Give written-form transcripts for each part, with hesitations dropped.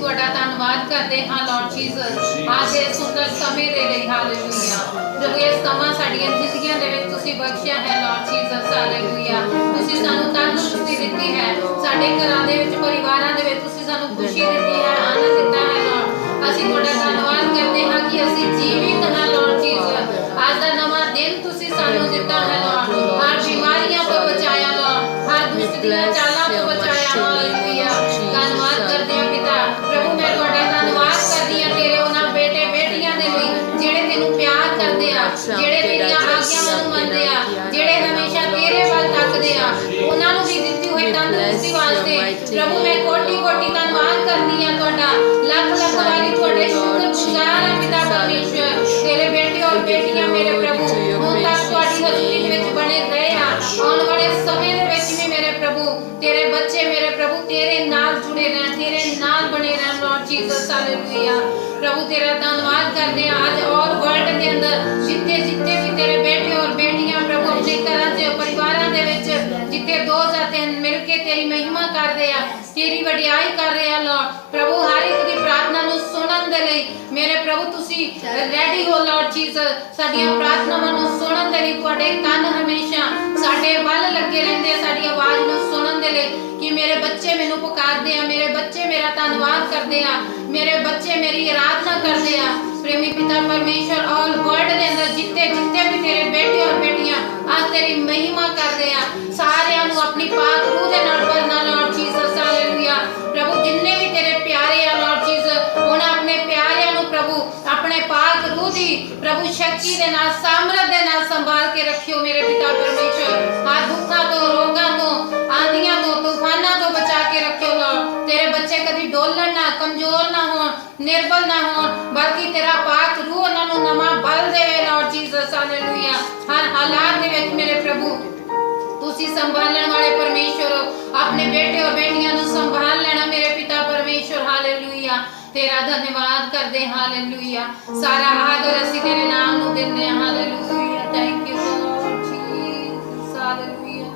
ਤੁਹਾਡਾ ਧੰਨਵਾਦ ਕਰਦੇ ਹਾਂ ਲਾਰਡ ਜੀਸਸ ਅੱਜ ਇਸ ਸੁੰਦਰ ਸਮੇਂ ਦੇ ਲਈ। ਹਾਲੇਲੂਇਆ ਪ੍ਰਭੂ, ਇਹ ਸਮਾਂ ਸਾਡੀਆਂ ਜ਼ਿੰਦਗੀਆਂ ਦੇ ਵਿੱਚ ਤੁਸੀਂ ਬਖਸ਼ਿਆ ਹੈ ਲਾਰਡ ਜੀਸਸ। ਹਾਲੇਲੂਇਆ ਤੁਸੀਂ ਸਾਨੂੰ ਤੰਦਰੁਸਤੀ ਦਿੱਤੀ ਹੈ, ਸਾਡੇ ਘਰਾਂ ਦੇ ਵਿੱਚ ਪਰਿਵਾਰਾਂ ਦੇ ਵਿੱਚ ਤੁਸੀਂ ਸਾਨੂੰ ਖੁਸ਼ੀ ਦਿੱਤੀ ਹੈ, ਆਨੰਦ ਦਿੱਤਾ ਹੈ ਲਾਰਡ। ਅਸੀਂ ਤੁਹਾਡਾ ਧੰਨਵਾਦ ਕਰਦੇ ਹਾਂ ਕਿ ਅਸੀਂ ਜੀਵਿਤ ਹਾਂ ਲਾਰਡ ਜੀਸਸ। ਅੱਜ ਦਾ ਨਵਾਂ ਦਿਨ ਤੁਸੀਂ ਸਾਨੂੰ ਦਿੱਤਾ ਹੈ ਲਾਰਡ, ਹਰ ਬਿਮਾਰੀਆਂ ਤੋਂ ਬਚਾਇਆ ਲਾਰਡ, ਹਰ ਦੁਸ਼ਟ ਦੀਆਂ ਚਾਲਾਂ ਤੋਂ ਬਚਾਇਆ। ਹਾਲੇਲੂਇਆ ਧੰਨਵਾਦ ਕਰਦੇ ਹਾਂ ਪਿਤਾ। ਪ੍ਰਭੂ ਮੈਂ ਤੁਹਾਡਾ ਧੰਨਵਾਦ ਕਰਦੀ ਹਾਂ ਤੇਰੇ ਉਹਨਾਂ ਬੇਟੇ ਬੇਟੀਆਂ ਦੇ ਲਈ ਜਿਹੜੇ ਤੈਨੂੰ ਪਿਆਰ ਕਰਦੇ ਆ, ਜਿਹੜੇ ਤੇਰੀਆਂ ਆਗਿਆਵਾਂ ਨੂੰ ਮੰਨਦੇ ਆ, ਜਿਹੜੇ ਹਮੇਸ਼ਾ ਤੇਰੇ ਵੱਲ ਤੱਕਦੇ ਆ, ਉਹਨਾਂ ਨੂੰ ਵੀ ਦਿੱਤੀ ਹੋਈ ਤੰਦਰੁਸਤੀ ਵਾਸਤੇ ਪ੍ਰਭੂ ਮੈਂ ਕੋਟੀ ਕੋਟੀ ਧੰਨਵਾਦ ਕਰਦੀ ਹਾਂ ਤੁਹਾਡਾ। ਲੱਖ ਲੱਖ ਵਾਰੀ ਤੁਹਾਡੇ ਸ਼ੁਕਰਗੁਜ਼ਾਰ ਹਾਂ ਪਿਤਾ ਪਰਮੇਸ਼ਵਰ। ਤੇਰੇ ਬੇਟੇ ਔਰ ਬੇਟੀਆਂ ਮੇਰੇ ਪ੍ਰਭੂ ਹੁਣ ਤੱਕ ਤੁਹਾਡੀ ਹਜ਼ੂਰੀ ਦੇ ਵਿੱਚ ਬਣੇ ਰਹੇ ਆ, ਆਉਣ ਵਾਲੇ ਸਮੇਂ ਦੇ ਵਿੱਚ ਵੀ ਮੇਰੇ ਪ੍ਰਭੂ ਤੇਰੇ ਬੱਚੇ ਮੇਰੇ ਪ੍ਰਭੂ ਤੇਰੇ ਨਾਲ ਜੁੜੇ ਰਹਿਣ, ਤੇਰੇ ਨਾਲ ਬਣੇ ਰਹਿਣ ਲਾਰਡ ਜੀਸਸ। ਹਾਲੇਲੂਇਆ ਪ੍ਰਭੂ ਤੇਰਾ ਧੰਨਵਾਦ ਕਰਦੇ ਹਾਂ ਅੱਜ ਔਰ ਵਰਲਡ ਦੇ ਅੰਦਰ ਜਿੱਥੇ ਜਿੱਥੇ ਵੀ ਤੇਰੇ ਬੇਟੇ ਔਰ ਬੇਟੀਆਂ ਪ੍ਰਭੂ ਆਪਣੇ ਘਰਾਂ 'ਚ ਪਰਿਵਾਰਾਂ ਦੇ ਵਿੱਚ ਜਿੱਥੇ ਦੋ ਜਾਂ ਤਿੰਨ ਮਿਲ ਕੇ ਤੇਰੀ ਮਹਿਮਾ ਕਰਦੇ ਆ, ਤੇਰੀ ਵਡਿਆਈ ਕਰ ਰਹੇ ਆ ਲਾਰਡ ਪ੍ਰਭੂ, ਹਰ ਇੱਕ ਦੀ ਪ੍ਰਾਰਥਨਾ ਨੂੰ ਸੁਣਨ ਦੇ ਲਈ ਮੇਰੇ ਪ੍ਰਭੂ ਤੁਸੀਂ ਰੈਡੀ ਹੋ ਲਾਰਡ ਜੀਸਸ। ਸਾਡੀਆਂ ਪ੍ਰਾਰਥਨਾਵਾਂ ਨੂੰ ਸੁਣਨ ਦੇ ਲਈ ਤੁਹਾਡੇ ਕੰਨ ਹਮੇਸ਼ਾ ਸਾਡੇ ਵੱਲ ਲੱਗੇ ਰਹਿੰਦੇ ਆ, ਸਾਡੀ ਆਵਾਜ਼ ਨੂੰ ਸੁਣਨ ਦੇ ਲਈ ਕਿ ਮੇਰੇ ਬੱਚੇ ਮੈਨੂੰ ਪੁਕਾਰਦੇ ਆ, ਮੇਰੇ ਬੱਚੇ ਮੇਰਾ ਧੰਨਵਾਦ ਕਰਦੇ ਆ, ਮੇਰੇ ਬੱਚੇ ਮੇਰੀ ਆਰਾਧਨਾ ਕਰਦੇ ਆ। ਪ੍ਰੇਮੀ ਪਿਤਾ ਪਰਮੇਸ਼ਰ ਆਲ ਵਰਲਡ ਦੇ ਅੰਦਰ ਜਿੱਥੇ ਜਿੱਥੇ ਵੀ ਤੇਰੇ ਬੇਟੇ ਔਰ ਬੇਟੀਆਂ ਅੱਜ ਤੇਰੀ ਮਹਿਮਾ ਕਰਦੇ ਆ, ਸਾਰਿਆਂ ਨੂੰ ਆਪਣੀ ਪਾਕ ਰੂਹ ਦੇ ਨਾਲ ਭਰਨਾ ਲਾਰਡ ਜੀਸਸ। ਹਾਲੇਲੂਇਆ ਪ੍ਰਭੂ ਜਿੰਨੇ ਵੀ ਤੇਰੇ ਪਿਆਰੇ ਆ ਲਾਰਡ ਜੀਸਸ ਉਹਨਾਂ ਆਪਣੇ ਪਿਆਰਿਆਂ ਨੂੰ ਪ੍ਰਭੂ ਆਪਣੇ ਪਾਕ ਰੂਹ ਦੀ ਪ੍ਰਭੂ ਸ਼ਕਤੀ ਦੇ ਨਾਲ ਸਾਮਰਥ ਦੇ ਨਾਲ ਸੰਭਾਲ ਕੇ ਰੱਖਿਓ ਮੇਰੇ ਪਿਤਾ ਪਰਮੇਸ਼ਰ। ਹਰ ਦੁੱਖਾਂ ਤੋਂ ਰੋਗਾਂ ਤੋਂ ਆਂਧੀਆਂ ਤੋਂ ਤੂਫਾਨਾਂ ਤੋਂ ਬਚਾ ਕੇ ਰੱਖਿਓ ਲਾਰਡ। ਤੇਰੇ ਬੱਚੇ ਕਦੀ ਡੋਲਣ ਨਾ, ਕਮਜ਼ੋਰ ਨਾ ਹੋਣ, ਨਿਰਬਲ ਨਾ ਹੋਣ, ਬਲਕਿ ਤੇਰਾ ਪਾਕ ਰੂਹ ਉਹਨਾਂ ਨੂੰ ਨਵਾਂ ਬਲ ਦੇਵੇ ਲਾਰਡ ਜੀਸਸ। ਹਾਲੇਲੂਇਆ ਹਰ ਹਾਲਾਤ ਦੇ ਵਿੱਚ ਮੇਰੇ ਪ੍ਰਭੂ ਤੁਸੀਂ ਸੰਭਾਲਣ ਵਾਲੇ ਪਰਮੇਸ਼ਵਰ ਹੋ, ਆਪਣੇ ਬੇਟੇ ਔਰ ਬੇਟੀਆਂ ਨੂੰ ਸੰਭਾਲ ਲੈਣਾ ਮੇਰੇ ਪਿਤਾ ਪਰਮੇਸ਼ਵਰ। ਹਾਲੇਲੂਇਆ ਤੇਰਾ ਧੰਨਵਾਦ ਕਰਦੇ। ਹਾਲੇਲੂਇਆ ਸਾਰਾ ਆਦਰ ਅਸੀਂ ਤੇਰੇ ਨਾਮ ਨੂੰ ਦਿੰਦੇ ਹਾਂ। Hallelujah thank you Lord Jesus. Hallelujah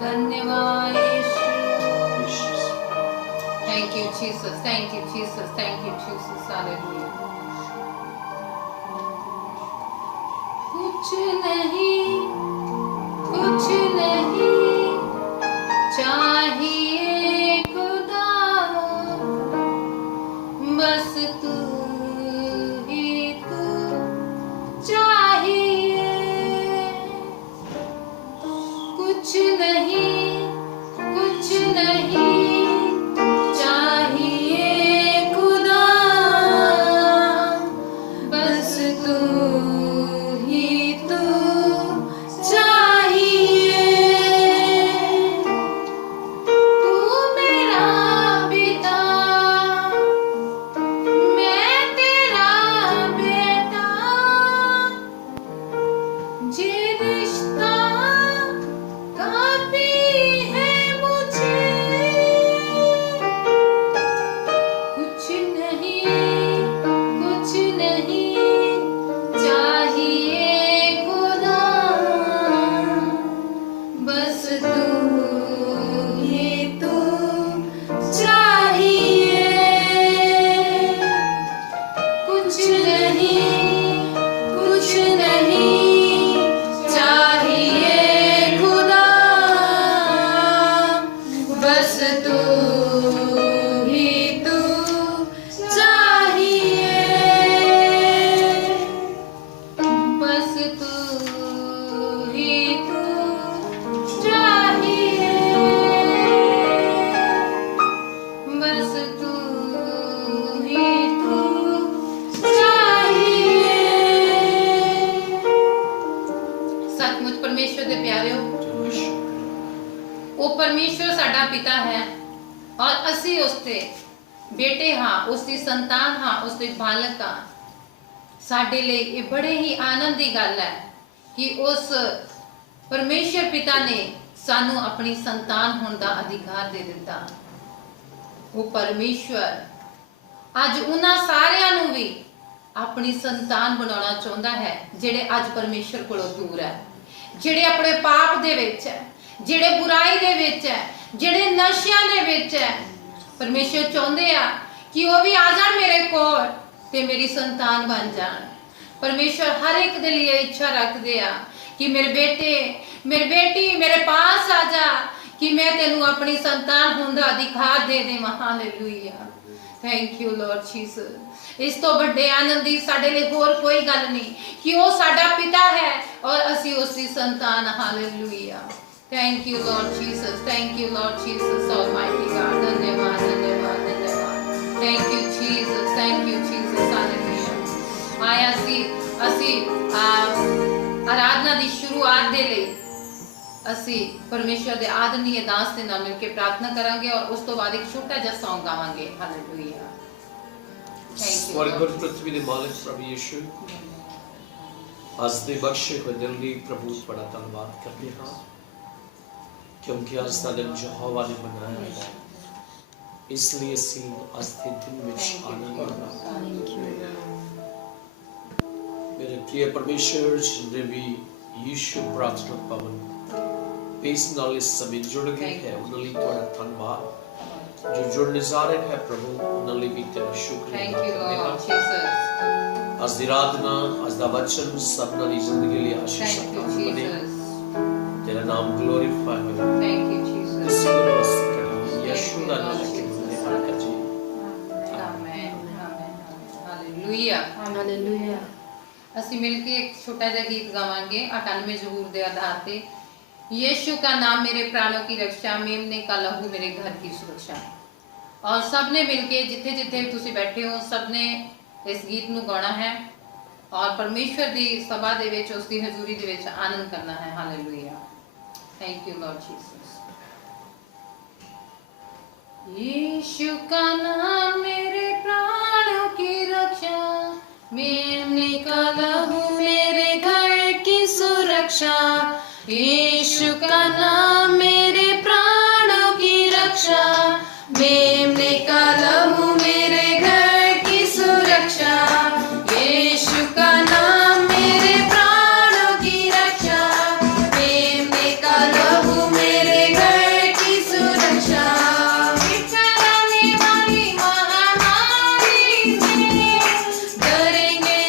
ਧੰਨਵਾਦ ਯਿਸੂ। Thank you Jesus, thank you Jesus, thank you Jesus, hallelujah। कुछ नहीं चाहिए खुदा, बस तू ही तू चाहिए। कुछ नहीं परमेश्वर साडा पिता है और असी उसके बेटे हाँ, उसकी संतान हाँ, उसके बालक हाँ। साडे लिए ये बड़े ही आनंद की गल है कि उस परमेश्वर पिता ने सानू अपनी संतान होने का अधिकार दे दिता। वो परमेश्वर अज उन्हां सारियां नू भी अपनी संतान बनाना चाहता है जिहड़े अज परमेश्वर कोलों दूर है, जिहड़े अपने पाप दे विच है, जिहड़े बुराई दे विच है, जिहड़े नशियां दे विच है। परमेश्वर चाहते आ कि वो भी आ जान मेरे कोल ते मेरी संतान बन जान। परमेश्वर हर एक दे लिए इच्छा रखते आ कि मेरे बेटे मेरी बेटी मेरे पास आ जा कि मैं तेनू अपनी संतान होंदा अधिकार दे देवां। Hallelujah, thank you Lord Jesus. इस तो बड़े आनंद दी साडे लिए होर कोई गल नहीं कि वो साडा पिता है और असी उसकी संतान। Hallelujah, thank you Lord Jesus, thank you Lord Jesus almighty God. धन्यवाद धन्यवाद धन्यवाद, thank you Jesus, thank you Jesus. Hallelujah. आया असी आराधना की शुरुआत दे लई असी परमेश्वर दे आदरणीय दास दे नाल मिलके प्रार्थना करांगे और उस तो बाद एक छोटा जिहा सॉन्ग गावांगे। Hallelujah, thank you. स्वर्ग पृथ्वी दे मालिक प्रभु यीशु अज दे बख्शे होए दिल लई प्रभु बड़ा धन्नवाद करदे हां क्योंकि अज दा दिन यहोवा ने बनाया है, इसलिए असी अज दे दिन विच आनंद माणना। मेरे प्रिय परमेश्वर जिन्हें भी यीशु प्रार्थना भवन पेश नाल इस समय जुड़ गए हैं उन्हें लिए थोड़ा धन्यवाद। जो जुड़ने जा रहे हैं प्रभु उन्हें लिए भी तेरा शुक्रिया करते हैं। आज दी आराधना आज दा वचन सबना दी जिंदगी लिए आशीष बने, तेरा नाम ग्लोरीफाई हो। Thank you Jesus. किसी को बस करिए यीशु दा नाम लेके धन्यवाद करिए। आमीन आमीन हालेलुया हालेलुया। ਅਸੀਂ ਮਿਲ ਕੇ एक छोटा सा गीत गावांगे 98 ज़बूर के आधार पे। यीशु का नाम मेरे प्राणों की रक्षा, मेमने का लहू मेरे घर की सुरक्षा। और सबने मिलके जिथे जिथे तुसी बैठे हो सबने इस गीत नू गाना है और परमेश्वर दी सभा दे विच उसकी हजूरी दे विच आनंद करना है। Hallelujah, thank you Lord Jesus. यीशु का नाम मेरे प्राणों की रक्षा, मेमने का लहू मेरे घर की सुरक्षा। यीशु का नाम मेरे प्राणों की रक्षा, मेमने का लहू मेरे घर की सुरक्षा। यीशु का नाम मेरे प्राणों की रक्षा, मेमने का लहू मेरे घर की सुरक्षा। चलाने वाली महामारी से डरेंगे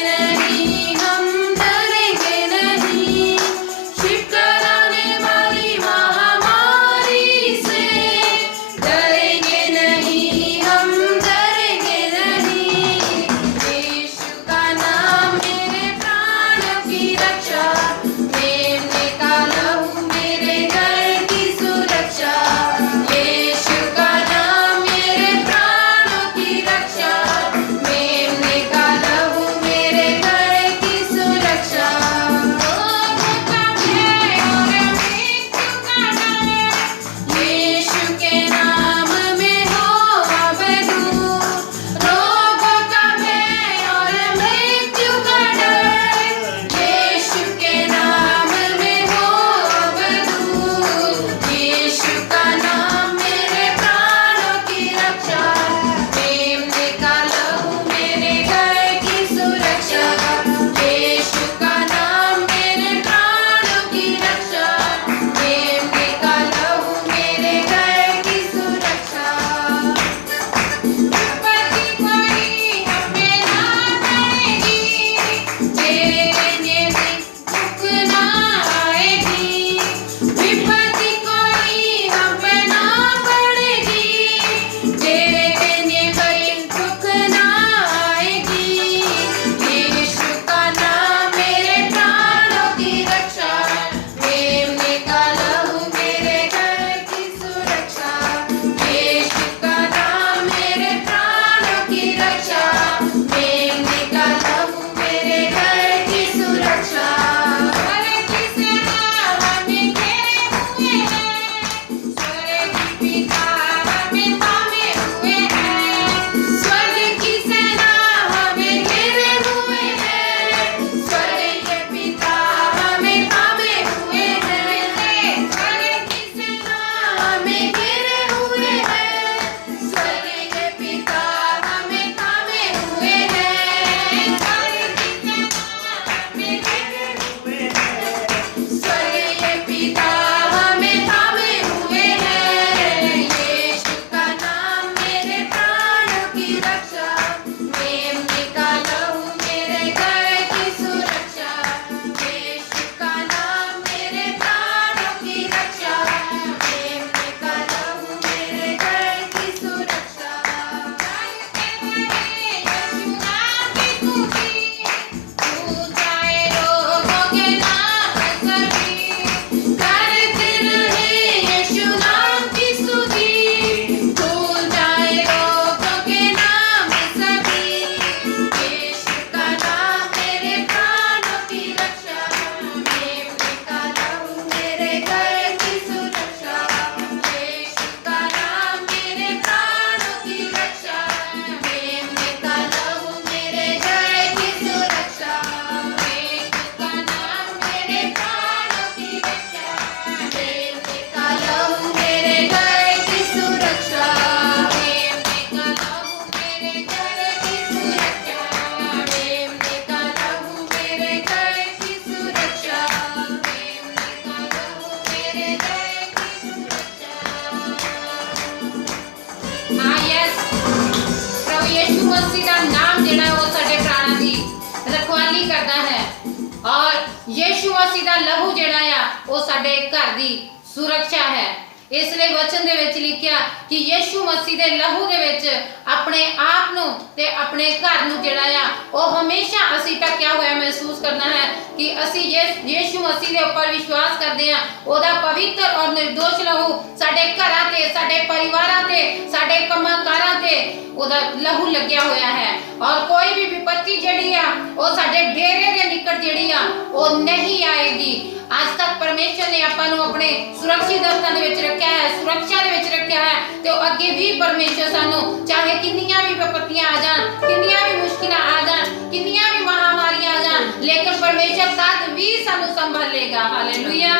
मसीह दा लहू जिहड़ा आ वो साडे घर दी सुरक्षा है। इसलिए वचन दे विच लिखिया कि यीशु मसीह दे लहू दे विच अपने आप नू ते अपने घर नू जिहड़ा आ वो हमेशा असीं ढकिया होया महसूस करना है कि असीं यीशु मसीह दे उपर विश्वास करदे हां। ओदा पवित्र और निर्दोष लहू साडे घरां ते, साडे परिवारां ते, साडे कम्मां कारां ते ओदा लहू लग्या होया है। और कोई भी विपत्ति जिहड़ी आ वो साडे डेरे दे निकट जिहड़ी आ वो नहीं आएगी। आज तक परमेश्वर ने आपां नू अपने सुरक्षित स्थान दे विच रखिया है, सुरक्षा दे विच रखिया है, ते अगे भी परमेश्वर सानू चाहे किन्नियां भी विपत्तियां आ जान, किन्नियां भी मुश्किलां आ जान, किन्नियां भी महामारियां आ जान, लेकिन परमेश्वर तद भी सानू संभालेगा। Hallelujah,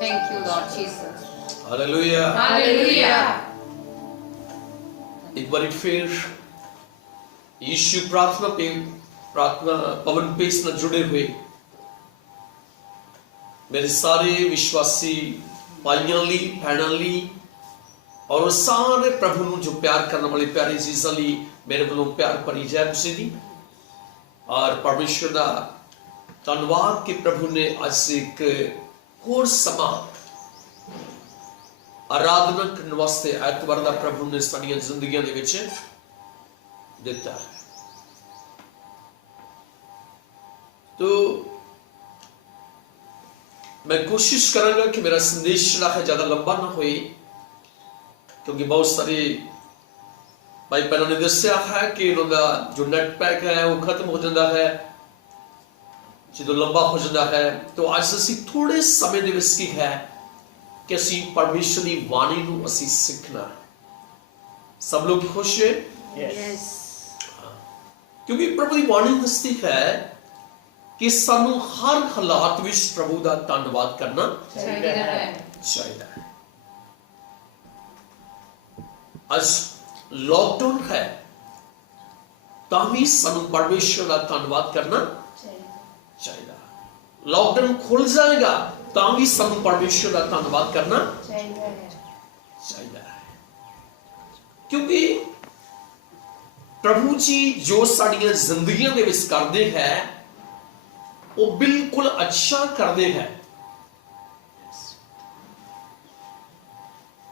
thank you Lord Jesus. Hallelujah, hallelujah. एक बार फिर यीशु प्रार्थना पवन पेश न जुड़े हुए मेरे सारे विश्वासी भाइयों ली, भैनों ली और सारे प्रभु नू जो प्यार करने वाले प्यारे जीजां ली मेरे वालों प्यार भरी जय मसीह दी। और परमेश्वर दा धन्यवाद कि प्रभु ने अज एक होर समा आराधना करने वास्ते ऐतवार दा प्रभु ने साडियां जिंदगियां दे विच दिता है। तो मैं कोशिश करूंगा कि मेरा संदेश जो है ज्यादा लंबा ना होए, क्योंकि बहुत सारे भाई बहनों ने दस्या है कि उनका जो नेट पैक है वो खत्म हो जाता है जो लंबा हो जाता है। तो आज असी थोड़े समय दे विच की है कि असी परमेश्वर की वाणी नू असी सीखना। सब लोग खुश है? Yes. क्योंकि प्रभु की वाणी दसती है कि सानू हर हालात विच प्रभु का धन्यवाद करना चाहिए। आज लॉकडाउन है तावी सानू परमेश्वर का धन्यवाद करना चाहिए। लॉकडाउन खुल जाएगा तावी सानू परमेश्वर का धन्यवाद करना चाहिए, क्योंकि प्रभु जी जो साडियां जिंदगियां दे विच करदे हैं वो बिल्कुल अच्छा करते हैं।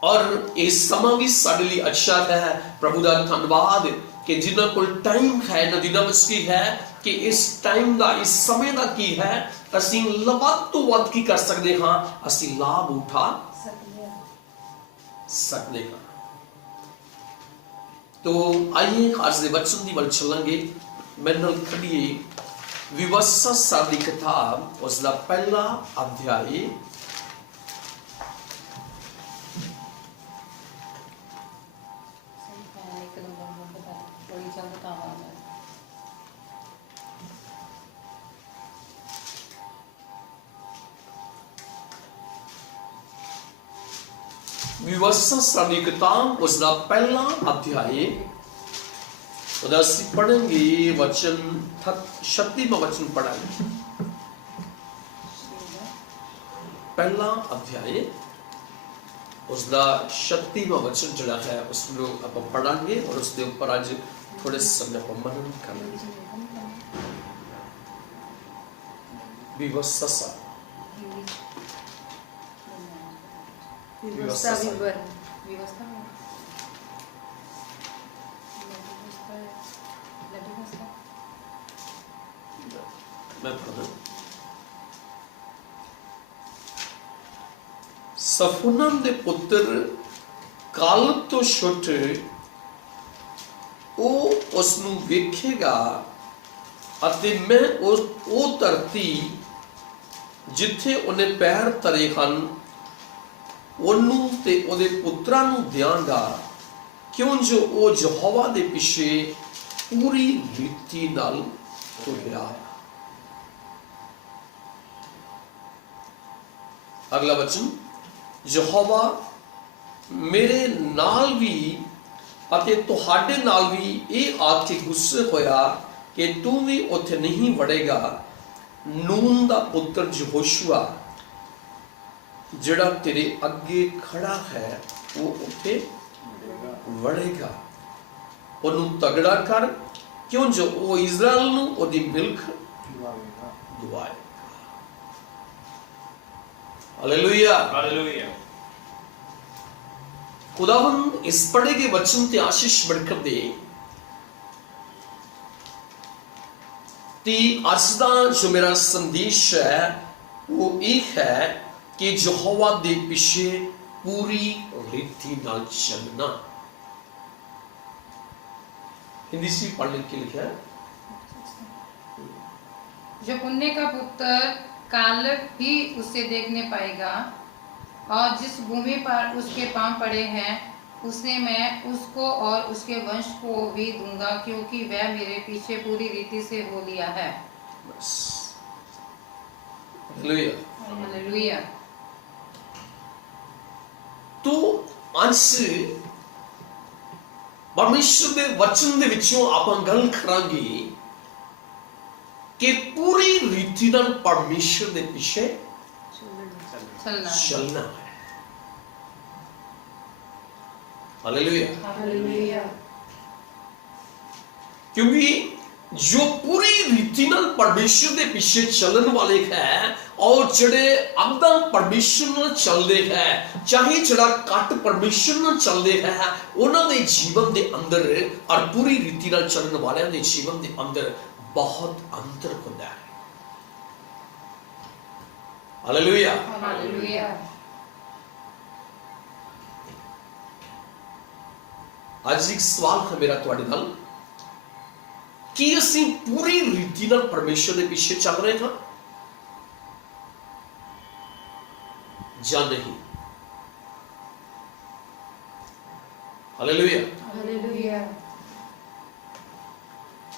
और इस समय भी साडे लई अच्छा है। प्रभु का धन्यवाद कि जिन्हां कोल टाइम है ना दिनां विच की है कि इस टाइम का इस समय का की है असीं वध तो वध की कर सकते हाँ, असीं लाभ उठा सकते हाँ। तो आइए आज दे वचन दी वल चलांगे। मेरे नाल खड़िए विवस्था साहब की किताब उसका पहला अध्याय विवस्था साहब की किताब उसका पहला अध्याय पढ़ेंगे। वचन 36वां वचन पढ़ाएंगे। पहला अध्याय उसका 36वां वचन जड़ा है उसको आप पढ़ाएंगे और उसके ऊपर आज थोड़े समय पर मनन करेंगे। विवस्था मैं पढ़ूं। सफुनम दे पुत्र कालब तो छुट उसनू वेखेगा अते मैं ओ धरती जिथे उन्हें पैर तरे हन ओनू ते ओदे पुत्रां नू दियांगा, क्यों जो ओ यहोवा दे पिछे पूरी रीति नाल तुरिया। अगला वचन, यहोवा मेरे नाल भी अते तुहाडे नाल भी ये आख के गुस्से होया कि तू भी उथे नहीं वड़ेगा। नून दा पुत्र यहोशुआ जिहड़ा तेरे अगे खड़ा है वो उथे वड़ेगा। ओनू तगड़ा कर, क्यों जो वो इजराइल नू ओदी मिल्क दुआएगा। हालेलुया। हालेलुया। खुदावन इस पढ़े के वचन ते आशीष बढ़कर दे ती आज दा जो मेरा संदेश है वो एक है कि यहोवा दे पिछे पूरी रीति नाल चलना। हिंदी से पढ़ने के लिए क्या है? जो पुण्य का पुत्र काल भी उसे देखने पाएगा, और जिस भूमि पर उसके पांव पड़े हैं उसे मैं उसको और उसके वंश को भी दूंगा, क्योंकि वह मेरे पीछे पूरी रीति से हो लिया है। बस। हालेलुया। हालेलुया। तो आज परमेश्वर दे वचन दे विचों आपां गल करांगे कि पूरी रीति नाल परमेश्वर दे पीछे चलना है। हालेलुया। हालेलुया। क्योंकि जो पूरी रीति नाल परमेश्वर दे पीछे चलन वाले है और जड़े अदा परमेश्वर नाल चलदे है, चाहे जड़ा कट परमेश्वर नाल चलदे है, उन्हां दे जीवन दे अंदर और पूरी रीति नाल चलन वालियां दे जीवन दे अंदर बहुत अंतर होता है। हालेलुया। हालेलुया। आज एक सवाल है मेरा तुहाडे नाल कि असीं पूरी रीति नाल परमेश्वर दे पीछे चल रहे हां जां नहीं? हालेलुया। हालेलुया।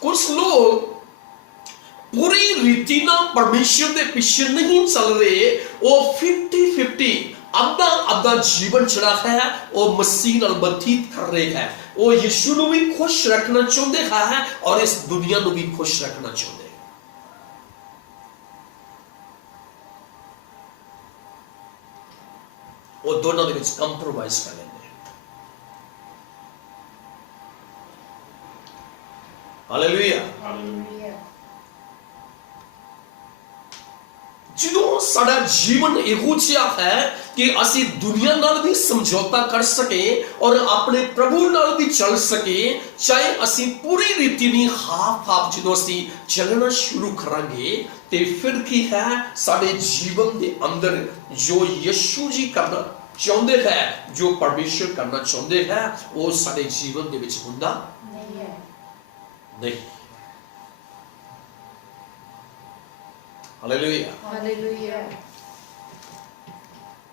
कुछ लोग पूरी रीति नाल परमेश्वर दे पीछे नहीं चल रहे, वो 50-50 अद्धा अद्धा जीवन चला है वो मसीह नाल बतीत कर रहे हैं। वो यीशु ਨੂੰ भी खुश रखना चाहते हैं और इस दुनिया ਨੂੰ भी खुश रखना चाहते हैं। वो दोनों के बीच कंप्रोमाइज कर लेते हैं। हालेलुया। हालेलुया। ਜਦੋਂ ਸਾਡਾ ਜੀਵਨ ਇਹੋ ਜਿਹਾ ਹੈ ਕਿ ਅਸੀਂ ਦੁਨੀਆ ਨਾਲ ਵੀ ਸਮਝੌਤਾ ਕਰ ਸਕੇ ਔਰ ਆਪਣੇ ਪ੍ਰਭੂ ਨਾਲ ਵੀ ਚੱਲ ਸਕੇ, ਚਾਹੇ ਅਸੀਂ ਪੂਰੀ ਰੀਤੀ ਨਹੀਂ ਹਾਫ ਜਦੋਂ ਅਸੀਂ ਚੱਲਣਾ ਸ਼ੁਰੂ ਕਰਾਂਗੇ ਤੇ ਫਿਰ ਕੀ ਹੈ ਸਾਡੇ ਜੀਵਨ ਦੇ ਅੰਦਰ ਜੋ ਯਿਸੂ ਜੀ ਕਰਨਾ ਚਾਹੁੰਦੇ ਹੈ, ਜੋ ਪਰਮੇਸ਼ਰ ਕਰਨਾ ਚਾਹੁੰਦੇ ਹੈ, ਉਹ ਸਾਡੇ ਜੀਵਨ ਦੇ ਵਿੱਚ ਹੁੰਦਾ ਨਹੀਂ। हालेलुया। हालेलुया।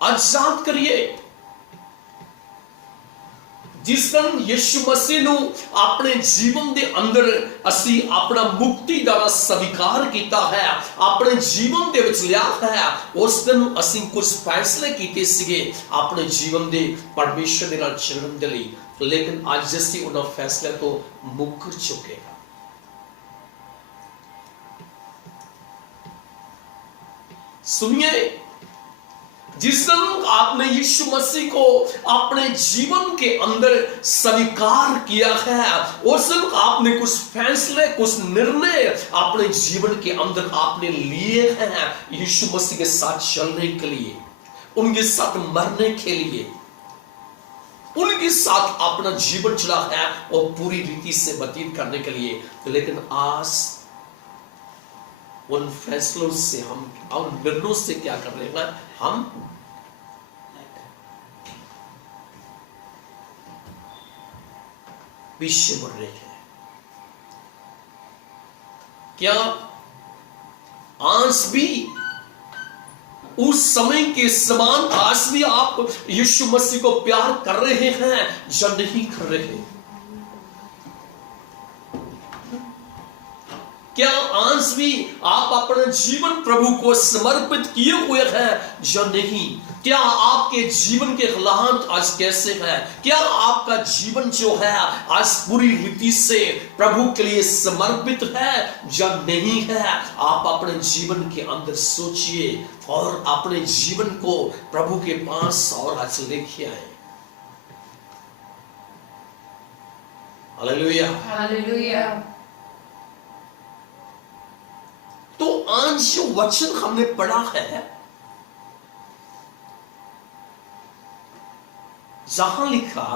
आजाद करिए जिस दिन यीशु मसीह ਨੂੰ ਆਪਣੇ ਜੀਵਨ ਦੇ ਅੰਦਰ ਅਸੀਂ ਆਪਣਾ ਮੁਕਤੀ ਦਾ ਸਵੀਕਾਰ ਕੀਤਾ ਹੈ, ਆਪਣੇ ਜੀਵਨ ਦੇ ਵਿੱਚ ਲਿਆ ਹੈ, ਉਸ ਦਿਨ ਅਸੀਂ ਕੁਝ ਫੈਸਲੇ ਕੀਤੇ ਸੀਗੇ ਆਪਣੇ ਜੀਵਨ ਦੇ ਪਰਮੇਸ਼ਰ ਦੇ ਨਾਲ ਚੱਲਣ ਦੇ ਲਈ, ਲੇਕਿਨ ਅੱਜ ਅਸੀਂ ਉਹਨਾਂ ਫੈਸਲਿਆਂ ਤੋਂ ਮੁੱਕਰ ਚੁੱਕੇ ਹਾਂ। सुनिए, जिस दिन आपने यीशु मसीह को अपने जीवन के अंदर स्वीकार किया है, उस दिन आपने कुछ फैसले, कुछ निर्णय अपने जीवन के अंदर आपने लिए हैं यीशु मसीह के साथ चलने के लिए, उनके साथ मरने के लिए, उनके साथ अपना जीवन चला है और पूरी रीति से व्यतीत करने के लिए। लेकिन आज उन फैसलों से हम उन निर्णयों से क्या कर रहे हैं? हम पीछे बढ़ रहे हैं। क्या आज भी उस समय के समान आज भी आप यीशु मसीह को प्यार कर रहे हैं या नहीं कर रहे हैं? क्या आज भी आप अपना जीवन प्रभु को समर्पित किए हुए हैं या नहीं? क्या आपके जीवन के हालात आज कैसे हैं? क्या आपका जीवन जो है आज पूरी रीति से प्रभु के लिए समर्पित है या नहीं है? आप अपने जीवन के अंदर सोचिए और अपने जीवन को प्रभु के पास और आज लेके आए। हालेलुया। हालेलुया। तो आज जो वचन हमने पढ़ा है जहां लिखा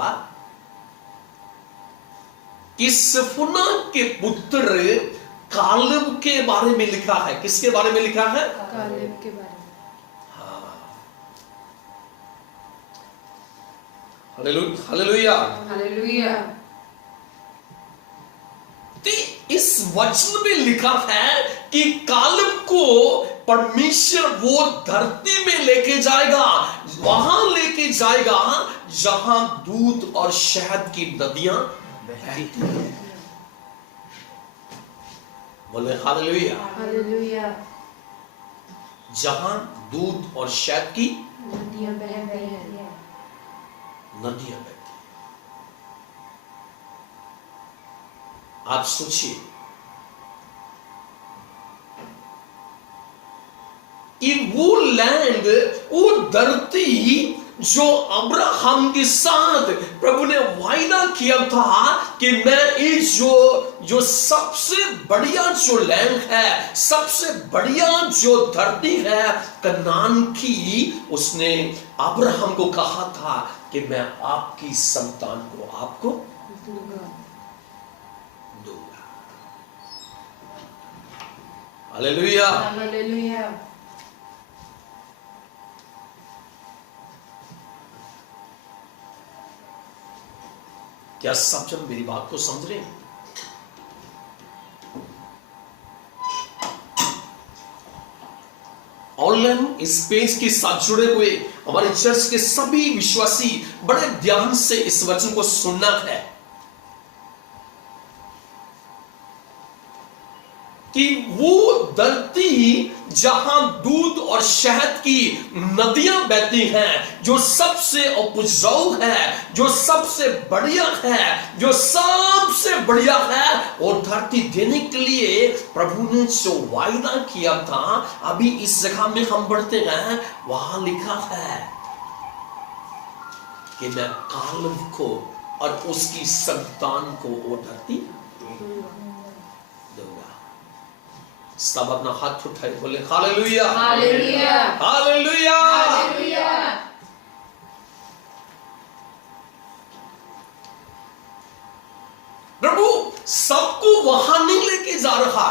कि सफुना के पुत्र कालेब के बारे में लिखा है। किसके बारे में लिखा है? कालेब के बारे में। हालेलुया। हालेलुया। इस वचन में लिखा है कि कालेब को परमेश्वर वो धरती में लेके जाएगा, वहां लेके जाएगा जहां दूध और शहद की नदियां बहती हैं। बोले हालेलुया। हालेलुया। जहां दूध और शहद की नदियां बह रही हैं। नदियां बहती हैं। आप सोचिए कि वो लैंड, वो धरती जो अब्राहम के साथ प्रभु ने वायदा किया था कि मैं इस जो सबसे बढ़िया जो लैंड है, सबसे बढ़िया जो धरती है कनान की, उसने अब्राहम को कहा था कि मैं आपकी संतान को आपको दूंगा। हालेलुया। हालेलुया। क्या सब जन मेरी बात को समझ रहे हैं? ऑनलाइन इस पेज के साथ जुड़े हुए हमारे चर्च के सभी विश्वासी बड़े ध्यान से इस वचन को सुनना है कि वो धरती जहां दूध और शहद की नदियां बहती हैं, जो सबसे उपजाऊ है, जो सबसे बढ़िया है, जो सबसे बढ़िया है, और धरती देने के लिए प्रभु ने जो वायदा किया था, अभी इस जगह में हम बढ़ते हैं, वहां लिखा है कि मैं कालेब को और उसकी संतान को वो धरती दूंगा। सब अपना हाथ उठाए, बोले हालेलुया। हालेलुया। हालेलुया। हालेलुया। प्रभु सबको वहां नहीं लेके जा रहा,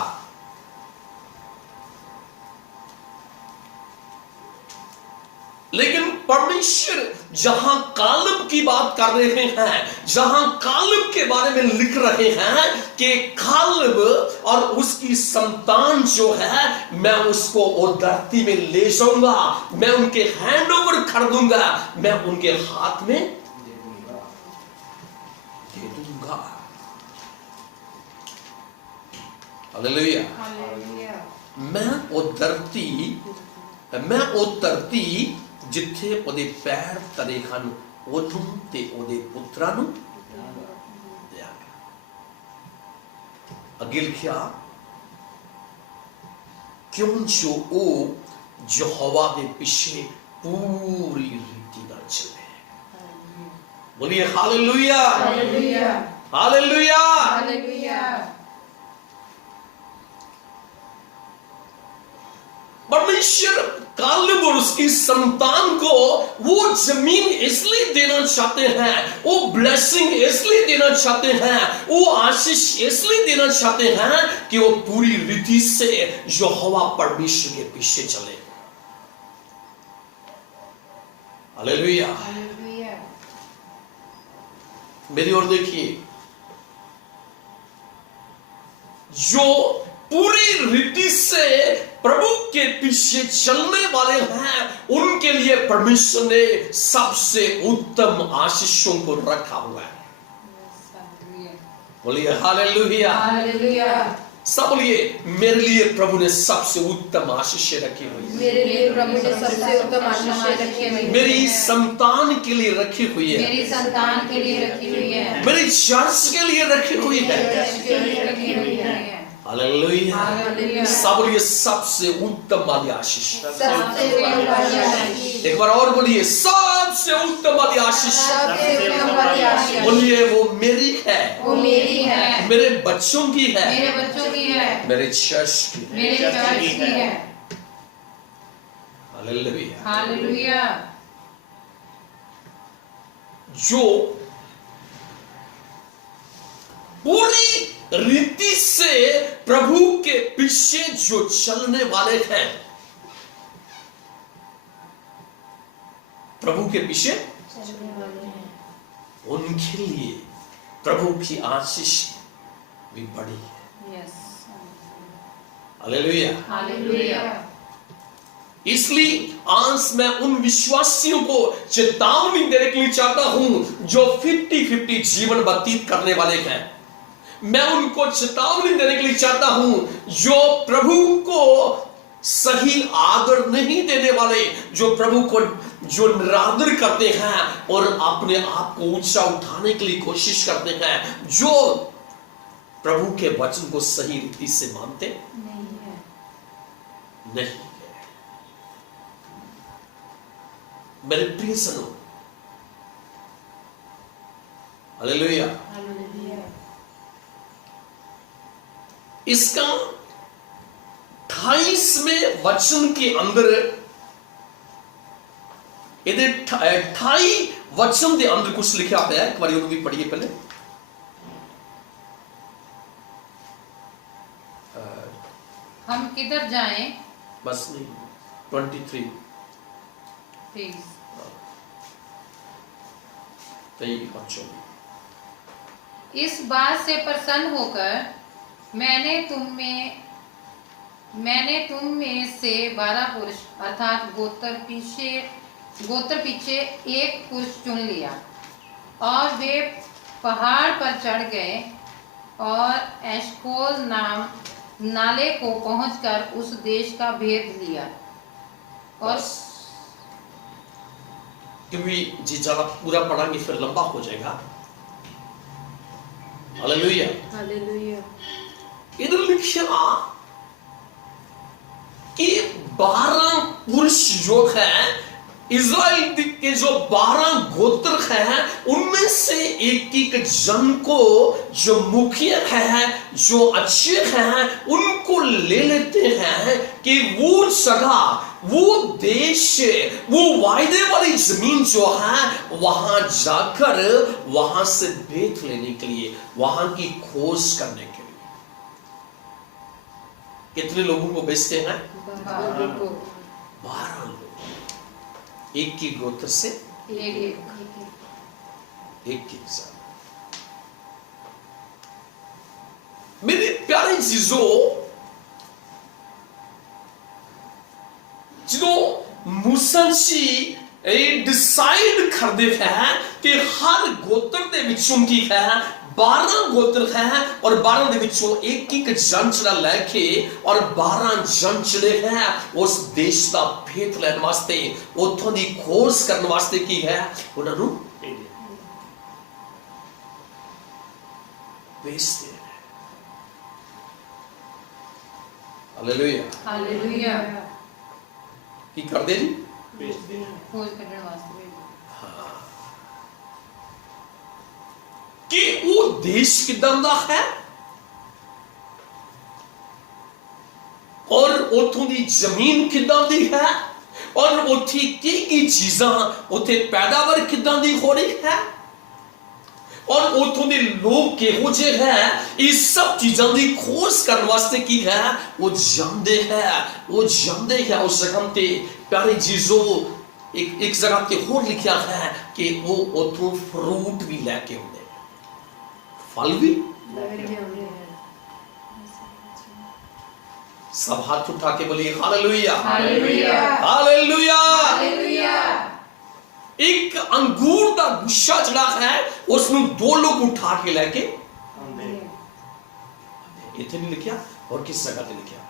लेकिन परमेश्वर जहां कालेब की बात कर रहे हैं, जहां कालेब के बारे में लिख रहे हैं कि कालेब और उसकी संतान जो है, मैं उसको वो धरती में ले जाऊंगा, मैं उनके हैंड ओवर कर दूंगा, मैं उनके हाथ में दे दूंगा। हालेलुया। हालेलुया। मैं वो धरती जिथे ओदे पैर तरे हन, ओनू ते ओदे पुत्रां नू देंगा। अगे लिखिया क्यों जो ओ यहोवा दे पिछे पूरी रीति नाल चले। बोलिए हालेलुया। हालेलुया। हालेलुया। हालेलुया। परमेश्वर कालेब और उसकी संतान को वो जमीन इसलिए देना चाहते हैं, वो ब्लेसिंग इसलिए देना चाहते हैं, वो आशीष इसलिए देना चाहते हैं कि वो पूरी रीति से यहोवा परमेश्वर के पीछे चले। हालेलुया। हालेलुया। मेरी ओर देखिए, जो पूरी रीति से प्रभु के पीछे चलने वाले हैं, उनके लिए परमेश्वर ने सबसे उत्तम आशीषों को रखा हुआ है। बोलिए हालेलुया। हालेलुया। सब बोलिए, मेरे लिए प्रभु ने सबसे उत्तम आशीष रखी हुई है। मेरे लिए प्रभु ने सबसे उत्तम आशीष रखी हुई है। मेरी संतान के लिए रखी हुई है। मेरी संतान के लिए रखी हुई है। मेरी चर्च के लिए रखी हुई है। के लिए रखी हुई है। हालेलुया। हालेलुया। सब बोलिए, सबसे उत्तम वाली आशीष। सबसे उत्तम वाली आशीष। एक बार और बोलिए, सबसे उत्तम वाली आशीष। सबसे उत्तम वाली आशीष। बोलिए, वो मेरी है, वो मेरी है, मेरे बच्चों की है, मेरे बच्चों की है, मेरे चर्च की है। मेरे चर्च की है। हालेलुया। हालेलुया। जो पूरी रीति से प्रभु के पीछे जो चलने वाले हैं, प्रभु के पीछे उनके लिए प्रभु की आशीष भी बड़ी है। हालेलुया। हालेलुया। इसलिए आज मैं उन विश्वासियों को चेतावनी देने के लिए चाहता हूं जो 50-50 जीवन व्यतीत करने वाले हैं। मैं उनको चेतावनी देने के लिए चाहता हूं जो प्रभु को सही आदर नहीं देने वाले, जो प्रभु को जो निरादर करते हैं और अपने आप को ऊंचा उठाने के लिए कोशिश करते हैं, जो प्रभु के वचन को सही रीति से मानते नहीं है। मेरे प्रिय सनो, हालेलुया। इसका 28वें वचन के अंदर, यदि 28 वचन के अंदर कुछ लिखा है, एक बार भी पढ़िए पहले। हम किधर जाएं? बस नहीं, 23 प्लीज। 23 और 24। इस बात से प्रसन्न होकर मैंने तुम में से 12 पुरुष अर्थात गोत्र पीछे एक पुरुष चुन लिया, और वे पहाड़ पर चढ़ गए और एशकोल नाले को पहुंचकर उस देश का भेद लिया। और क्योंकि जी ज्यादा पूरा पढ़ांगे फिर लंबा हो जाएगा। हालेलुया। हालेलुया। इधर लिखा कि 12 पुरुष जो है, इज़राइल के जो 12 गोत्र हैं, उनमें से एक जन को जो मुखिया है, जो अच्छे हैं, उनको ले लेते हैं कि वो जगह, वो देश, वो वायदे वाली जमीन जो है, वहां जाकर वहां से भेंट लेने के लिए, वहां की खोज करने के लिए। कितने लोगों को बेचते हैं? 12 लोग, एक की गोत्र से एक के साथ। मेरे प्यारे चीजों, जो मूसा जी डिसाइड कर दे है कि हर गोत्र दे विचों की है 12 गोत्र है, और 12 दे विचों एक जन चढ़ा लेके, और 12 जन चढ़े हैं उस देश का भेद लेने वास्ते, उथों दी खोज करने वास्ते की है, उन्होंने भेजते हैं। हालेलुया। हालेलुया। की कर दे जी, खोज करने वास्ते कि वो देश किदां दा है, और उथों दी जमीन किदां दी है, और उथे की चीजां, उथे पैदावार किदां दी हो रही है, और उथों दे लोग किहो जे है, इस सब चीजों की खोज करने वास्ते की है, वो जानते हैं उस जगह ते। प्यारे चीजों, एक जगह ते होर लिखा है कि वो उथों फ्रूट भी लेके आते, फल भी। सब हाथ उठा के बोलिए हालेलुया। हालेलुया। हालेलुया। हालेलुया। एक अंगूर का गुच्छा चढ़ा है, उसमें 2 लोग उठा के लेके, इतने नहीं लिखा, और किस जगह पे लिखा है?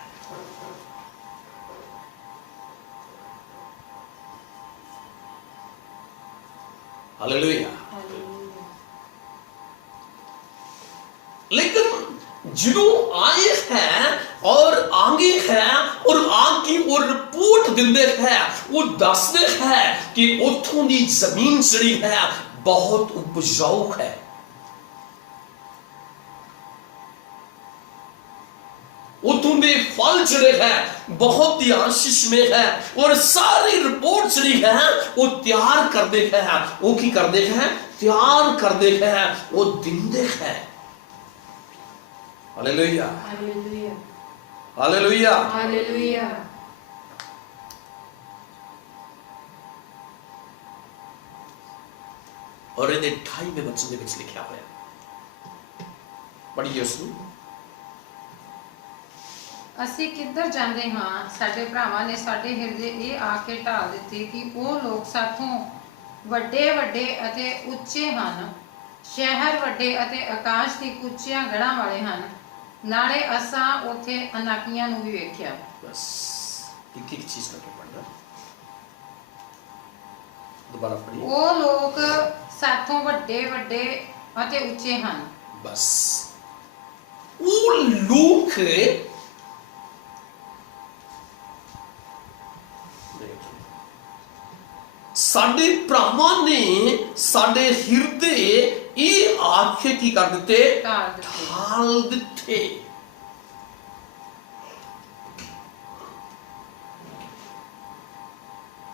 हालेलुया। लेकिन जिन्हों आए हैं और आगे हैं और आगे और रिपोर्ट दिंदे हैं, वो दसदे हैं कि उथों दी जमीन जड़ी है बहुत उपजाऊ है, उथों दे फल जड़े हैं बहुत ही आशीष में है, और सारी रिपोर्ट जड़ी है वो तैयार कर दे हैं, वो की कर दे हैं, ਤਿਆਰ ਕਰਦੇ ਹੈ, ਉਹ ਦਿੰਦੇ ਹੈ। Hallelujah, hallelujah hallelujah. हालेलुया ਔਰ ਇਹਦੇ 28ਵੇਂ ਵਚਨ ਦੇ ਵਿੱਚ ਲਿਖਿਆ ਹੋਇਆ, ਪੜ੍ਹੀਏ ਉਸ ਨੂੰ। ਅਸੀਂ ਕਿੱਧਰ ਜਾਂਦੇ ਹਾਂ? ਸਾਡੇ ਭਰਾਵਾਂ ਨੇ ਸਾਡੇ ਹਿਰਦੇ ਇਹ ਆ ਕੇ ਢਾਲ ਦਿੱਤੇ ਕਿ ਉਹ ਲੋਕ ਸਾਥੋਂ ਵੱਡੇ ਵੱਡੇ ਅਤੇ ਉੱਚੇ ਹਨ, ਸ਼ਹਿਰ ਵੱਡੇ ਅਤੇ ਆਕਾਸ਼ ਦੀ ਉੱਚੀਆਂ ਗੜ੍ਹਾਂ ਵਾਲੇ ਹਨ। ਨਾਲੇ ਅਸਾਂ ਉੱਥੇ ਅਨਾਕੀਆਂ ਨੂੰ ਵੀ ਵੇਖਿਆ। ਬਸ ਇੱਕ ਇੱਕ ਚੀਜ਼ ਕਰਕੇ ਪੜ੍ਹਨਾ, ਦੁਬਾਰਾ ਪੜ੍ਹੀਏ। ਉਹ ਲੋਕ ਸਾਥੋਂ ਵੱਡੇ ਵੱਡੇ ਅਤੇ ਉੱਚੇ ਹਨ। ਬਸ ਉਹ ਲੋਕ ਸਾਡੇ ਭਰਾਵਾਂ ਨੇ ਸਾਡੇ ਹਿਰਦੇ ਇਹ ਆਖੇ ਕੀ ਕਰ ਦਿੱਤੇ? ਢਾਲ ਦਿੱਤੇ।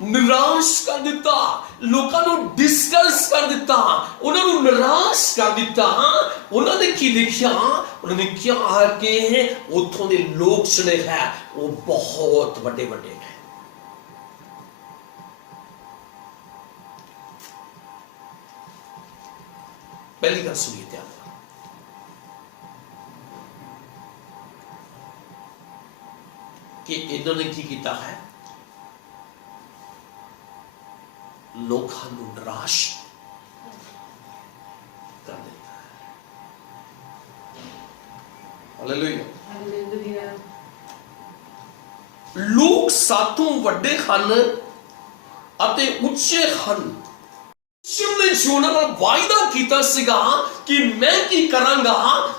ਨਿਰਾਸ਼ ਕਰ ਦਿੱਤਾ, ਲੋਕਾਂ ਨੂੰ ਡਿਸਕਸ ਕਰ ਦਿੱਤਾ, ਉਹਨਾਂ ਨੂੰ ਨਿਰਾਸ਼ ਕਰ ਦਿੱਤਾ। ਉਹਨਾਂ ਨੇ ਕੀ ਲਿਖਿਆ? ਉਹਨਾਂ ਨੇ ਕਿਹਾ ਕਿ ਉੱਥੋਂ ਦੇ ਲੋਕ ਜਿਹੜੇ ਹੈ ਉਹ ਬਹੁਤ ਵੱਡੇ ਵੱਡੇ ਨੇ। पहली गल सुनिए ध्यान कि इन्होंने की किया है? लोगों को निराश कर देता है। हालेलुया। हालेलुया लोग साथों वड्डे हन अते उच्चे हन। ने जो वायदा किया सीगा कि मैं की करांगा,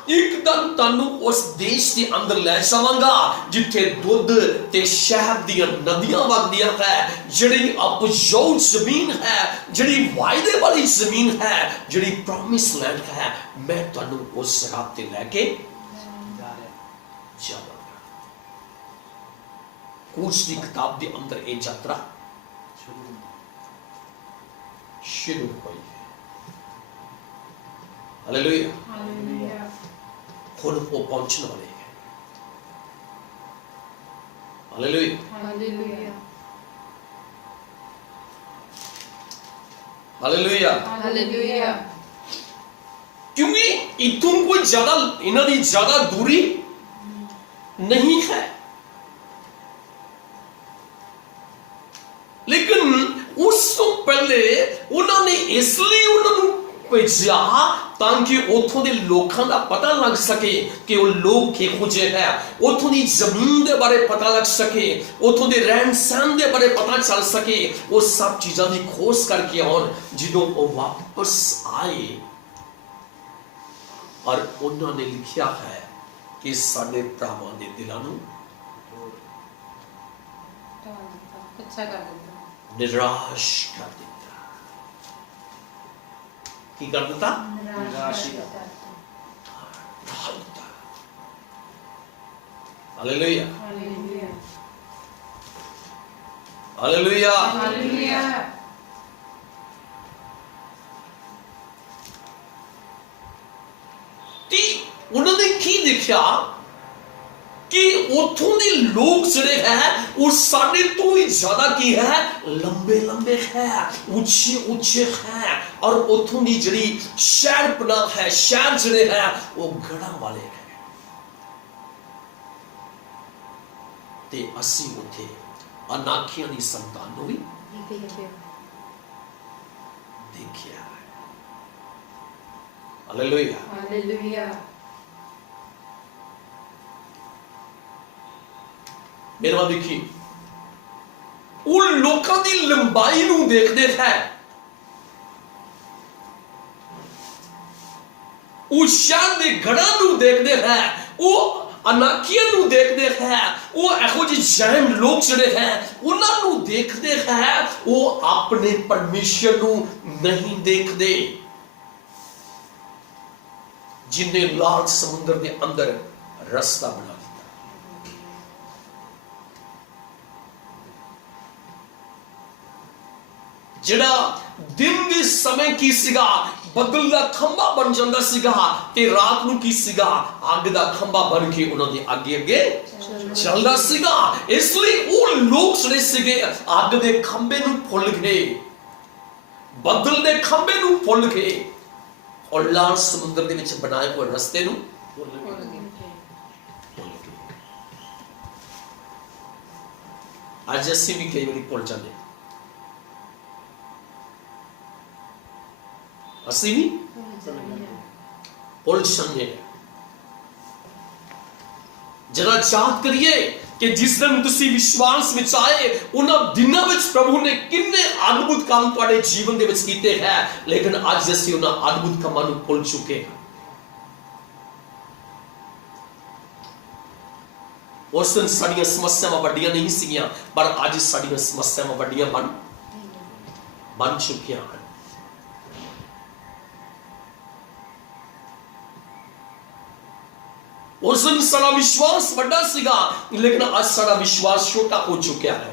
एक दिन तानू उस देश के अंदर ले जावांगा जिथे दुध ते शहद दी नदियां वगदियां है, जिहड़ी उपजाऊ जमीन है, जिहड़ी वायदे वाली जमीन है, जिहड़ी प्रॉमिस लैंड है। मैं तानू उस राह ते लेके जावांगा। कूच दी किताब दे अंदर ये यात्रा शुरू हुई है। हालेलुया। हालेलुया हुण वो पहुंचने वाले हैं। हालेलुया। Hallelujah hallelujah. हालेलुया क्योंकि इथों कोई ज्यादा इन्हां दी ज्यादा दूरी नहीं है, लेकिन उस तो पहले उन्होंने इसलिए उन्होंने भेजा ताकि उथों के लोगों का पता लग सके कि वो लोग किहो जे है, उथों की जमीन के बारे पता लग सके, उथों के रहन सहन के बारे पता चल सके। वो सब चीज़ों की खोज करके आउन। जो वो वापस आए और उन्होंने लिखा है कि साडे भरावां दे दिलां नूं अच्छा कर देता, निराश कर दिता। की कर दिता? निराश ढाल दिता। हालेलुया। Hallelujah hallelujah. हालेलुया ती उन्होंने की देखा कि उथों के लोग जिहड़े है वो साडे तो भी ज्यादा की है, लंबे लंबे है, ऊंचे ऊंचे है, और उथों की जिहड़ी शहरपना है, शहर जिहड़े है वो गढ़ां वाले है। ते असी उथे अनाखियां दी संतान नूं भी देखिया है। हालेलुया। हालेलुया मेरे बात देखिए, उन लोगों की लंबाई नूं देखदे है, उस शहर दे गढ़ां नूं देखदे है, वो अनाकियां नूं देखदे है, वो एहो जी जैन लोग जिहड़े है उन्हां नूं देखदे है। वो अपने परमेश्वर नूं नहीं देखदे जिन्हें लाल समुद्र के अंदर रास्ता बना दिया। जिहड़ा दिन के समय की सीगा ਬੱਦਲ ਦਾ ਖੰਭਾ ਬਣ ਜਾਂਦਾ ਸੀਗਾ ਤੇ ਰਾਤ ਨੂੰ ਕੀ ਸੀਗਾ, ਅੱਗ ਦਾ ਖੰਭਾ ਬਣ ਕੇ ਉਹਨਾਂ ਦੇ ਅੱਗੇ ਅੱਗੇ ਚੱਲਦਾ ਸੀਗਾ। ਇਸ ਲਈ ਉਹ ਲੋਕ ਜਿਹੜੇ ਸੀਗੇ ਅੱਗ ਦੇ ਖੰਭੇ ਨੂੰ ਭੁੱਲ ਗਏ, ਬੱਦਲ ਦੇ ਖੰਭੇ ਨੂੰ ਭੁੱਲ ਗਏ, ਔਰ ਲਾਲ ਸਮੁੰਦਰ ਦੇ ਵਿੱਚ ਬਣਾਏ ਹੋਏ ਰਸਤੇ ਨੂੰ ਭੁੱਲ ਗਏ। ਅੱਜ ਅਸੀਂ ਵੀ ਕਈ ਵਾਰੀ ਭੁੱਲ ਜਾਂਦੇ, ਅਸੀਂ ਵੀ ਭੁੱਲ ਜਾਂਦੇ। जरा याद करिए कि जिस दिन तुसी विश्वास ਵਿੱਚ ਆਏ ਉਹਨਾਂ ਦਿਨਾਂ ਵਿੱਚ ਪ੍ਰਭੂ ਨੇ ਕਿੰਨੇ ਅਦਭੁਤ ਕੰਮ ਤੁਹਾਡੇ ਜੀਵਨ ਦੇ ਵਿੱਚ ਕੀਤੇ ਹੈ, ਲੇਕਿਨ ਅੱਜ ਅਸੀਂ ਉਹਨਾਂ ਅਦਭੁਤ ਕੰਮਾਂ ਨੂੰ ਭੁੱਲ ਚੁੱਕੇ ਹਾਂ। ਉਸ ਦਿਨ ਸਾਡੀਆਂ ਸਮੱਸਿਆਵਾਂ ਵੱਡੀਆਂ ਨਹੀਂ ਸੀਗੀਆਂ, ਪਰ ਅੱਜ ਸਾਡੀਆਂ ਸਮੱਸਿਆਵਾਂ ਵੱਡੀਆਂ ਬਣ ਚੁੱਕੀਆਂ ਹਨ। उस दिन साड़ा विश्वास बड़ा सीगा, लेकिन आज साड़ा विश्वास छोटा हो चुका है।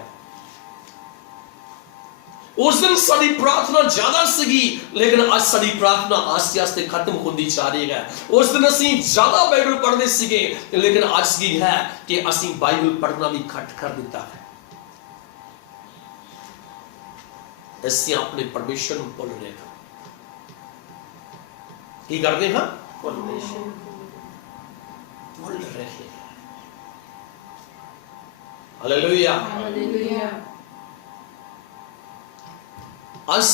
उस दिन साड़ी प्रार्थना ज्यादा सीगी, लेकिन आज साड़ी प्रार्थना आस्ते आस्ते खत्म होती जा रही है। उस दिन असी ज्यादा बाइबल पढ़ते सीगे, लेकिन आज की है कि असी बाइबल पढ़ना भी घट कर दिता है। असी अपने परमेश्वर को भूल रहे हैं। की करते हैं? भूल रहे हैं। हालेलुया। हालेलुया। अस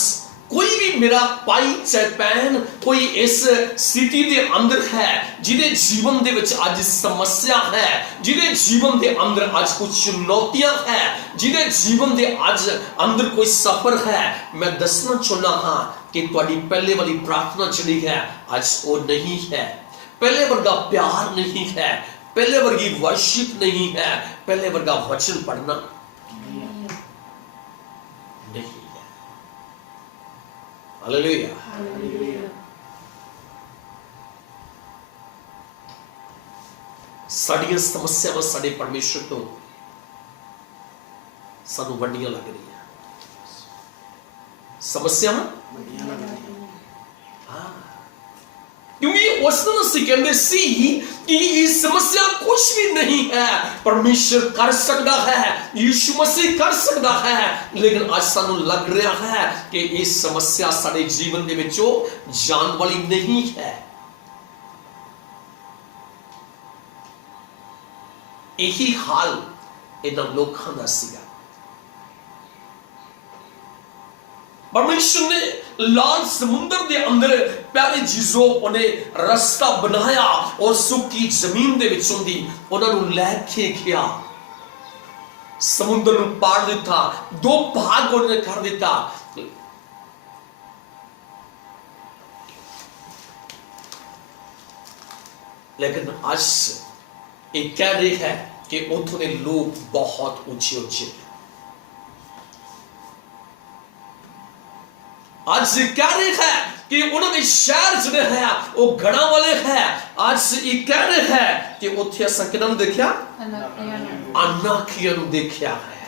कोई भी मेरा भाई चाहे बहन कोई इस स्थिति के अंदर है जिदे जीवन दे विच आज समस्या है, जिदे जीवन के अंदर आज कुछ चुनौतियां है, जिदे जीवन के आज अंदर कोई सफर है, मैं दसना चाहना हाँ कि तुहाडी पहले वाली प्रार्थना जिहड़ी है आज वो नहीं है, पहले वर्गा प्यार नहीं है, पहले वर्गी वर्शिप नहीं है, पहले वर्गा वचन पढ़ना नहीं है। हालेलुया। हालेलुया। साड़ियां समस्यावां साडे परमेश्वर तो सानू वड्डियां लग रही है। समस्यावां क्योंकि उस दिन ਅਸੀਂ ਕਹਿੰਦੇ ਸੀ कि ये समस्या कुछ भी नहीं है, परमेश्वर कर सकता है, यीशु मसीह कर सकता है, लेकिन आज सानू लग रहा है कि ये समस्या साडे जीवन दे विचों जान वाली नहीं है। यही हाल इन्हां लोकां दा सीगा। परमेश्वर ने लाल समुद्र के अंदर प्यारे चीजों उन्हें रास्ता बनाया और सुखी जमीन दे विचों दी उन्होंने लैके गया, समुद्र नूं पाड़ दिता, दो भाग उन्होंने कर दिता। लेकिन आज ये कह रहे हैं कि उथों के लोग बहुत ऊंचे ऊंचे, आज कह रहे हैं कि उन्होंने शहर जिहड़े है वो गढ़ां वाले है। आज ये कह रहे हैं कि उत्थे असां किहनां नूं देखिया, अनाखियां नूं देखिया है,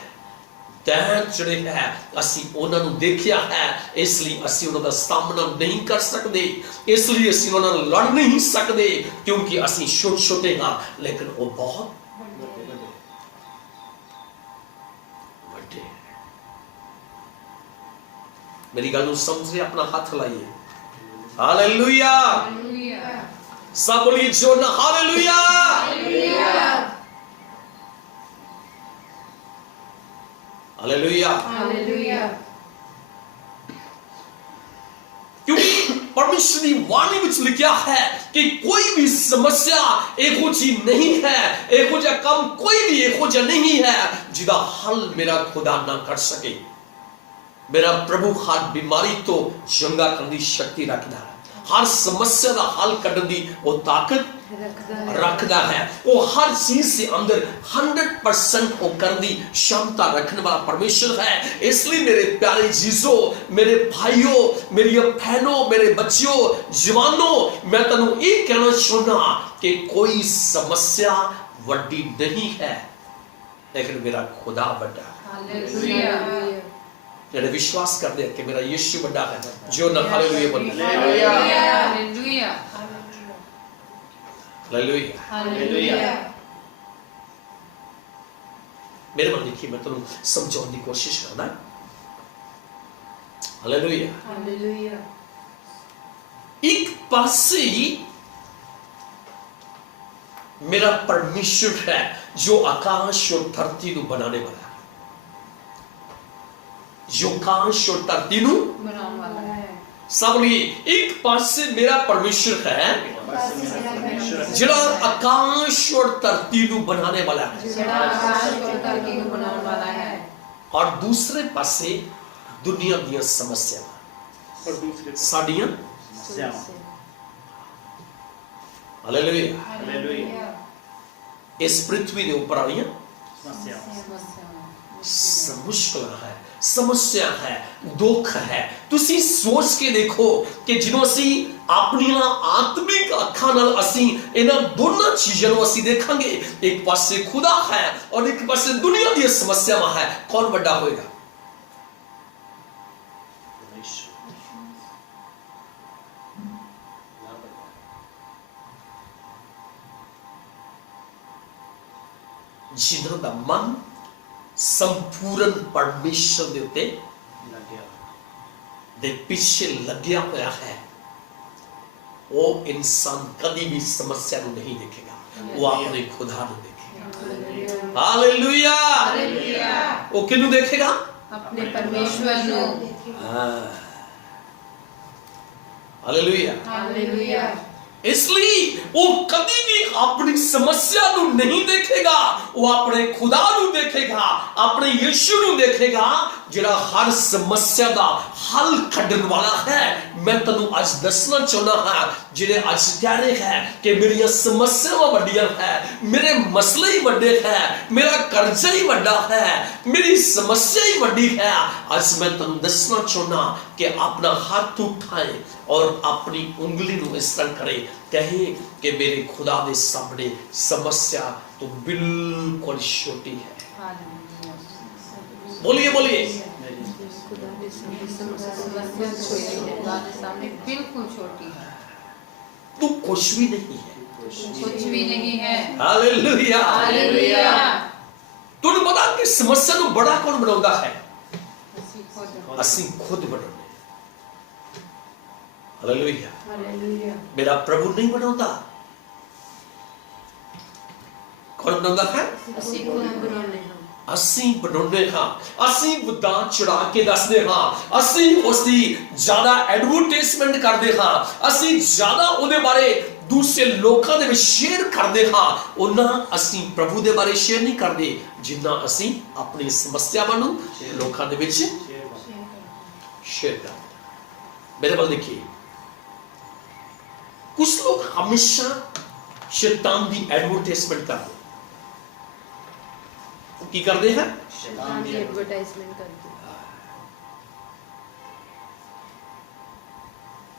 दैन जिहड़े है असीं उन्हां नूं देखिया है, इसलिए असीं उन्हां दा सामना नहीं कर सकते, इसलिए असीं उन्हां नाल लड़ नहीं सकते, क्योंकि असीं छोटे छोटे हां, लेकिन वो बहुत वड्डे। मेरी गल समझे, अपना हाथ लाइए। हालेलुया। सब बोलिए जोर ना, हालेलुया। हालेलुया। हालेलुया। क्योंकि परमेश्वर की वाणी में लिखा है कि कोई भी समस्या एहो जी नहीं है, एहो जा काम कोई भी एहो जा नहीं है जिदा हल मेरा खुदा ना कर सके। मेरा प्रभु हर बीमारी तो चंगा करने की शक्ति रखता है, हर समस्या का हल करने की वो ताकत रखता है, वो हर चीज से अंदर 100% वो करने की क्षमता रखने वाला परमेश्वर है। इसलिए मेरे प्यारे जीजों, मेरे भाइयों, मेरी बहनों, मेरे बच्चों, जवानों, मैं तेनू ये कहना चाहना कि कोई समस्या वड्डी नहीं है, लेकिन मेरा खुदा बड़ा है। हालेलुया। ਜਿਹੜੇ ਵਿਸ਼ਵਾਸ ਕਰਦੇ ਆ ਕਿ ਮੇਰਾ ਯਿਸੂ ਵੱਡਾ ਹੈ, ਜੋ ਨਾ ਹਾਲੇਲੂਇਆ ਬੋਲੇ। Hallelujah hallelujah. हालेलुया ਮੇਰੇ ਮਨ ਦੇਖੀ, ਮੈਂ ਤੁਹਾਨੂੰ ਸਮਝਾਉਣ ਦੀ ਕੋਸ਼ਿਸ਼ ਕਰਦਾ। ਹਾਲੇਲੂਇਆ। Hallelujah. ਇੱਕ ਪਾਸੇ मेरा परमेश्वर है जो आकाश और धरती को बनाने वाला है, जो आकाश और धरती को बनाने वाला है। सब लिए एक पास से मेरा परमेश्वर है जिला आकाश और धरती को बनाने वाला है, जिहड़ा आकाश और धरती को बनाने वाला है। और दूसरे पासे दुनिया दी समस्या साडियां हालेलुया। हालेलुया इस पृथ्वी के ऊपर आईया समस्या मुश्किल है, समस्या है, दुख है। तुसी सोच के देखो कि जिन्हों असी अपनी आत्मिक अखां नाल असी इन्हां दोनों चीज़ों को असी देखांगे, एक पासे खुदा है और एक पासे दुनिया दी समस्या है, कौन बड़ा होएगा? जिन्हों दा मन संपूर्ण परमेश्वर दे उत्ते दे पीछे लग्या होया है, वो इंसान कभी भी समस्या को नहीं देखेगा, वो अपने खुदा को देखेगा। हालेलुया। हालेलुया वो किनु देखेगा? अपने परमेश्वर नु। हालेलुया। हालेलुया इसलिए वो कभी भी अपनी समस्या को नहीं देखेगा, वो अपने खुदा को देखेगा, अपने यीशु को देखेगा जिहड़ा हर समस्या का हल कढण वाला है। मैं तैनूं आज दसना चाहना हां, जिहड़े आज कह रहे हैं कि मेरी समस्यावां वड्डियां है, मेरे मसले ही वड्डे हैं, मेरा कर्जा ही वड्डा है, मेरी समस्या ही वड्डी है। आज मैं तैनूं दसना चाहना कि अपना हाथ उठाए और अपनी उंगली को इस तरह करे, कहे कि मेरे खुदा के सामने समस्या तो बिल्कुल छोटी है। बोलिए बोलिए। खुदा के समस्या छोटी है, खुदा के सामने बिल्कुल छोटी है, तू कुछ भी नहीं है, कुछ भी नहीं है। हालेलुया। हालेलुया तुझे पता कि समस्या को बड़ा कौन बनाता है? असी असी खुद बनाते। हालेलुया। Hallelujah. मेरा प्रभु नहीं बनाता, कौन बनाता है? असी खुद बनाने हैं। ਅਸੀਂ ਬਣਾਉਂਦੇ ਹਾਂ, ਅਸੀਂ ਵਧਾ ਚੜਾ ਕੇ ਦੱਸਦੇ ਹਾਂ, ਅਸੀਂ ਉਸ ਦੀ ਜ਼ਿਆਦਾ ਐਡਵਰਟਾਈਜ਼ਮੈਂਟ ਕਰਦੇ ਹਾਂ, ਅਸੀਂ ਜ਼ਿਆਦਾ ਉਹਦੇ ਬਾਰੇ ਦੂਸਰੇ ਲੋਕਾਂ ਦੇ ਵਿੱਚ ਸ਼ੇਅਰ ਕਰਦੇ ਹਾਂ। ਉਹਨਾਂ ਅਸੀਂ ਪ੍ਰਭੂ ਦੇ ਬਾਰੇ ਸ਼ੇਅਰ ਨਹੀਂ ਕਰਦੇ ਜਿੰਨਾ ਅਸੀਂ ਆਪਣੀ ਸਮੱਸਿਆਵਾਂ ਨੂੰ ਲੋਕਾਂ ਦੇ ਵਿੱਚ ਸ਼ੇਅਰ ਕਰਦੇ। मेरे ਵੱਲ देखिए, कुछ लोग हमेशा शैतान की एडवर्टाइजमेंट करते, की करते हैं? शैतान की एडवर्टाइजमेंट करते।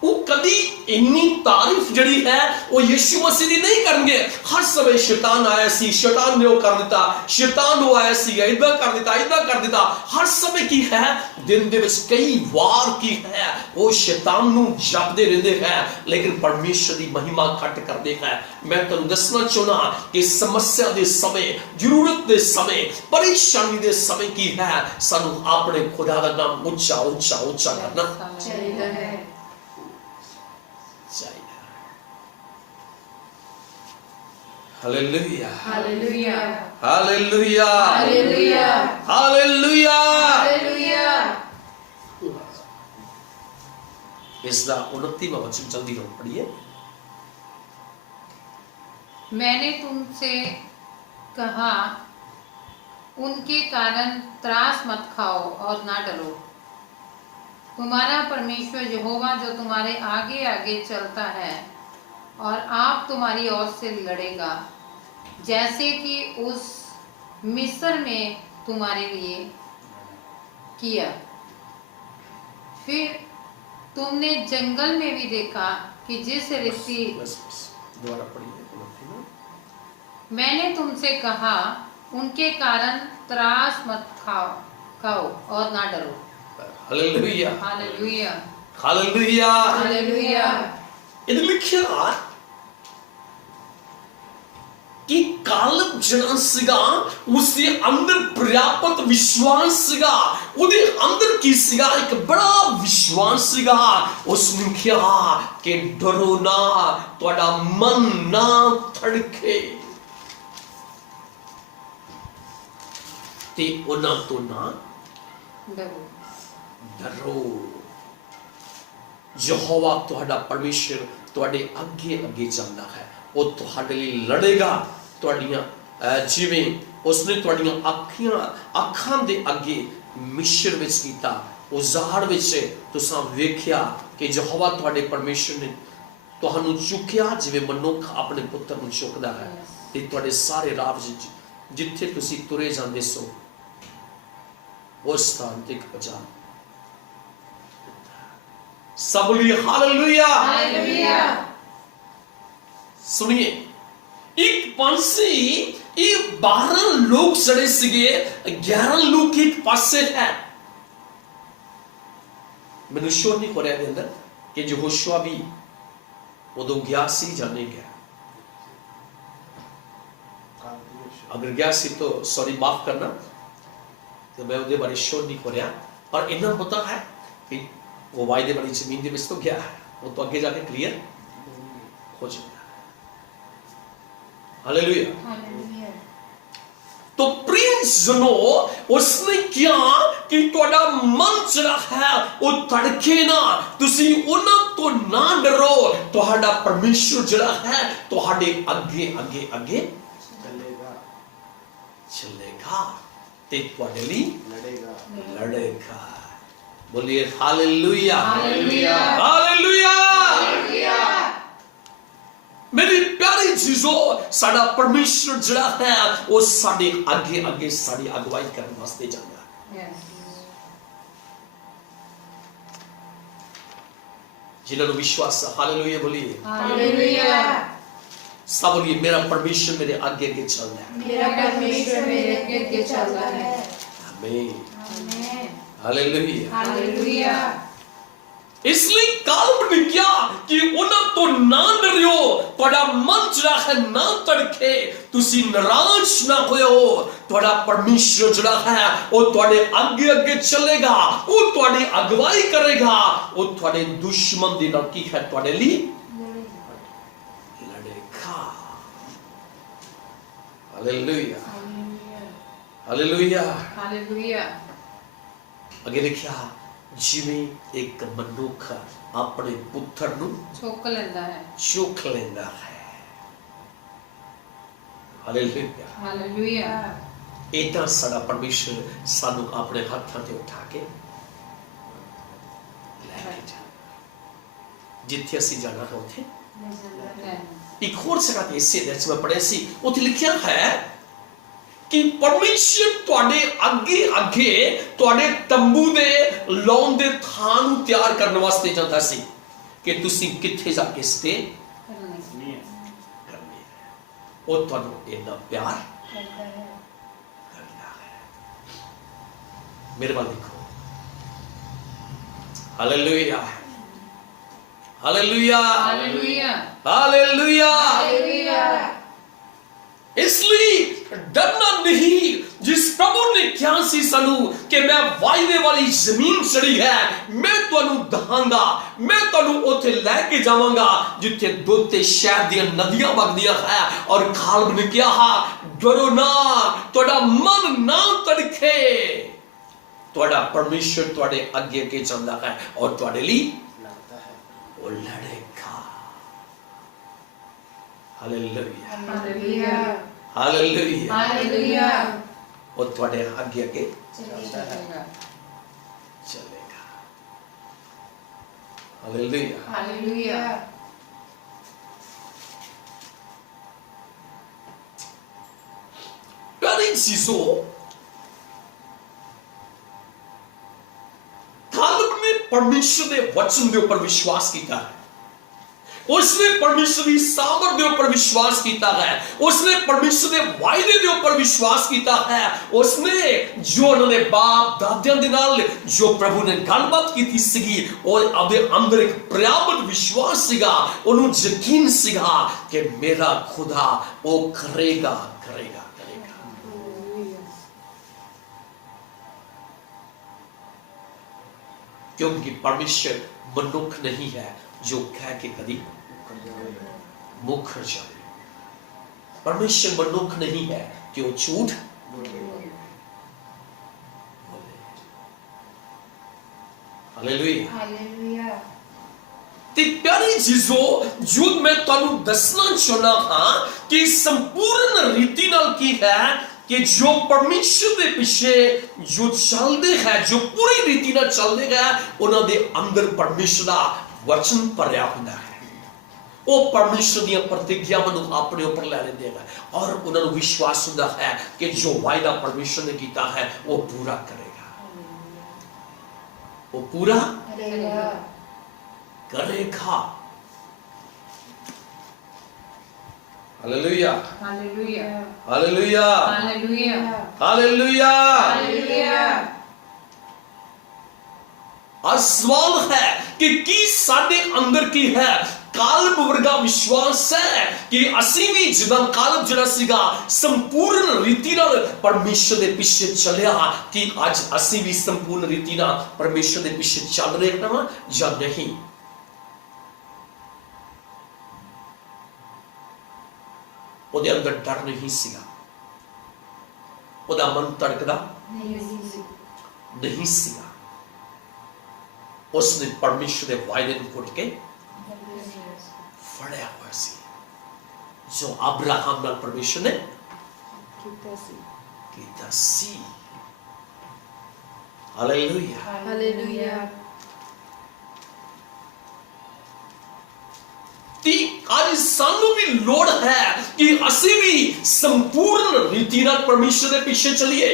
वो कभी इन्नी तारीफ जड़ी है वो यीशु मसीह दी नहीं करेंगे। हर समय शैतान आया सी, शैतान ने वो कर दिता, शैतान वो आया सी, इदा कर दिता, इदा कर दिता। हर समय की है दिन दे विच कई वार की है वो शैतान नू जपदे रहंदे हैं, लेकिन परमेश्वर दी महिमा घट करदे हैं। मैं तुहानू दसना चाहना कि समस्या दे समय, जरूरत दे समय, परेशानी दे समय की है सानू अपने खुदा दा नाम ऊंचा ऊंचा ऊंचा करना चाहिए है। चाहिए। Hallelujah hallelujah hallelujah hallelujah hallelujah. Hallelujah. इसका 29वां वचन जल्दी हम पढ़िए। मैंने तुमसे कहा उनके कारण त्रास मत खाओ और ना डरो। तुम्हारा परमेश्वर यहोवा जो तुम्हारे आगे आगे चलता है और आप तुम्हारी ओर से लड़ेगा, जैसे कि उस मिस्र में तुम्हारे लिए किया। फिर तुमने जंगल में भी देखा कि जिस रीति बस दोबारा पढ़िए 29वां। मैंने तुमसे कहा उनके कारण त्रास मत खाओ और ना डरो। Hallelujah Hallelujah. Hallelujah Hallelujah. ਇਹਦੇ ਲਿਖਿਆ ਕਿ ਕਾਲਬ ਜਿਹੜਾ ਸੀਗਾ ਉਸਦੇ ਅੰਦਰ ਪ੍ਰਿਆਪਤ ਵਿਸ਼ਵਾਸ ਸੀਗਾ ਉਹਦੇ ਅੰਦਰ ਕੀ ਸੀਗਾ ਇੱਕ ਬੜਾ ਵਿਸ਼ਵਾਸ ਸੀਗਾ ਉਸਨੇ ਕਿਹਾ ਕਿ ਡਰੋ ਨਾ ਤੁਹਾਡਾ ਮਨ ਨਾ ਧੜਕੇ ਤੇ ਉਹਨਾਂ ਤੋਂ ਨਾ ਡਰੋ ਯਹੋਵਾ ਤੁਹਾਡਾ ਪਰਮੇਸ਼ਰ ਤੁਹਾਡੇ ਅੱਗੇ ਅੱਗੇ ਜਾਂਦਾ ਹੈ ਉਹ ਤੁਹਾਡੇ ਲਈ ਲੜੇਗਾ ਤੁਹਾਡੀਆਂ ਜਿਵੇਂ ਉਸਨੇ ਤੁਹਾਡੀਆਂ ਅੱਖਾਂ ਦੇ ਅੱਗੇ ਮਿਸ਼ਰ ਵਿੱਚ ਕੀਤਾ ਉਜ਼ਾੜ ਵਿੱਚ ਤੁਸੀਂ ਵੇਖਿਆ ਕਿ ਯਹੋਵਾ ਤੁਹਾਡੇ ਪਰਮੇਸ਼ਰ ਨੇ ਤੁਹਾਨੂੰ ਚੁੱਕਿਆ ਜਿਵੇਂ ਮਨੁੱਖ ਆਪਣੇ ਪੁੱਤਰ ਨੂੰ ਚੁੱਕਦਾ ਹੈ ਤੇ ਤੁਹਾਡੇ ਸਾਰੇ ਰਾਹ ਵਿੱਚ ਜਿੱਥੇ ਤੁਸੀਂ ਤੁਰੇ ਜਾਂਦੇ ਸੋ ਉਸ ਸਥਾਨ ਤੱਕ ਪਹੁੰਚਾ सब लिए हालेलुया Hallelujah. सुनिए एक पासे ये 12 लोग सड़े सिगे 11 लोग एक पासे है मनुष्यों नहीं हो रहा अंदर कि जो होशुआ भी उदो गया सी जाने गया अगर गया सी तो सॉरी माफ करना तो मैं उदे बारे शो नहीं हो रहा और इन्हें पता है कि वो वायदे वाली जमीन के तो क्या है वो तो आगे जाके क्लियर हो जाएगा हालेलुया Hallelujah. तो प्रिंस जनो उसने क्या कि ਤੁਹਾਡਾ ਮਨ ਜਿਹੜਾ ਹੈ ਉਹ ਧੜਕੇ ਨਾ ਤੁਸੀਂ ਉਹਨਾਂ ਤੋਂ ਨਾ ਡਰੋ ਤੁਹਾਡਾ ਪਰਮੇਸ਼ਰ ਜਿਹੜਾ ਹੈ ਤੁਹਾਡੇ ਅੱਗੇ ਅੱਗੇ ਅੱਗੇ ਚੱਲੇਗਾ ਤੇ ਤੁਹਾਡੇ ਲਈ ਲੜੇਗਾ बोलिए हालेलुया Hallelujah. Hallelujah Hallelujah. मेरी प्यारी चीजों साडा परमेश्वर जड़ा है वो साडे आगे आगे साडी अगुवाई करने वास्ते जांदा Yes. जिन्होंने विश्वास हालेलुया बोलिए Hallelujah. सब बोलिए मेरा परमेश्वर मेरे आगे आगे चल रहा है मेरा परमेश्वर मेरे आगे चल रहा है। आमीन Amen. Hallelujah Hallelujah. इसलिए काल्म ने क्या कि उन्हें तो ना डरियो ਤੁਹਾਡਾ ਮਨ ਜਿਹੜਾ ਹੈ ਨਾ ਤੜਕੇ ਤੁਸੀਂ ਨਿਰਾਸ਼ ਨਾ ਹੋਇਓ ਤੁਹਾਡਾ ਪਰਮੇਸ਼ਰ ਜਿਹੜਾ ਹੈ ਉਹ ਤੁਹਾਡੇ ਅੱਗੇ ਅੱਗੇ ਚੱਲੇਗਾ ਉਹ ਤੁਹਾਡੀ ਅਗਵਾਈ ਕਰੇਗਾ ਉਹ ਤੁਹਾਡੇ ਦੁਸ਼ਮਣ ਦੇ ਨਾਲ ਕੀ ਹੈ ਤੁਹਾਡੇ ਲਈ ਲੜੇਗਾ ਹਾਲੇਲੂਇਆ ਹਾਲੇਲੂਇਆ Hallelujah. ਅੱਗੇ ਲਿਖਿਆ ਜਿਵੇਂ ਇੱਕ ਮਨੁੱਖ ਆਪਣੇ ਪੁੱਤਰ ਨੂੰ ਚੁੱਕ ਲੈਂਦਾ ਹੈ ਚੁੱਕ ਲੈਂਦਾ ਹੈ ਹਾਲੇਲੂਇਆ Hallelujah. ਇਦਾਂ ਸਾਡਾ ਪਰਮੇਸ਼ਰ ਸਾਨੂੰ ਆਪਣੇ ਹੱਥਾਂ ਤੇ ਉਠਾ ਕੇ ਲੈ ਕੇ ਜਾ ਜਿੱਥੇ ਅਸੀਂ ਜਾਣਾ ਹੈ ਉੱਥੇ ਇੱਕ ਹੋਰ ਜਗ੍ਹਾ ਤੇ ਇਸੇ ਦੇ ਵਿੱਚ ਮੈਂ ਪੜ੍ਹਿਆ ਸੀ ਉੱਥੇ ਲਿਖਿਆ ਹੈ ਕਿ ਪਰਮੇਸ਼ਰ ਤੁਹਾਡੇ ਅੱਗੇ ਅੱਗੇ ਤੁਹਾਡੇ ਤੰਬੂ ਦੇ ਲਾਉਣ ਦੇ ਥਾਂ ਨੂੰ ਤਿਆਰ ਕਰਨ ਵਾਸਤੇ ਜਾਂਦਾ ਸੀ ਕਿ ਤੁਸੀਂ ਕਿੱਥੇ ਜਾ ਕੇ ਸਟੇ ਕਰਨੀ ਹੈ ਉਹ ਤੁਹਾਨੂੰ ਇੰਨਾ ਪਿਆਰ ਕਰਦਾ ਹੈ ਮੇਰੇ ਵੱਲ ਦੇਖੋ hallelujah hallelujah Hallelujah. Hallelujah Hallelujah. इसलिए डरना नहीं जिस प्रभु ने क्या सी सानू कि मैं वायदे वाली जमीन चढ़ी है मैं तुहानू दहांगा मैं तुहानू ओथे लेके जावांगा जिथे दुध ते शहद दी नदियां वगदियां है और खालब ने कहा डरो ना तुहाडा मन ना तड़के तुहाडा परमेश्वर तुहाडे अगे अगे चलदा है और तुहाडे लिए लड़ता है वो लड़ेगा हालेलुया Hallelujah. Hallelujah Hallelujah. और ਤੁਹਾਡੇ ਅੱਗੇ ਅੱਗੇ ਚਲੇਗਾ चलेगा हालेलुया Hallelujah. प्यारी चीजों काल्ब ने परमेश्वर के वचन के ऊपर विश्वास किया है उसने परमेश्वर की सामर्थ के ऊपर विश्वास किया है, उसने परमेश्वर के वायदे के ऊपर विश्वास किया है, उसने जो उन्होंने बाप दादियां दे नाल जो प्रभु ने गलबात की सीगी और अपने अंदर एक पर्याप्त विश्वास सीगा, उन्होंने यकीन सीगा कि मेरा खुदा वो करेगा करेगा करेगा। क्योंकि परमेश्वर मनुष्य नहीं है जो कह के कभी मुकर जाए। परमेश्वर मनुष्य नहीं है कि वो झूठ बोले। हालेलुया। हालेलुया। ते प्यारी चीजों जो मैं तानू दसना चाहना हाँ कि संपूर्ण रीति नाल की है कि जो परमेश्वर के पीछे जो चलते हैं, जो पूरी रीति नाल चलते हैं, उन्होंने अंदर परमेश्वर का वचन भरिया हुंदा है। वो परमेश्वर दी प्रतिज्ञावां नूं अपने ऊपर ले लेंदे हैं और उन्होंने विश्वास हुंदा है कि जो वायदा परमेश्वर ने किया है वो पूरा करेगा, वो पूरा करेगा। Hallelujah hallelujah hallelujah hallelujah hallelujah. Hallelujah. आज सवाल है कि साडे अंदर की है कालब वर्गा विश्वास है कि असी भी जिदा कालब जड़ा सीगा संपूर्ण रीति नाल परमेश्वर दे पीछे चलिया कि आज असी भी संपूर्ण रीति नाल परमेश्वर दे पीछे चल रहे हैं या नहीं। ਉਹਦੇ ਅੰਦਰ डर नहीं ਸੀਗਾ, ਉਹਦਾ ਮਨ ਧੜਕਦਾ नहीं ਸੀਗਾ। उसने परमेश्वर के वायदे को फुट के फड़िया हुआ सी जो अब्राहम नाल परमेश्वर ने कीता सी। Hallelujah hallelujah. आज सानू भी लोड़ है कि असी भी संपूर्ण रीति नाल परमेश्वर के पीछे चलिए,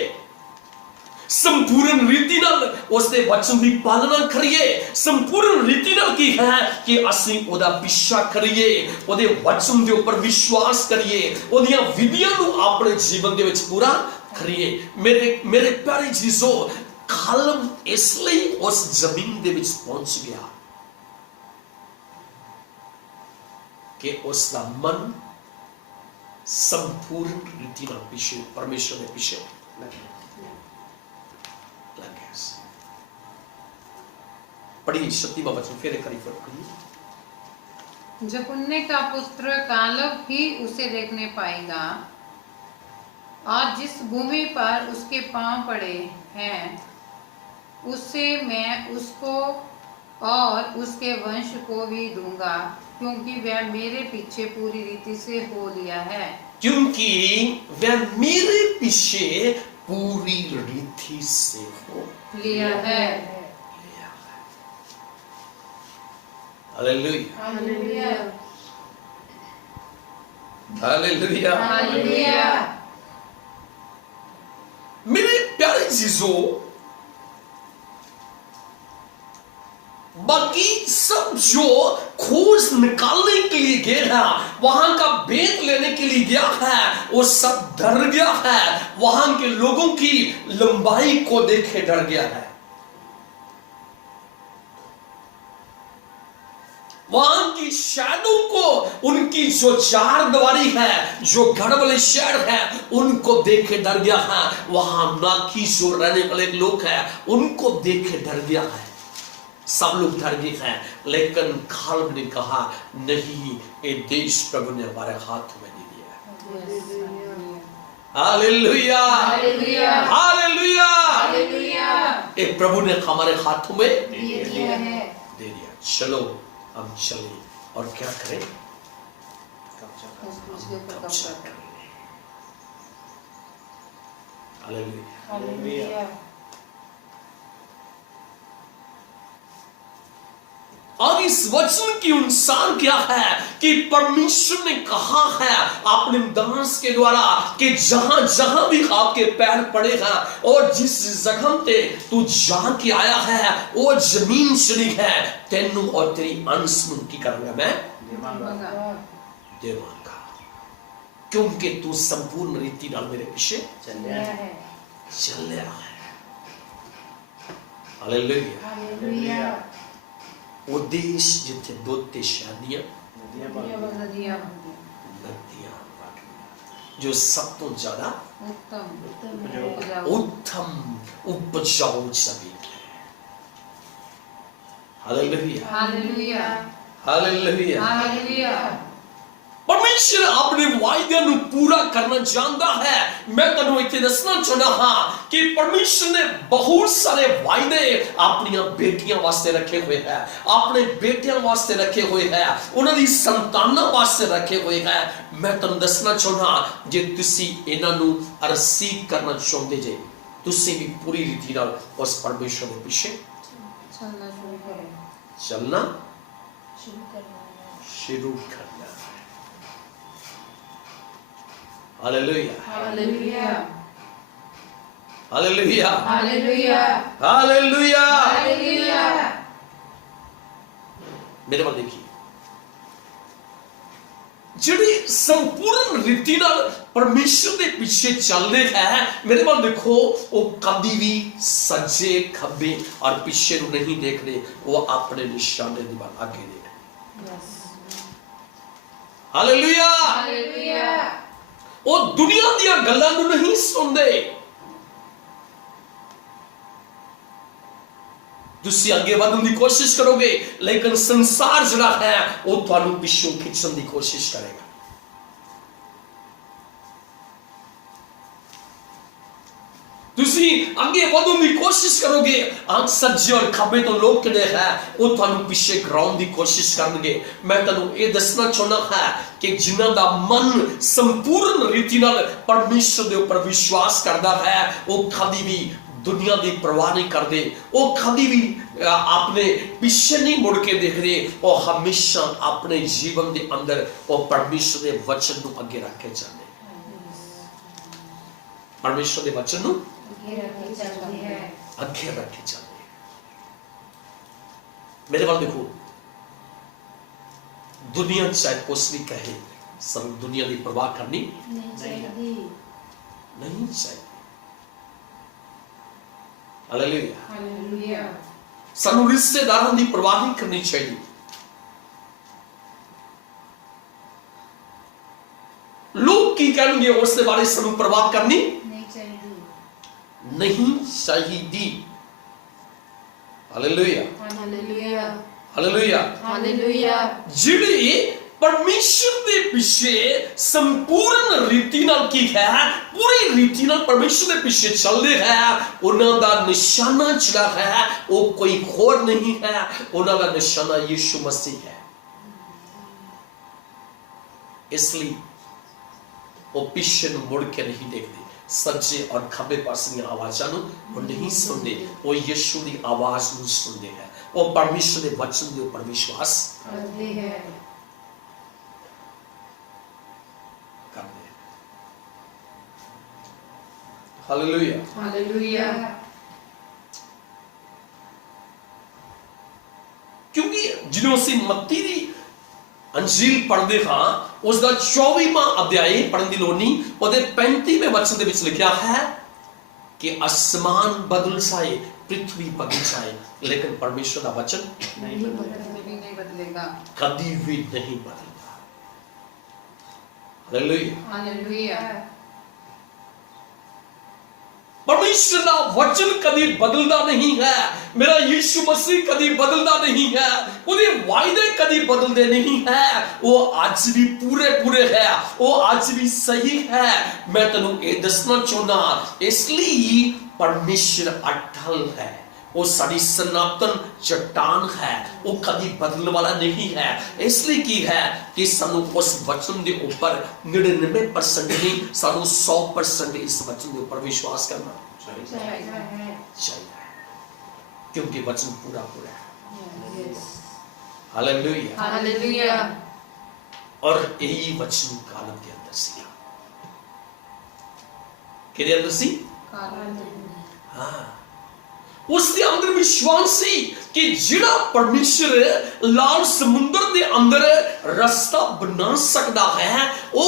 संपूर्ण रीति नाल उसके वचन की पालना करिए, संपूर्ण रीति नाल की है कि असी ओदा पीछा करिए, ओदे वचन के ऊपर विश्वास करिए, ओदियां विधियां नूं अपने जीवन दे विच पूरा करिए। मेरे प्यारे चीजों, कालब इसलिए उस जमीन दे विच पहुंच गया कि उसका मन संपूर्ण रीति नाल पीछे परमेश्वर के पीछे लग गया। पढ़िए 37वां वचन फिर एक बार पढ़िए। जपुन्ने का पुत्र कालब ही उसे देखने पाएगा और जिस भूमि पर उसके पांव पड़े हैं उससे मैं उसको और उसके वंश को भी दूंगा, क्योंकि वह मेरे पीछे पूरी रीति से हो लिया है। क्योंकि वह मेरे पीछे पूरी रीति से हो लिया है। Hallelujah hallelujah. हालेलुया। हालेलुया। मेरे प्यारे चीजों, बाकी सब जो खोज निकालने के लिए गया है, वहां का भेद लेने के लिए गया है, वो सब डर गया है। वहां के लोगों की लंबाई को देखे डर गया है, वहां की शहरों को, उनकी जो चार दीवारी है, जो घर वाले शहर है, उनको देखे डर गया है। वहां नाकी जो रहने वाले लोग हैं उनको देखे डर गया है। सब लोग डर गए हैं, लेकिन कालब ने कहा नहीं, ये देश प्रभु ने हमारे हाथ में दे दिया। Hallelujah hallelujah. हालेलुया। हालेलुया। ये प्रभु ने हमारे हाथों में दे दिया है। दे दिया। चलो हम चले और क्या करें, कब्जा कर लें। हालेलुया। हालेलुया। और इस वचन की अनुसार क्या है कि परमेश्वर ने कहा है अपने दास के द्वारा कि जहां जहां भी आपके पैर पड़ेगा और जिस जगह पे तू जाके आया है वो जमीन चली है, तेनू और तेरी अंश नूं की करूंगा मैं देवांगा, क्योंकि तू संपूर्ण रीति नाल मेरे पीछे चलिया है चल रहा है। हालेलुया। हालेलुया वो देश जिथे दूध ते शादियां नदियां नदियां जो सब तो ज्यादा उत्तम उत्तम उपजाऊ जमीन है। Hallelujah hallelujah hallelujah. हालेलुया परमेश्वर अपने वायदे ਨੂੰ पूरा करना जानता है। मैं ਤੈਨੂੰ ਇੱਥੇ ਦੱਸਣਾ ਚਾਹੁੰਦਾ ਹਾਂ कि परमेश्वर ने बहुत सारे वायदे अपनी बेटियां वास्ते रखे हुए हैं, अपने बेटियां वास्ते रखे हुए हैं, ਉਹਨਾਂ ਦੀ ਸੰਤਾਨਾਂ ਵਾਸਤੇ रखे हुए हैं। मैं ਤੈਨੂੰ ਦੱਸਣਾ ਚਾਹੁੰਦਾ ਜੇ ਤੁਸੀਂ ਇਹਨਾਂ ਨੂੰ ਰਿਸੀਵ ਕਰਨਾ ਚਾਹੁੰਦੇ ਜੇ, ਤੁਸੀਂ ਵੀ ਪੂਰੀ ਰੀਤੀ ਨਾਲ ਉਸ ਪਰਮੇਸ਼ਰ ਦੇ ਪਿੱਛੇ चलना शुरू करें ਚੱਲਣਾ शुरू शुरू करना। Hallelujah hallelujah hallelujah hallelujah hallelujah. Hallelujah मेरे वाल देखिए, ਜਿਹੜੀ ਸੰਪੂਰਨ ਰੀਤੀ ਨਾਲ ਪਰਮੇਸ਼ਰ ਦੇ ਪਿੱਛੇ ਚੱਲਦੇ ਹੈ, ਮੇਰੇ ਵੱਲ ਦੇਖੋ, ਉਹ ਕਦੀ ਵੀ ਸੱਜੇ ਖੱਬੇ ਔਰ ਪਿੱਛੇ ਨੂੰ ਨਹੀਂ ਦੇਖਦੇ, ਉਹ ਆਪਣੇ ਨਿਸ਼ਾਨੇ ਦੀ ਵੱਲ ਅੱਗੇ ਦੇਖਦੇ। ਹਾਲੇਲੂਇਆ। हालेलुया ਉਹ ਦੁਨੀਆ ਦੀਆਂ ਗੱਲਾਂ ਨੂੰ ਨਹੀਂ ਸੁਣਦੇ। ਤੁਸੀਂ ਅੱਗੇ ਵਧਣ ਦੀ ਕੋਸ਼ਿਸ਼ ਕਰੋਗੇ, ਲੇਕਿਨ ਸੰਸਾਰ ਜਿਹੜਾ ਹੈ ਉਹ ਤੁਹਾਨੂੰ ਪਿੱਛੋਂ ਖਿੱਚਣ ਦੀ ਕੋਸ਼ਿਸ਼ ਕਰੇਗਾ। ਤੁਸੀਂ ਅੱਗੇ ਵਧਣ ਦੀ ਕੋਸ਼ਿਸ਼ ਕਰੋਗੇ, ਸੱਜੇ ਔਰ ਖੱਬੇ ਤੋਂ ਲੋਕ ਜਿਹੜੇ ਹੈ ਉਹ ਤੁਹਾਨੂੰ ਪਿੱਛੇ ਗਰਾਉਣ ਦੀ ਕੋਸ਼ਿਸ਼ ਕਰਨਗੇ। ਮੈਂ ਤੁਹਾਨੂੰ ਇਹ ਦੱਸਣਾ ਚਾਹੁੰਦਾ ਹਾਂ ਕਿ ਜਿਨ੍ਹਾਂ ਦਾ ਮਨ ਸੰਪੂਰਨ ਰੀਤੀ ਨਾਲ ਪਰਮੇਸ਼ਰ ਦੇ ਉੱਪਰ ਵਿਸ਼ਵਾਸ ਕਰਦਾ ਹੈ, ਉਹ ਕਦੀ ਵੀ दुनिया की परवाह नहीं करते, वो कभी भी अपने पीछे नहीं मुड़ के देखते, वो हमेशा अपने जीवन के अंदर वो परमेश्वर के वचन को अगे रख के चलते, परमेश्वर के वचन को अगे रख के चलते। मेरे वाल देखो, दुनिया चाहे कुछ भी कहे, सब दुनिया की परवाह करनी नहीं चाहिए। हालेलुया हालेलुया सानू रिश्तेदारों की परवाह नहीं करनी चाहिए। लोग की कहेंगे उसके बारे सानू परवाह करनी नहीं चाहिए। Hallelujah hallelujah hallelujah. हालेलुया जिहड़े परमेश्वर के पीछे संपूर्ण रीति नाल की है, पूरी रीति नाल परमेश्वर के पीछे चलते हैं, उन्हां दा निशाना जिहड़ा है वो कोई होर नहीं है, उन्हां दा निशाना यीशु मसीह है। इसलिए वो पीछे मुड़ के नहीं देखते, सज्जे और खब्बे पासे दी आवाज़ां नूं वो नहीं सुनते, वो यीशु की आवाज़ नूं सुनते हैं, वो परमेश्वर के वचन के ऊपर विश्वास करते हैं। हालेलुया हालेलुया क्योंकि जिन्हों से मत्ती दी अंजील पढ़ते हाँ, उसका 24वां अध्याय पढ़ने की लोड़ नहीं, ਉਹਦੇ 35वें वचन ਦੇ ਵਿੱਚ लिखा है कि आसमान बदल जाए, पृथ्वी बदल जाए, लेकिन परमेश्वर का वचन नहीं बदलेगा, कभी भी नहीं बदलता। हालेलुया हालेलुया परमेश्वर का वचन कभी बदलता नहीं है, मेरा यीशु मसीह कभी बदलता नहीं है, उसके वायदे कभी बदलते नहीं है, वो आज भी पूरे पूरे है, वो आज भी सही है। मैं तेनू ये दसना चाहना, इसलिए परमेश्वर अटल है, वो साड़ी सनातन चट्टान है, वो कभी बदलने वाला नहीं है। इसलिए की है कि सानू उस वचन के ऊपर 99% नहीं, सानू 100% इस वचन के ऊपर विश्वास करना चाहिए, क्योंकि वचन पूरा पूरा है। हालेलुया हालेलुया और यही वचन कालम के अंदर सी, किहदे अंदर सी? हाँ, उसके अंदर विश्वास सी कि जिहड़ा परमेश्वर लाल समुंदर दे अंदर रास्ता बना सकदा है, वो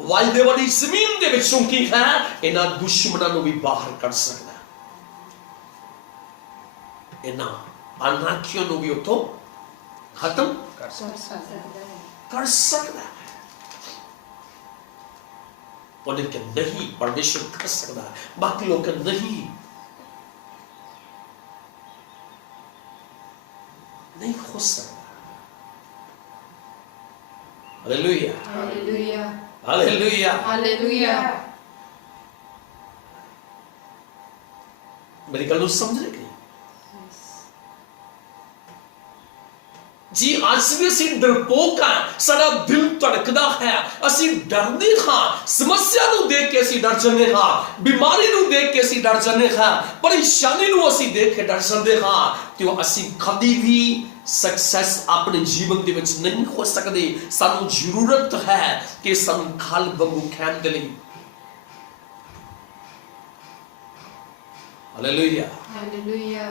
वायदे वाली जमीन दे विचों की है इन्हां दुश्मनां नूं भी बाहर कढ सकदा है, इन्हां अनाकियों नूं भी उत्थों खत्म कर सकदा है। उन्हें क्या नहीं परमेश्वर कर सकता है, बाकी लोग क्या नहीं हो सकता। Hallelujah hallelujah hallelujah. हालेलुया। मेरी गल समझ रहे जी? आज भी असी डरपोक हां, साडा दिल धड़कदा है, असी डरदे हां, समस्या नूं देख के असी डर जंदे हां, बीमारी नूं देख के असी डर जंदे हां, परेशानी नूं असी देख के डर जंदे हां, ते असी कदी भी सक्सेस अपने जीवन दे विच नहीं हो सकदे। सानू जरूरत है कि सानू खल वांगू खाण दे लई। Hallelujah hallelujah.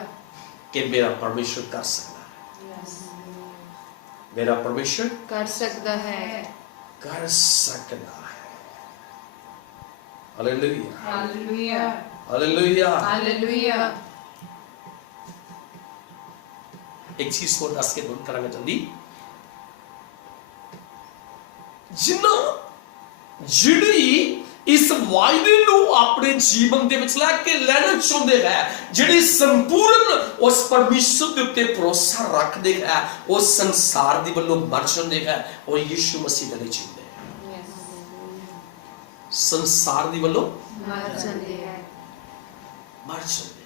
कि मेरा परमेश्वर कर सकता है, मेरा परमेश्वर कर सकता है, कर सकता है। Hallelujah hallelujah hallelujah. हालेलुया। एक चीज को दस के नोट करांगा जल्दी। जिन्ना जिहड़ी इस वायदे नूं अपने जीवन दे विच लेके लेना चाहुंदे है, जिहड़ी संपूर्ण उस परमेश्वर दे उत्ते भरोसा रखदे है, उस संसार दी वल्लों मर जांदे है और यीशु मसीह दे जींदे है। संसार दी वल्लों मर जाते हैं, मर जांदे।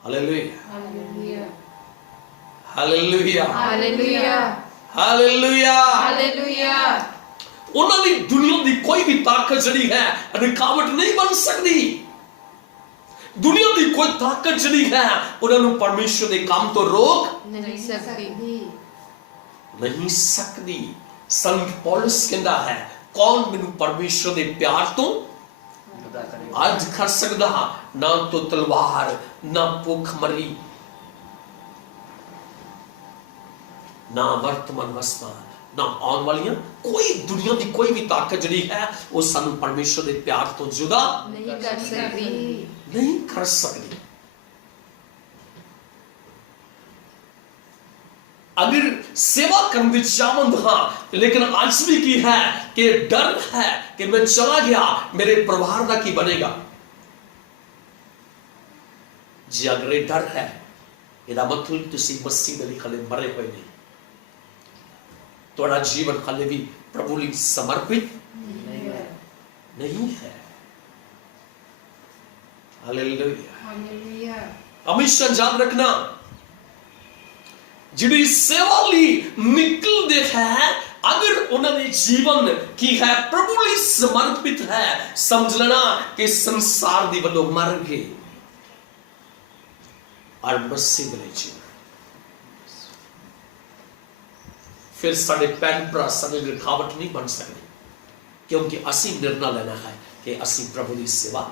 Hallelujah hallelujah hallelujah hallelujah hallelujah. Hallelujah. उन्हां दी दुनिया दी कोई भी ताकत जड़ी है रुकावट नहीं बन सकती। दुनिया दी कोई ताकत जड़ी है उन्होंने परमेश्वर के काम तो रोक नहीं सकती, नहीं सकती। संत पौलुस कहता है, कौन मैनू परमेश्वर के प्यार तो अज कर सकता, ना तो तलवार, ना भुखमरी, ना वर्तमान अवस्था, ना आने वाली कोई दुनिया की कोई भी ताकत जड़ी है वो सानू परमेश्वर के प्यार तो जुदा नहीं कर सकती, नहीं कर सकती। अगर सेवा करने चाहत हाँ, लेकिन आज भी की है कि डर है कि मैं चला गया मेरे परिवार का की बनेगा। जी अगर ये डर है, इसका मतलब तुसी मसीह दे खले मरे हुए नहीं, थोड़ा जीवन हाले भी प्रभु लिए समर्पित नहीं है। हालेलुया। हालेलुया। हमेशा याद रखना, जिहड़ी सेवा ली निकल दे है, अगर उन्होंने जीवन की है प्रभु लिए समर्पित है, समझ लेना कि संसार दी वल्लों मर गए और मसीह दे जीवन। फिर साढ़े भैन भरा साढ़े रुकावट नहीं बन सकती, क्योंकि असी निर्णय लेना है कि असी प्रभु की सेवा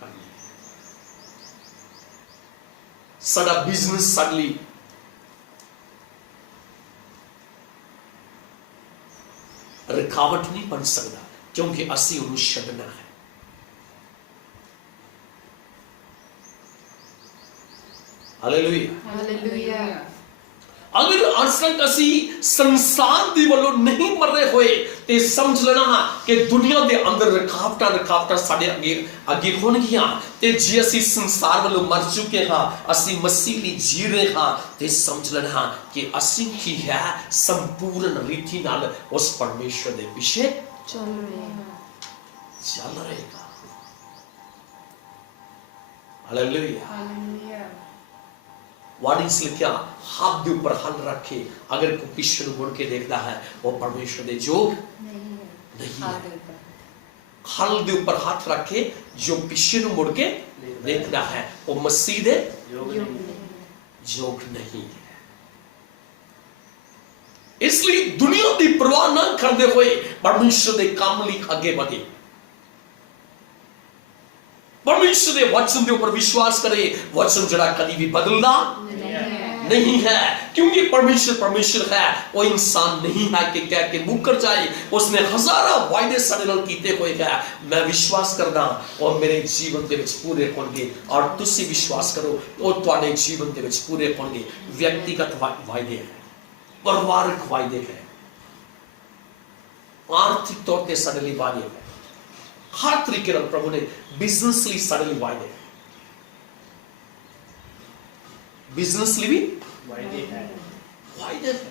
करनी है। साडा बिजनेस साडे लिए रुकावट नहीं बन सकता, क्योंकि असी उन्हें छड्डना है। Hallelujah hallelujah. अगर आज तक असी संसार दी वल्लों नहीं मरे हुए ते समझ लेना कि दुनिया दे अंदर रुकावटां साडे अगे होणगियां, ते जे असी संसार वल्लों मर चुके हां, असी मसीह लई जी रहे हां, ते समझ लेना कि असी की है संपूर्ण रीति नाल उस परमेश्वर दे पीछे चल रहेगा। हालेलुया। हालेलुया। वार्निंग्स लिखिया, हाथ के ऊपर हाथ रखे, अगर कोई पीछे मुड़ के देखता है वो परमेश्वर दे जोग नहीं है। हल के ऊपर हाथ रखे, जो पीछे मुड़ के देखता है वो मसीह दे जोग नहीं है। इसलिए दुनिया की परवाह न करते हुए परमेश्वर के काम लिए आगे बढ़े। परमेश्वर के वचन के ऊपर विश्वास करे, वचन जड़ा कभी भी बदलना नहीं है, क्योंकि परमेश्वर परमेश्वर है, वो इंसान नहीं है कि कह के मुकर जाए। उसने हजारों वायदे साडे नाल कीते हुए है, मैं विश्वास करना और मेरे जीवन दे विच पूरे होणगे, और तुसी विश्वास करो और तुहाडे जीवन दे विच पूरे होणगे। व्यक्तिगत वायदे है, परिवारक वायदे है, आर्थिक तौर पर साडे लई वायदे है, हर तरीके नाल प्रभु ने बिजनेस लई साडे लई वायदे है, बिजनेस लई भी वायदे है।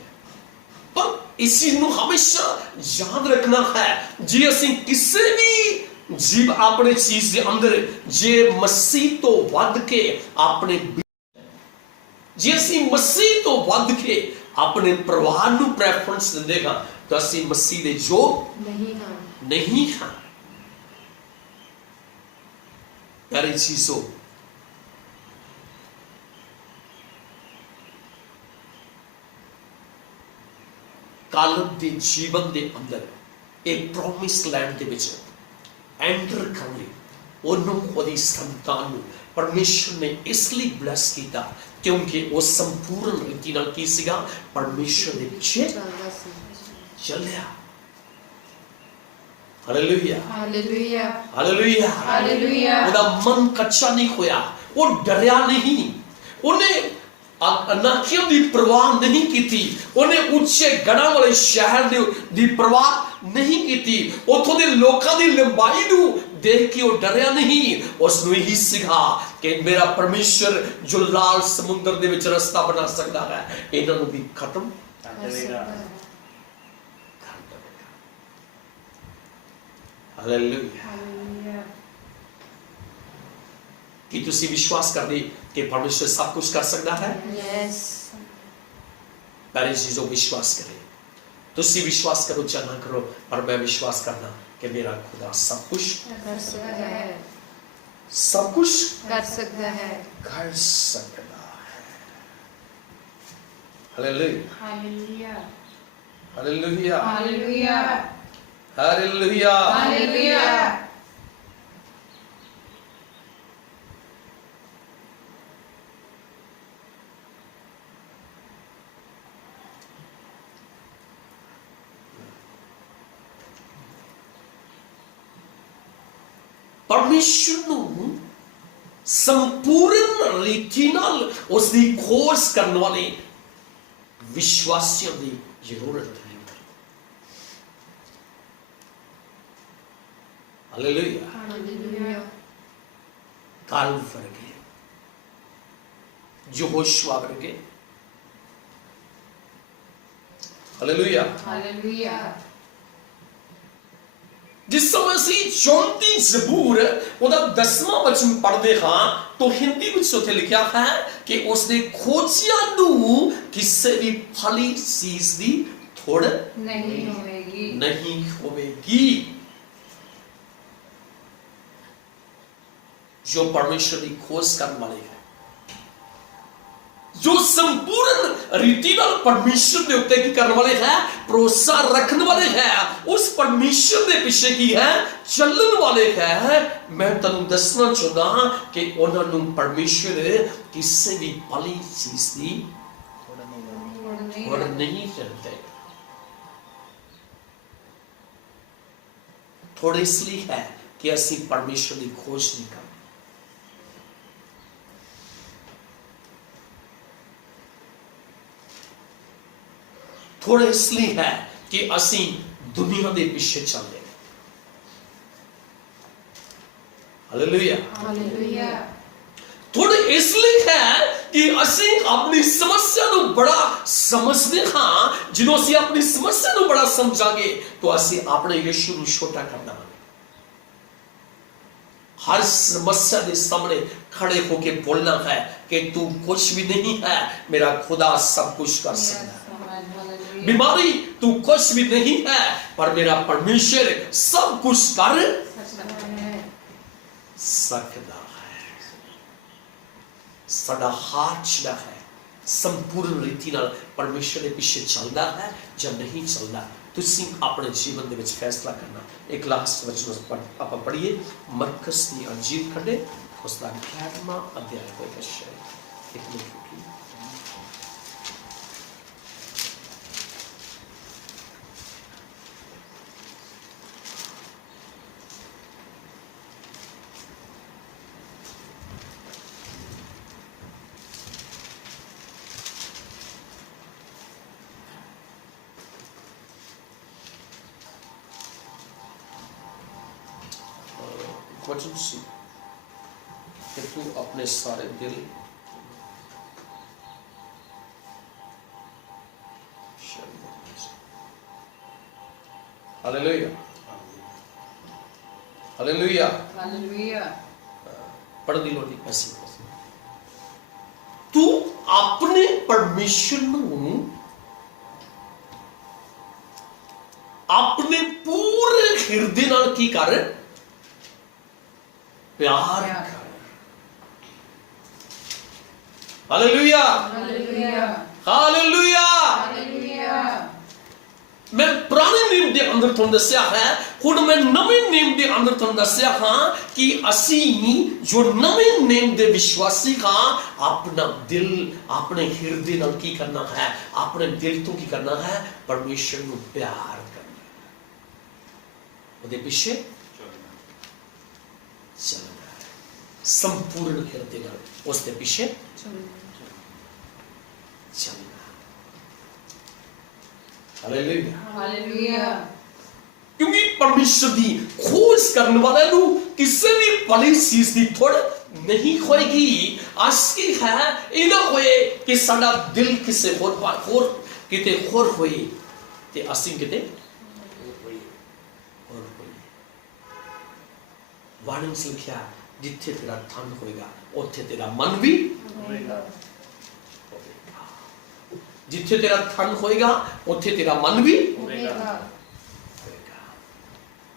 पर इस चीज को हमेशा याद रखना है, जे ਅਸੀਂ ਕਿਸੇ ਵੀ जीव अपने चीज के अंदर जे मसीह तो वध के अपने जे ਅਸੀਂ मसीह तो वध के अपने परिवार ਨੂੰ प्रेफरेंस ਦਿੰਦੇ ਹਾਂ ਤਾਂ ਅਸੀਂ मसीह ਦੇ ਯੋਗ नहीं ਹਾਂ। प्यारी चीजों, कालम के जीवन के अंदर एक प्रॉमिस लैंड के विच एंटर करने उन्होंने संतान परमेश्वर ने इसलिए ब्लेस किया क्योंकि वो संपूर्ण रीति नाल की सीगा परमेश्वर दे पिछे चलिया। Hallelujah hallelujah hallelujah hallelujah. ਉਹਦਾ मन कच्चा नहीं होया, वो डरिया नहीं, उन्हें अनाकियों की परवाह नहीं की थी, उन्हें उच्चे गढ़ां वाले शहर की परवाह नहीं की थी, उथों दे लोकां दी लंबाई नूं देख के वो डरिया नहीं। उसनूं यही सीखा कि मेरा परमेश्वर जो लाल समुद्र दे विच रास्ता बना सकता है, इन्हां नूं भी खत्म कर देगा। हालेलुया। कि तुसी विश्वास कर दे कि परमेश्वर सब कुछ कर सकता है? यस। पहली चीजों विश्वास करें, तुसी विश्वास करो चाहे ना करो, पर मैं विश्वास करना कि मेरा खुदा सब कुछ कर सकता है, सब कुछ कर सकता है, कर सकता है। Hallelujah hallelujah hallelujah hallelujah hallelujah hallelujah. परमेश्वर ਨੂੰ संपूर्ण रीति नाल उसकी खोज करने वाले विश्वासियों की जरूरत है। Hallelujah hallelujah. काल वर्गे यहोशुआ वर्गे, हालेलुया। हालेलुया। जिस समय से 34 जबूर ਉਹਦਾ 10ਵਾਂ वचन पढ़ते हाँ तो हिंदी में उत्थे लिखा है कि उसने खोजिया नूं किसी भी फली चीज की थोड़ नहीं होगी। नहीं होगी। जो परमेश्वर की खोज करने वाले हैं, जो संपूर्ण रीति नाल परमेश्वर के उत्ते की करने वाले हैं, भरोसा रखने वाले हैं, उस परमेश्वर के पीछे की है चलने वाले हैं, मैं तुहानू दसना चाहता हाँ कि उन्होंने परमेश्वर किसी भी भली चीज की थोड़ नहीं करते। थोड़े इसलिए है कि असी परमेश्वर की खोज नहीं करते। थोड़े इसलिए है कि असी दुनिया के पीछे चलते हैं। Hallelujah hallelujah. थोड़े इसलिए है कि असी अपनी समस्या को बड़ा समझते हाँ, जो असी अपनी समस्या को बड़ा समझांगे तो असी अपने यीशु को छोटा करना। हर समस्या के सामने खड़े होकर बोलना है कि तू कुछ भी नहीं है, मेरा खुदा सब कुछ कर सकता है। बीमारी तू कुछ भी नहीं है, पर मेरा परमेश्वर सब कुछ कर सकता है। साडा हाथ है संपूर्ण रीति नाल परमेश्वर के पीछे चलता है जब नहीं चलता ਤੁਸੀਂ ਆਪਣੇ ਜੀਵਨ ਦੇ ਵਿੱਚ ਫੈਸਲਾ ਕਰਨਾ। ਇੱਕ ਲਾਸਟ ਵਚਨ ਆਪਾਂ ਪੜ੍ਹੀਏ, ਮਰਕਸ ਦੀ ਅੰਜੀਲ ਖੰਡੇ ਉਸ ਦਾ 11ਵਾਂ ਅਧਿਆਇ ਹੋਏਗਾ ਸ਼ਾਇਦ। ਇੱਕ ਮਿੰਟ ਰੁਕੀਏ। वचन सुन कि तू अपने सारे दिल हालेलुया हालेलुया हालेलुया पढ़ दी लोड़ी ऐसी तू अपने परमेश्वर नूं अपने पूरे हिरदे नाल की कर प्यार कर। Hallelujah hallelujah hallelujah. हालेलुया मैं पुराने नियम के अंदर तुहानू दस्सिया है, हुण मैं नवे नियम के अंदर तुहानू दस्सिया हां कि असी जो नवे नियम के विश्वासी हां, अपना दिल अपने हिरदे नाल की करना है, अपने दिल तो की करना है, परमेश्वर नूं प्यार करना, उहदे पीछे चलना है, संपूर्ण हिरदे नाल उसके पीछे चलना। Hallelujah hallelujah. क्योंकि परमेश्वर की खोज करने वाले नूं किसी भी भली चीज की थोड़ नहीं होएगी। आसकी है ये ना होए कि साडा दिल किसी होर किते होर होए ते असीं किते होर होए। वाणी से लिखा जिथे तेरा तन होएगा उथे तेरा मन भी होएगा। जिथे तेरा तन होएगा उथे तेरा मन भी होएगा।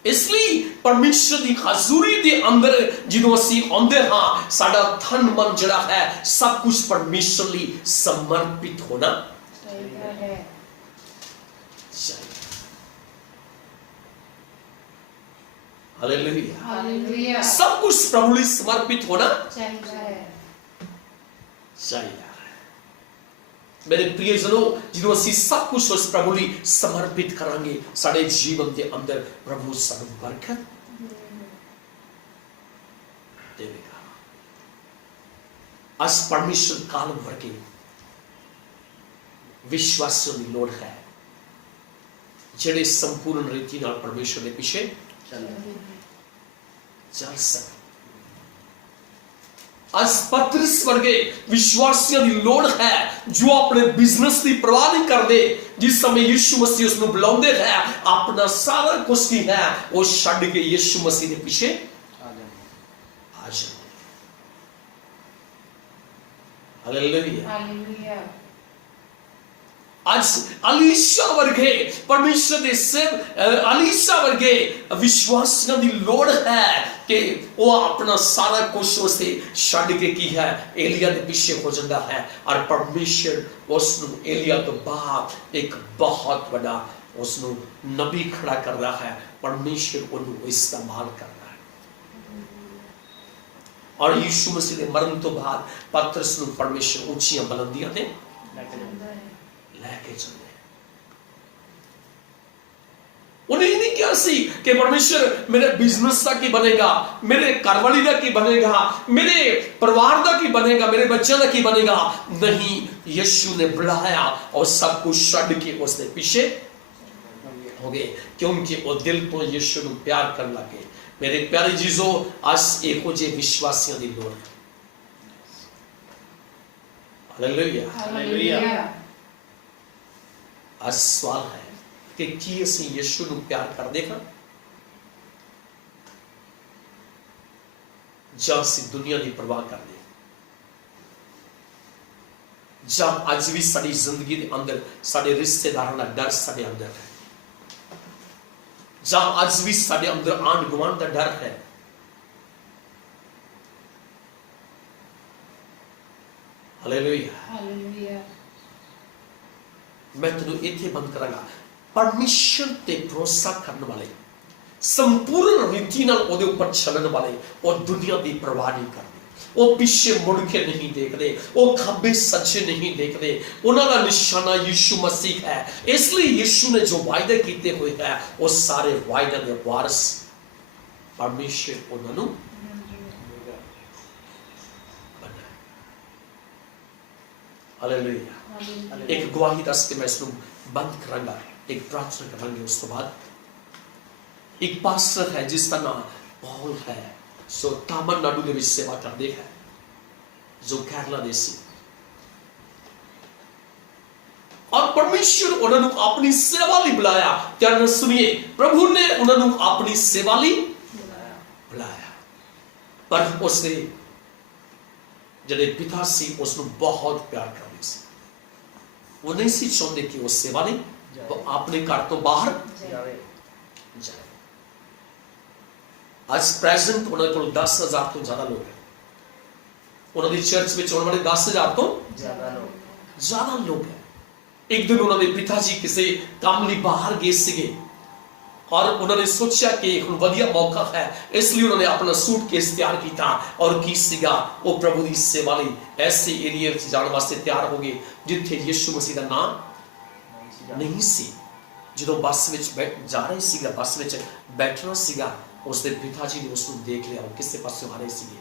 इसलिए परमेश्वर की हजूरी के अंदर जो असी आंदे हाँ, साडा तन मन जिहड़ा है सब कुछ परमेश्वर लई समर्पित होना चाहिए। Hallelujah hallelujah. सब कुछ प्रभु लई समर्पित होना चाहिए। चाहिए। मेरे प्रियजनों, जो असी सब कुछ उस प्रभु लई समर्पित करांगे, साडे जीवन के अंदर प्रभु सानू बरकत देगा। आज परमेश्वर काल भर के विश्वासियों की लोड़ है, जेड़े संपूर्ण रीति नाल परमेश्वर के पीछे चल सके। आज पतरस वर्गे विश्वासियों की लोड़ है जो अपने बिजनेस की परवाह नहीं करते। जिस समय यीशु मसीह उसको बुलाते हैं, अपना सारा कुछ की है वो छड़ के यीशु मसीह के पीछे आ जाए। Hallelujah hallelujah. आज अलीशा वर्गे परमेश्वर के सिर अलीशा वर्गे विश्वासियों की लोड़ है कि वो अपना सारा कुछ उसे छड़ के की है एलिया के पीछे हो जाता है, और परमेश्वर उसनु एलिया के बाद एक बहुत बड़ा उसनु नबी खड़ा कर रहा है। परमेश्वर उन्हें इस्तेमाल कर रहा है। और यीशु मसीह के मरण तो बाद पतरस ਨੂੰ परमेश्वर ऊंचियां बुलंदियां ते लेके चले। उन्हें नहीं क्या सी कि परमेश्वर मेरे बिजनेस का की बनेगा, मेरे घरवाली का की बनेगा, मेरे परिवार का की बनेगा, मेरे बच्चों का की बनेगा। नहीं, यीशु ने बुलाया और सब कुछ छड़ के उसने पीछे हो गए, क्योंकि वो दिल तो यीशु ਨੂੰ प्यार करने लगे। मेरे प्यारे जीजो, आज एको जे विश्वासियों की लोड़ है। Hallelujah hallelujah. आज सवाल है कि की ਅਸੀਂ ਯਿਸੂ ਨੂੰ ਪਿਆਰ ਕਰਦੇ ਹਾਂ ਜਾਂ ਅਸੀਂ ਦੁਨੀਆ ਦੀ ਪਰਵਾਹ ਕਰਦੇ ਹਾਂ, ਜਾਂ ਅੱਜ ਵੀ ਸਾਡੀ ਜ਼ਿੰਦਗੀ ਦੇ ਅੰਦਰ ਸਾਡੇ ਰਿਸ਼ਤੇਦਾਰਾਂ ਦਾ ਡਰ ਸਾਡੇ ਅੰਦਰ ਹੈ, ਜਾਂ ਅੱਜ ਵੀ ਸਾਡੇ ਅੰਦਰ ਆਂਢ ਗੁਆਂਢ ਦਾ ਡਰ ਹੈ। हालेलुया। हालेलुया। मैं तेन इत्थे बंद करांगा। परमेश्वर ते भरोसा करने वाले, संपूर्ण रीति नाल ओदे ऊपर चलने वाले, और दुनिया की परवाह नहीं करते, वो पीछे मुड़ के नहीं देखते, वो खब्बे सज्जे नहीं देखते, उन्होंने निशाना यीशु मसीह है। इसलिए यीशु ने जो वायदे किए हुए हैं वो सारे वायदे के वारिस परमेश्वर उन्होंने बनाया। हालेलुया। एक गवाही दस के मैं इसको बंद करांगा, एक प्रार्थना करांगे, उसके बाद एक पास्टर है जिसका नाम पॉल है, सो तमिलनाडु के विच सेवा करते हैं, जो केरला देसी, और परमेश्वर उन्होंने अपनी सेवा लिए बुलाया। ध्यान सुनिए, प्रभु ने उन्होंने अपनी सेवा लिए बुलाया, पर उसने जड़े पिता सी उसने बहुत प्यार करते सी, वो नहीं सी चाहते कि वो सेवा नहीं, वो अपने घर तो बाहर जाए। आज प्रेजेंट उन्होंने को 10,000 तो ज्यादा लोग हैं, उन्होंने चर्च में होने वाले 10,000 तो ज्यादा लोग हैं। एक दिन उन्होंने पिताजी किसी काम लिए बाहर गए सीगे, और उन्होंने सोचा कि एक वधिया मौका है, इसलिए उन्होंने अपना सूटकेस तैयार किया और की सीगा वो प्रभु की सेवा ਲਈ ऐसे एरिया ਵਿੱਚ ਜਾਣ ਵਾਸਤੇ ਤਿਆਰ ਹੋ ਗਏ ਜਿੱਥੇ ਯਿਸੂ ਮਸੀਹ ਦਾ ਨਾਮ ਨਹੀਂ ਸੀ। ਜਦੋਂ ਬੱਸ ਵਿੱਚ ਜਾ ਰਹੇ ਸੀਗਾ, ਬੱਸ ਵਿੱਚ ਬੈਠਣਾ ਸੀਗਾ, ਉਸਦੇ ਪਿਤਾ ਜੀ ਨੇ ਉਸ ਨੂੰ ਦੇਖ ਲਿਆ, ਉਹ ਕਿਸੇ ਪਾਸੇ ਆ ਰਹੇ ਸੀਗੇ,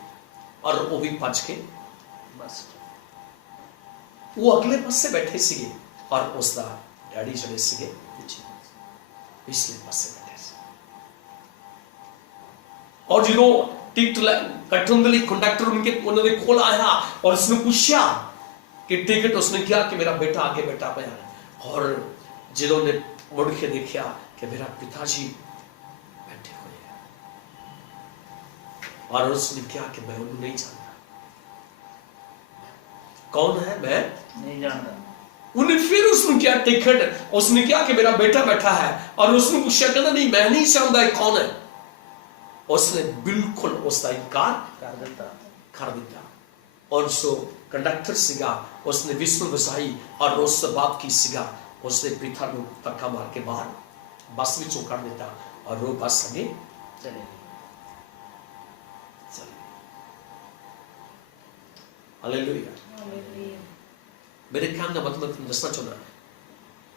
ਔਰ ਉਹ ਵੀ ਭੱਜ ਕੇ ਬਸ ਉਹ ਅਗਲੇ ਪਾਸੇ ਬੈਠੇ ਸੀਗੇ, ਔਰ ਉਸ ਦਾ ਡੈਡੀ ਜਿਹੜੇ ਸੀਗੇ ਪਿਛਲੇ ਪਾਸੇ ਬੈਠੇ ਸੀ। और जो टिकट कटने लिए कंडक्टर उन्होंने कोल आया और उसने पूछा कि टिकट, उसने क्या कि मेरा बेटा आगे बैठा पाया, और जिन्होंने मुड़ के देखा कि मेरा पिताजी बैठे हुए हैं, और उसने क्या कि मैं उन्हें नहीं जानता, कौन है मैं नहीं जानता। उन्हें फिर उसने क्या टिकट, उसने क्या कि मेरा बेटा बैठा है, और उसने पूछा, कहना नहीं मैं नहीं जानता कौन है। उसने बिल्कुल उसका इनकार कर दिया, और जो कंडक्टर सीगा उसने विष्णु बसाई और उससे बात की सीगा, उसने पिता को धक्का मार के बाहर बस में चौंका देता, और वो बस आगे चले। हालेलुया। मेरे कहने का मतलब तुम दसना चाहना,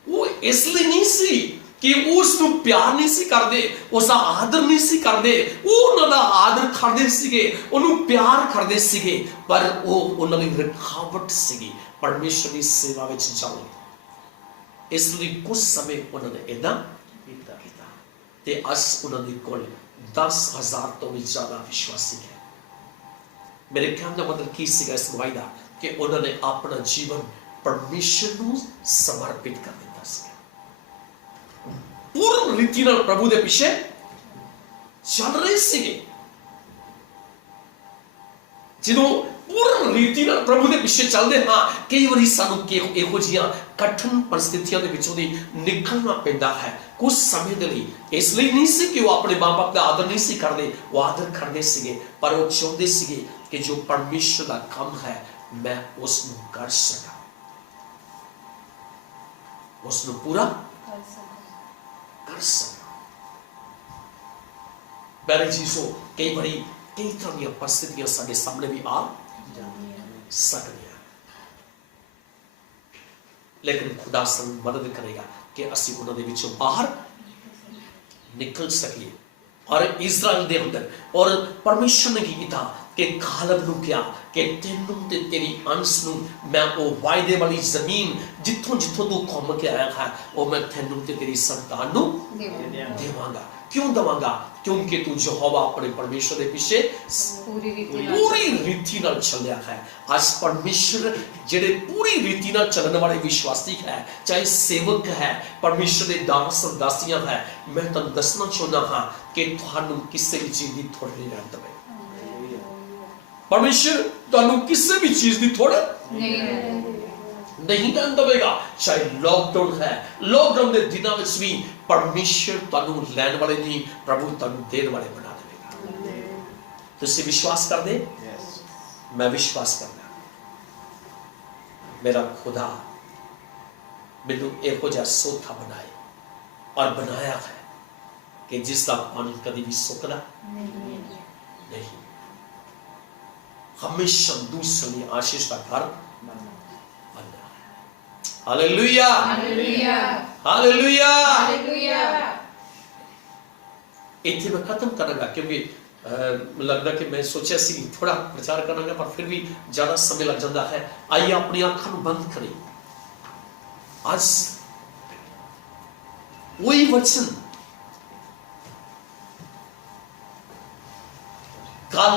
वो इसलिए नहीं सी कि उसको प्यार नहीं सी करते, उसका आदर नहीं सी करते, वो उन्होंने आदर करते सीगे, उन्होंने प्यार करते सीगे, पर वो उन्होंने रुकावट सीगी परमेश्वर की सेवा में जाने। इसलिए कुछ समय उन्होंने इदा किया, ते अस उन्होंने कोल 10,000 तो भी ज्यादा विश्वासी है। मेरे कहने का मतलब की सीगा इस वायदा कि उन्होंने अपना जीवन परमेश्वर को समर्पित कर दिया सीगा, पूर्ण रीति नाल प्रभु दे पीछे चल रहे सीगे। जो पूर्ण रीति नाल प्रभु दे पीछे चलते, हाँ कई बार सानू इहो जिहियां कठिन परिस्थितियों के विचों दी निकलना पैंदा है कुछ समय के लिए। इसलिए नहीं सी कि वो अपने मां बाप का आदर नहीं सी करते, वो आदर करते सीगे, पर वो चाहते सीगे कि जो परमेश्वर का काम है मैं उसनू कर सका, उसनू पूरा कर सका। मेरे चीजों कई बारी कई तरह की परिस्थितियां साडे सामने भी आ सकती हैं, लेकिन खुदा सन मदद करेगा कि असी उन्होंने विचों बाहर निकल सकिए। और इजराइल दे अंदर और परमेश्वर ने किया कि खालब नू क्या कि तेनू ते तेरी अंश नू मैं वो वायदे वाली जमीन जिथों जिथों तू घूम के आया है वो मैं तेनू ते तेरी संतान नू देवांगा। क्यों देवांगा? क्योंकि तू यहोवा अपने परमेश्वर के पीछे पूरी रीति नाल चलिया है। आज परमेश्वर जेडे पूरी रीति नाल चलने वाले विश्वासी है, चाहे सेवक है, परमेश्वर के दास और दासियां है, मैं तुहानू दसना चाहना हाँ कि तुहानू किसी भी चीज की थोड़ नहीं रहन देवे। परमेश्वर तुहानू किसी भी चीज की थोड़ नहीं रहन देवेगा। चाहे लॉकडाउन है, लॉकडाउन के दिनों में भी परमेश्वर तुहानू लैन वाले नहीं, प्रभु तुहानू देन वाले बना देगा। तुसी विश्वास कर दे? मैं विश्वास करना मेरा खुदा मैनू इहो जिहा सोथा बनाए और बनाया है कि जिसका पानी कभी भी सुखदा नहीं, हमेशा दूसरे आशीष का घर बनना है। Hallelujah, hallelujah, hallelujah. हालेलुया। इतने में खत्म करूंगा क्योंकि लगता कि मैं सोचा सी थोड़ा प्रचार करूंगा पर फिर भी ज्यादा समय लग जाता है। आइए अपनी आंखों बंद करें। आज वही वचन कल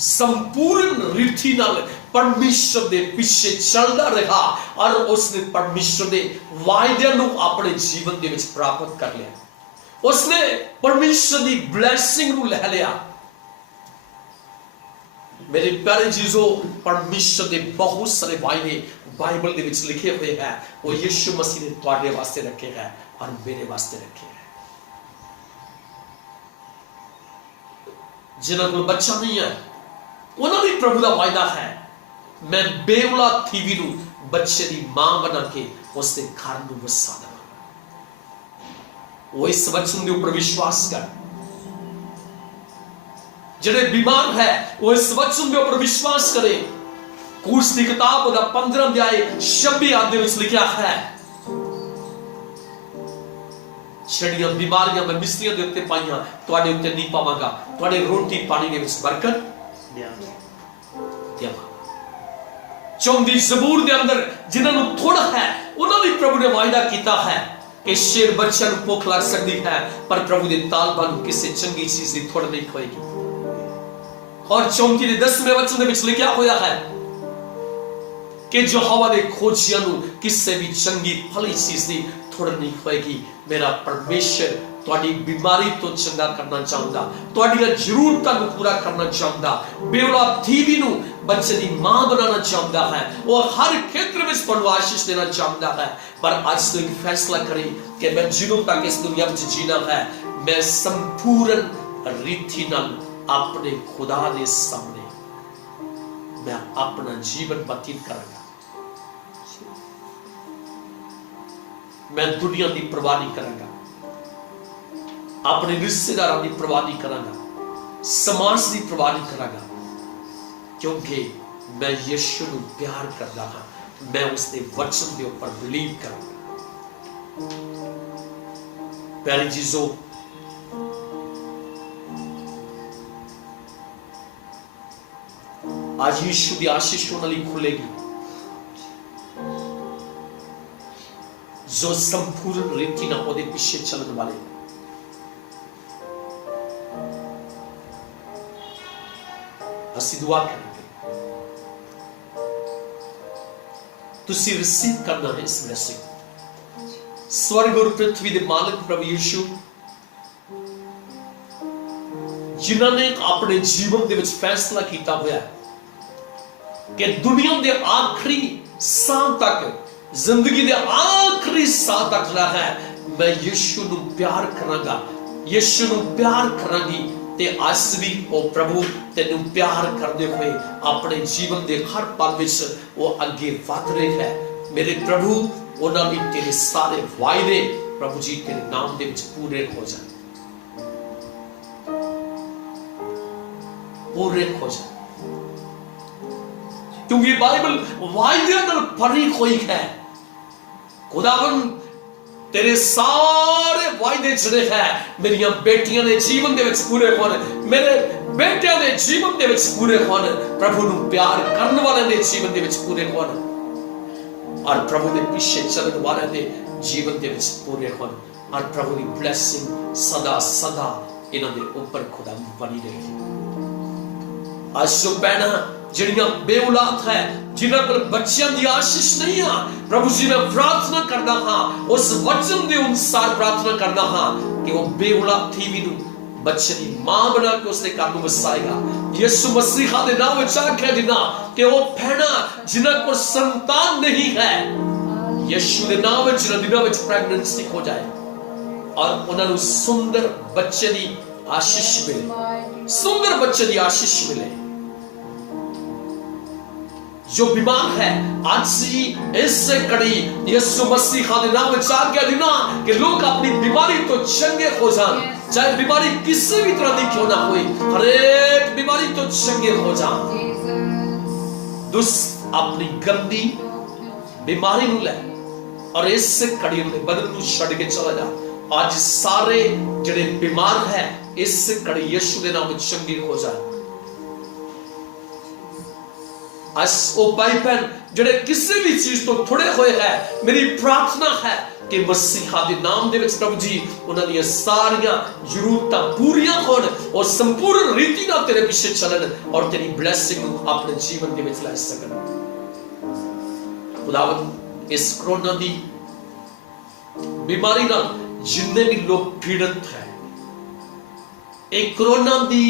संपूर्ण रीति नाल परमेश्वर दे पीछे चलता रहा और उसने परमेश्वर दे वायदे नूं अपने जीवन दे विच प्राप्त कर लिया। उसने परमेश्वर की ब्लेसिंग नूं ले लिया। मेरे प्यारे जीजो, परमेश्वर के बहुत सारे वायदे बाइबल दे विच लिखे हुए हैं, वो यीशु मसीह ने तुहाडे वास्ते रखे हैं और मेरे वास्ते रखे हैं। जिन्हां कोल बच्चा नहीं है उन्हां दी प्रभु दा वायदा है, मैं बेऔलाद थीवी नूं बच्चे दी मां बना के उसके घर नूं वसा देवां। वो इस वचन के ऊपर विश्वास कर। जिहड़े बीमार है वो इस वचन के ऊपर विश्वास करे। कूस की किताब का 15 अध्याय 26 आयत में लिखा है, छड़ियां बीमारियां मैं मिस्त्रियों के उत्ते पाइयां, तुहाडे उत्ते नहीं पावांगा, तुहाडे रोटी पानी दे विच बरकत देवांगा। 34 ज़बूर दे अंदर जिन्हां नूं थोड़ा है उन्हां दी प्रभु ने वायदा कीता है कि शेर बच्चों को भुख लग सकती है पर प्रभु के तालबा नूं किसी चंगी चीज की थोड़ नहीं होएगी। और 34 के 10वें वचन दे विच लिखा होया है कि जो हवा दे खोजियां नूं किसी भी चंगी भली चीज की थोड़ नहीं होएगी। मेरा परमेश्वर तुहाडी बीमारी तो चंगा करना चाहता, तुहाडीआं जरूरतां नूं पूरा करना चाहता, बेऔलाद थीवी नूं बच्चे दी मां बनाना चाहता है, वो हर क्षेत्र में तुहानूं आशीष देना चाहता है। पर आज तो एक फैसला करें कि मैं जिन्हों तक इस दुनिया में जीना है, मैं संपूर्ण रीति नाल अपने खुदा दे सामने मैं अपना जीवन व्यतीत करांगा। मैं दुनिया की परवाह नहीं करांगा, अपने रिश्तेदारों की परवाह नहीं करांगा, समाज की परवाह नहीं करांगा, क्योंकि मैं यीशु नूं प्यार करदा हां। मैं उसके वचन के ऊपर बिलीव करांगा। प्यारे जीजो, आज यीशु की आशीष होने लई खुलेगी जो संपूर्ण रीति ना ओदे पीछे चलने वाले। असी दुआ करेंगे, तुसी रिसीव करना है इस ब्लेसिंग। स्वर्ग और पृथ्वी के मालिक प्रभु यीशु, जिन्होंने अपने जीवन के विच फैसला किया हुआ कि दुनिया के आखिरी सांस तक, जिंदगी के आखिरी सांस तक रहा है, मैं यीशु नूं प्यार करांगा, यीशु नूं प्यार करांगी। ते आज भी वो प्रभु तेनू प्यार करते हुए अपने जीवन के हर पल विच वो अगे वध रहे हैं। मेरे प्रभु, उन्होंने भी तेरे सारे वायदे प्रभु जी तेरे नाम दे विच पूरे हो जाए, पूरे हो जाए, क्योंकि बाइबल वायदे नाल भरी हुई है। खुदावन तेरे सारे वायदे जिहड़े है मेरियां बेटियां दे जीवन दे विच पूरे होण, मेरे बेटियां दे जीवन दे विच पूरे होण, प्रभु नूं प्यार करन वाले दे जीवन दे विच पूरे होण, और प्रभु दे पीछे चलण वाले दे जीवन दे विच पूरे होण, और प्रभु दी ब्लेसिंग सदा सदा इन्हां दे ऊपर खुदा बनी रहे। आज जो पैना जिहड़ियां बेऔलाद है, जिन्हां पर बच्चों की आशीष नहीं है, प्रभु जी मैं प्रार्थना करना हाँ, उस वचन के अनुसार प्रार्थना करना हाँ कि वो बेऔलाद थी नूं बच्चे की मां बना के उसने घर नूं वसाएगा। यीशु मसीह दे नाम विच आख्या जिन्ना कि वो भैणां जिन्हां को संतान नहीं है, यीशु दे नाम विच दिनां विच प्रेगनेंसी हो जाए और उन्हां नूं सुंदर बच्चे की आशीष मिले, सुंदर बच्चे की आशीष मिले। जो बीमार है आज ही इससे कड़ी यीशु मसीह के नाम में चाह के देना कि लोग अपनी बीमारी तो चंगे हो जाए, चाहे बीमारी किसी भी तरह की क्यों ना हो, हर एक बीमारी तो चंगे हो जाए। दुष्ट अपनी गंदी बीमारी नु ले और इससे कड़ी नु बदल नु छड़ के चला जा। आज सारे जिहड़े बीमार है इससे कड़ी यीशु के नाम में चंगे हो जाए। अस ओ भाई बहन जिहड़े किसी भी चीज तो थोड़े होए है, मेरी प्रार्थना है कि मसीहा दे नाम दे विच प्रभु जी उन्हां दी सारियां जरूरतां पूरीआं होण और संपूर्ण रीति नाल तेरे पीछे चलन और तेरी ब्लेसिंग नूं अपने जीवन दे विच ला सकन। खुदावंद इस कोरोना दी बीमारी नाल जिन्ने भी लोग पीड़ित है, एक कोरोना दी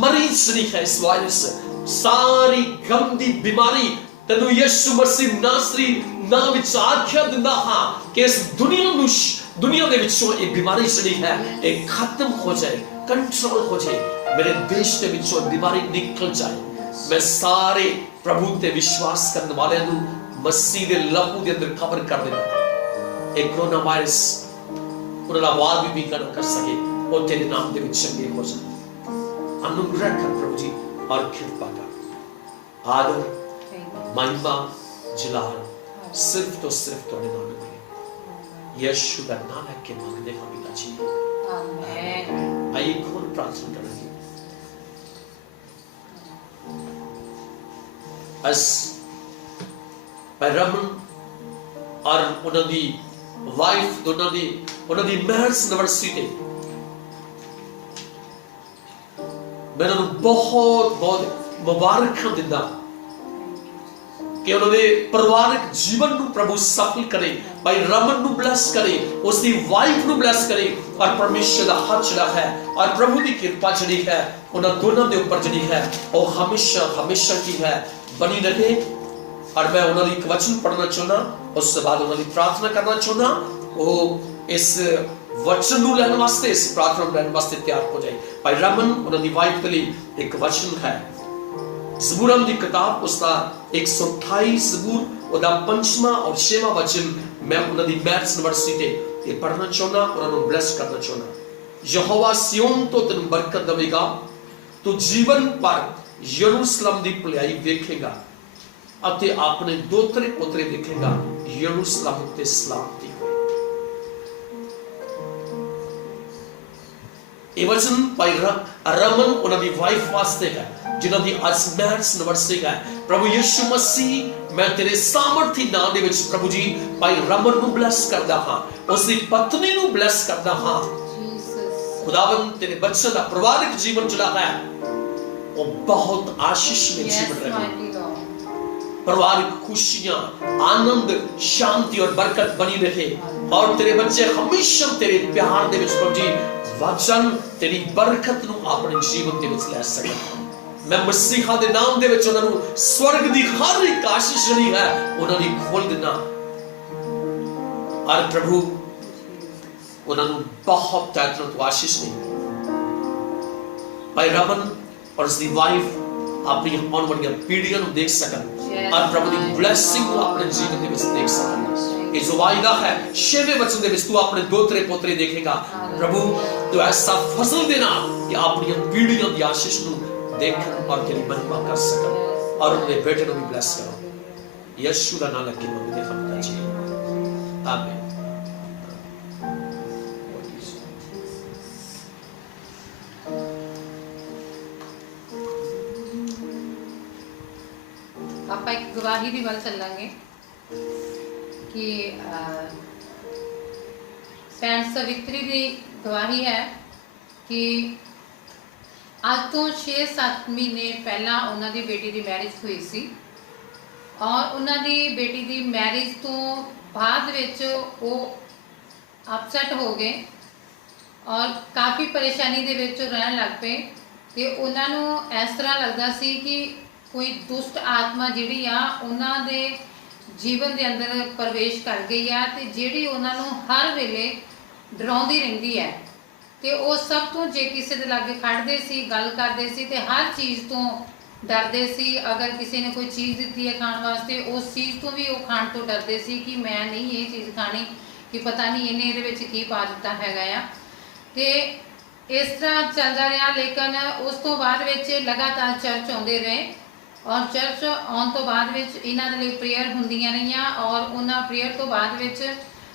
मरीज नहीं है, इस वायरस सारी गंदी बीमारी तेनू यीशु मसीह नासरी नाम विच आख्या दिंदा हां कि इस दुनिया दे विचों एक बीमारी जड़ी है एक खत्म हो जाए, कंट्रोल हो जाए, मेरे देश दे विचों बीमारी निकल जाए। मैं सारे प्रभु ते विश्वास करने वाले नू मसीह दे लहू दे अंदर कवर कर देना। एक कोरोना वायरस उन्हां वाल भी ना कर सके और तेरे नाम दे विच चंगे हो जाए। अनुग्रह कर प्रभु जी और कृपा का आदर महिमा जलाल सिर्फ तो सिर्फ तोड़े नाम में यीशु का नाम है के मांगने का पिता जी, आमीन। आइए कौन प्रार्थना करेंगे? अस पैरमन और उन्होंने वाइफ उन्होंने महर्स यूनिवर्सिटी मैं बहुत बहुत मुबारक दिंदा कि उन्होंने परिवारिक जीवन ਨੂੰ प्रभु सफल करे, भाई रमन ਨੂੰ ब्लेस करे, उसकी वाइफ ਨੂੰ ब्लेस करे और परमेश्वर ਦਾ हथ ਜਿਹੜਾ है और प्रभु की कृपा ਜਿਹੜੀ है ਉਹਨਾਂ ਦੋਨਾਂ ਦੇ ਉੱਪਰ ਜਿਹੜੀ है ਉਹ हमेशा हमेशा की है बनी रहे। और मैं उन्होंने एक वचन पढ़ना चाहना, उसके बाद उन्होंने प्रार्थना करना चाहना, वो इस वचन ਨੂੰ ਲੈਣ ਵਾਸਤੇ इस प्रार्थना ਨੂੰ ਲੈਣ ਵਾਸਤੇ ਤਿਆਰ ਹੋ ਜਾਏ। भाई रमन उन्होंने वाइफ के लिए एक वचन है ज़बूर की किताब उसका 128 ज़बूर उदा 5वां और 6वां वचन मैं उन्होंने मैथ्स यूनिवर्सिटी ये पढ़ना चाहना, उन्होंने ब्लेस करना चाहना। यहोवा सियोन तो तेन बरकत देगा, तो जीवन पर यरूशलेम की भलाई वेखेगा अते अपने दोतरे पोतरे देखेगा, यरूशलेम ते सलामती होए। ये वचन भाई रमन उन्होंने वाइफ वास्ते है जिन्हों की आज मैथ्स यूनिवर्सिटी है। प्रभु यीशु मसीह मैं तेरे सामर्थी नाम दे विच प्रभु जी भाई रमन ਨੂੰ ब्लेस करदा हां, उसकी पत्नी ਨੂੰ ब्लेस करदा हां। खुदावंद तेरे बच्चों का परिवारिक जीवन चला है वो बहुत आशीष में जीवन रहे, परिवारिक खुशियां आनंद शांति और बरकत बनी रहे और तेरे बच्चे हमेशा तेरे प्यार दे विच प्रभु जी वचन तेरी बरकत ਨੂੰ ਆਪਣੇ ਜੀਵਨ ਦੇ ਵਿੱਚ ਲੈ ਸਕਣ। मैं मसीहा दे नाम दे विच उन्हां ਨੂੰ स्वर्ग दी हर एक आशीष ਜਿਹੜੀ है उन्हां ਦੀ खोल देना और प्रभु उन्हां ਨੂੰ बहुत तरह की आशीष दे। भाई रमन और उसकी वाइफ अपनी आने वाली पीढ़ियों ਨੂੰ देख सकन और प्रभु की ब्लेसिंग को अपने जीवन ਦੇ ਵਿੱਚ देख सकन। ये जो वायदा है 6वें वचन ਦੇ ਵਿੱਚ तू अपने दोतरे पोतरे देखेगा, प्रभु तू ऐसा फजल देना कि अपनी पीढ़ियों की आशीष ਨੂੰ देखन और तेरी महिमा कर सकन और अपने बेटे को भी ब्लेस करो। यीशु का नाम लेके मांगते हम पिता जी, आमीन। आप एक गवाही दी वल चलांगे कि भैन सवित्री दी गवाही है कि आज तो 6-7 महीने पहला उन्होंने बेटी की मैरिज हुई सी और उन्होंने बेटी की मैरिज तो बाद विच वो अपसैट हो गए और काफ़ी परेशानी दे विच रहन लग पे ते उन्होंने इस तरह लगता सी कि कोई दुष्ट आत्मा जिहड़ी आ उन्हां दे जीवन के अंदर प्रवेश कर गई आ ते जिहड़ी उन्होंने हर वेले डराउंदी रहिंदी है ते वो सब तो जे किसी दे लागे खड़दे सी गल करदे सी ते हर चीज़ तो ਡਰਦੇ ਸੀ। ਅਗਰ ਕਿਸੇ ਨੇ ਕੋਈ ਚੀਜ਼ ਦਿੱਤੀ ਹੈ ਖਾਣ ਵਾਸਤੇ, ਉਸ ਚੀਜ਼ ਤੋਂ ਵੀ ਉਹ ਖਾਣ ਤੋਂ ਡਰਦੇ ਸੀ ਕਿ ਮੈਂ ਨਹੀਂ ਇਹ ਚੀਜ਼ ਖਾਣੀ, ਕਿ ਪਤਾ ਨਹੀਂ ਇਹਨੇ ਇਹਦੇ ਵਿੱਚ ਕੀ ਪਾ ਦਿੱਤਾ ਹੈਗਾ ਆ। ਤੇ ਇਸ ਤਰ੍ਹਾਂ ਚੱਲਦਾ ਰਿਹਾ। ਲੇਕਿਨ ਉਸ ਤੋਂ ਬਾਅਦ ਵਿੱਚ ਲਗਾਤਾਰ ਚਰਚ ਆਉਂਦੇ ਰਹੇ, ਔਰ ਚਰਚ ਆਉਣ ਤੋਂ ਬਾਅਦ ਵਿੱਚ ਇਹਨਾਂ ਦੇ ਲਈ ਪ੍ਰੇਅਰ ਹੁੰਦੀਆਂ ਰਹੀਆਂ, ਔਰ ਉਹਨਾਂ ਪ੍ਰੇਅਰ ਤੋਂ ਬਾਅਦ ਵਿੱਚ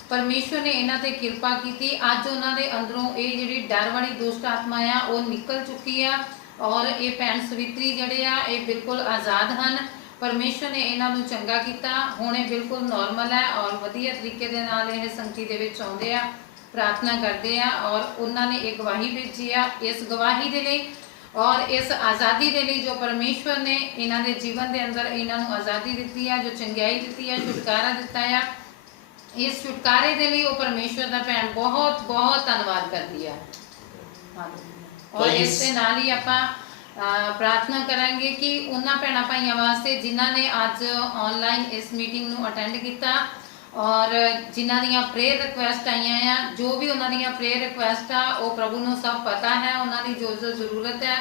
ਪਰਮੇਸ਼ਵਰ ਨੇ ਇਹਨਾਂ ਤੇ ਕਿਰਪਾ ਕੀਤੀ। ਅੱਜ ਉਹਨਾਂ ਦੇ ਅੰਦਰੋਂ ਇਹ ਜਿਹੜੀ ਡਰ ਵਾਲੀ ਦੁਸ਼ਟ ਆਤਮਾ ਆ ਉਹ ਨਿਕਲ ਚੁੱਕੀ ਆ, ਔਰ ਇਹ ਭੈਣ ਸਵਿਤਰੀ ਜਿਹੜੇ ਆ ਇਹ ਬਿਲਕੁਲ ਆਜ਼ਾਦ ਹਨ। ਪਰਮੇਸ਼ਵਰ ਨੇ ਇਹਨਾਂ ਨੂੰ ਚੰਗਾ ਕੀਤਾ। ਹੁਣ ਇਹ ਬਿਲਕੁਲ ਨਾਰਮਲ ਹੈ, ਔਰ ਵਧੀਆ ਤਰੀਕੇ ਦੇ ਨਾਲ ਇਹ ਸੰਗਤੀ ਦੇ ਵਿੱਚ ਆਉਂਦੇ ਆ, ਪ੍ਰਾਰਥਨਾ ਕਰਦੇ ਆ, ਔਰ ਉਹਨਾਂ ਨੇ ਇਹ ਗਵਾਹੀ ਭੇਜੀ ਆ। ਇਸ ਗਵਾਹੀ ਦੇ ਲਈ ਔਰ ਇਸ ਆਜ਼ਾਦੀ ਦੇ ਲਈ ਜੋ ਪਰਮੇਸ਼ਵਰ ਨੇ ਇਹਨਾਂ ਦੇ ਜੀਵਨ ਦੇ ਅੰਦਰ ਇਹਨਾਂ ਨੂੰ ਆਜ਼ਾਦੀ ਦਿੱਤੀ ਆ, ਜੋ ਚੰਗਿਆਈ ਦਿੱਤੀ ਆ, ਛੁਟਕਾਰਾ ਦਿੱਤਾ ਆ, ਇਸ ਛੁਟਕਾਰੇ ਦੇ ਲਈ ਉਹ ਪਰਮੇਸ਼ਵਰ ਦਾ ਭੈਣ ਬਹੁਤ ਬਹੁਤ ਧੰਨਵਾਦ ਕਰਦੀ ਆ। ਔਰ ਇਸ ਦੇ ਨਾਲ ਹੀ ਆਪਾਂ ਪ੍ਰਾਰਥਨਾ ਕਰਾਂਗੇ ਕਿ ਉਹਨਾਂ ਭੈਣਾਂ ਭਾਈਆਂ ਵਾਸਤੇ ਜਿਨ੍ਹਾਂ ਨੇ ਅੱਜ ਆਨਲਾਈਨ ਇਸ ਮੀਟਿੰਗ ਨੂੰ ਅਟੈਂਡ ਕੀਤਾ, ਔਰ ਜਿਨ੍ਹਾਂ ਦੀਆਂ ਪ੍ਰੇਅਰ ਰਿਕੁਐਸਟ ਆਈਆਂ ਆ, ਜੋ ਵੀ ਉਹਨਾਂ ਦੀਆਂ ਪ੍ਰੇਅਰ ਰਿਕੁਐਸਟ ਆ ਉਹ ਪ੍ਰਭੂ ਨੂੰ ਸਭ ਪਤਾ ਹੈ। ਉਹਨਾਂ ਦੀ ਜੋ ਜੋ ਜ਼ਰੂਰਤ ਹੈ,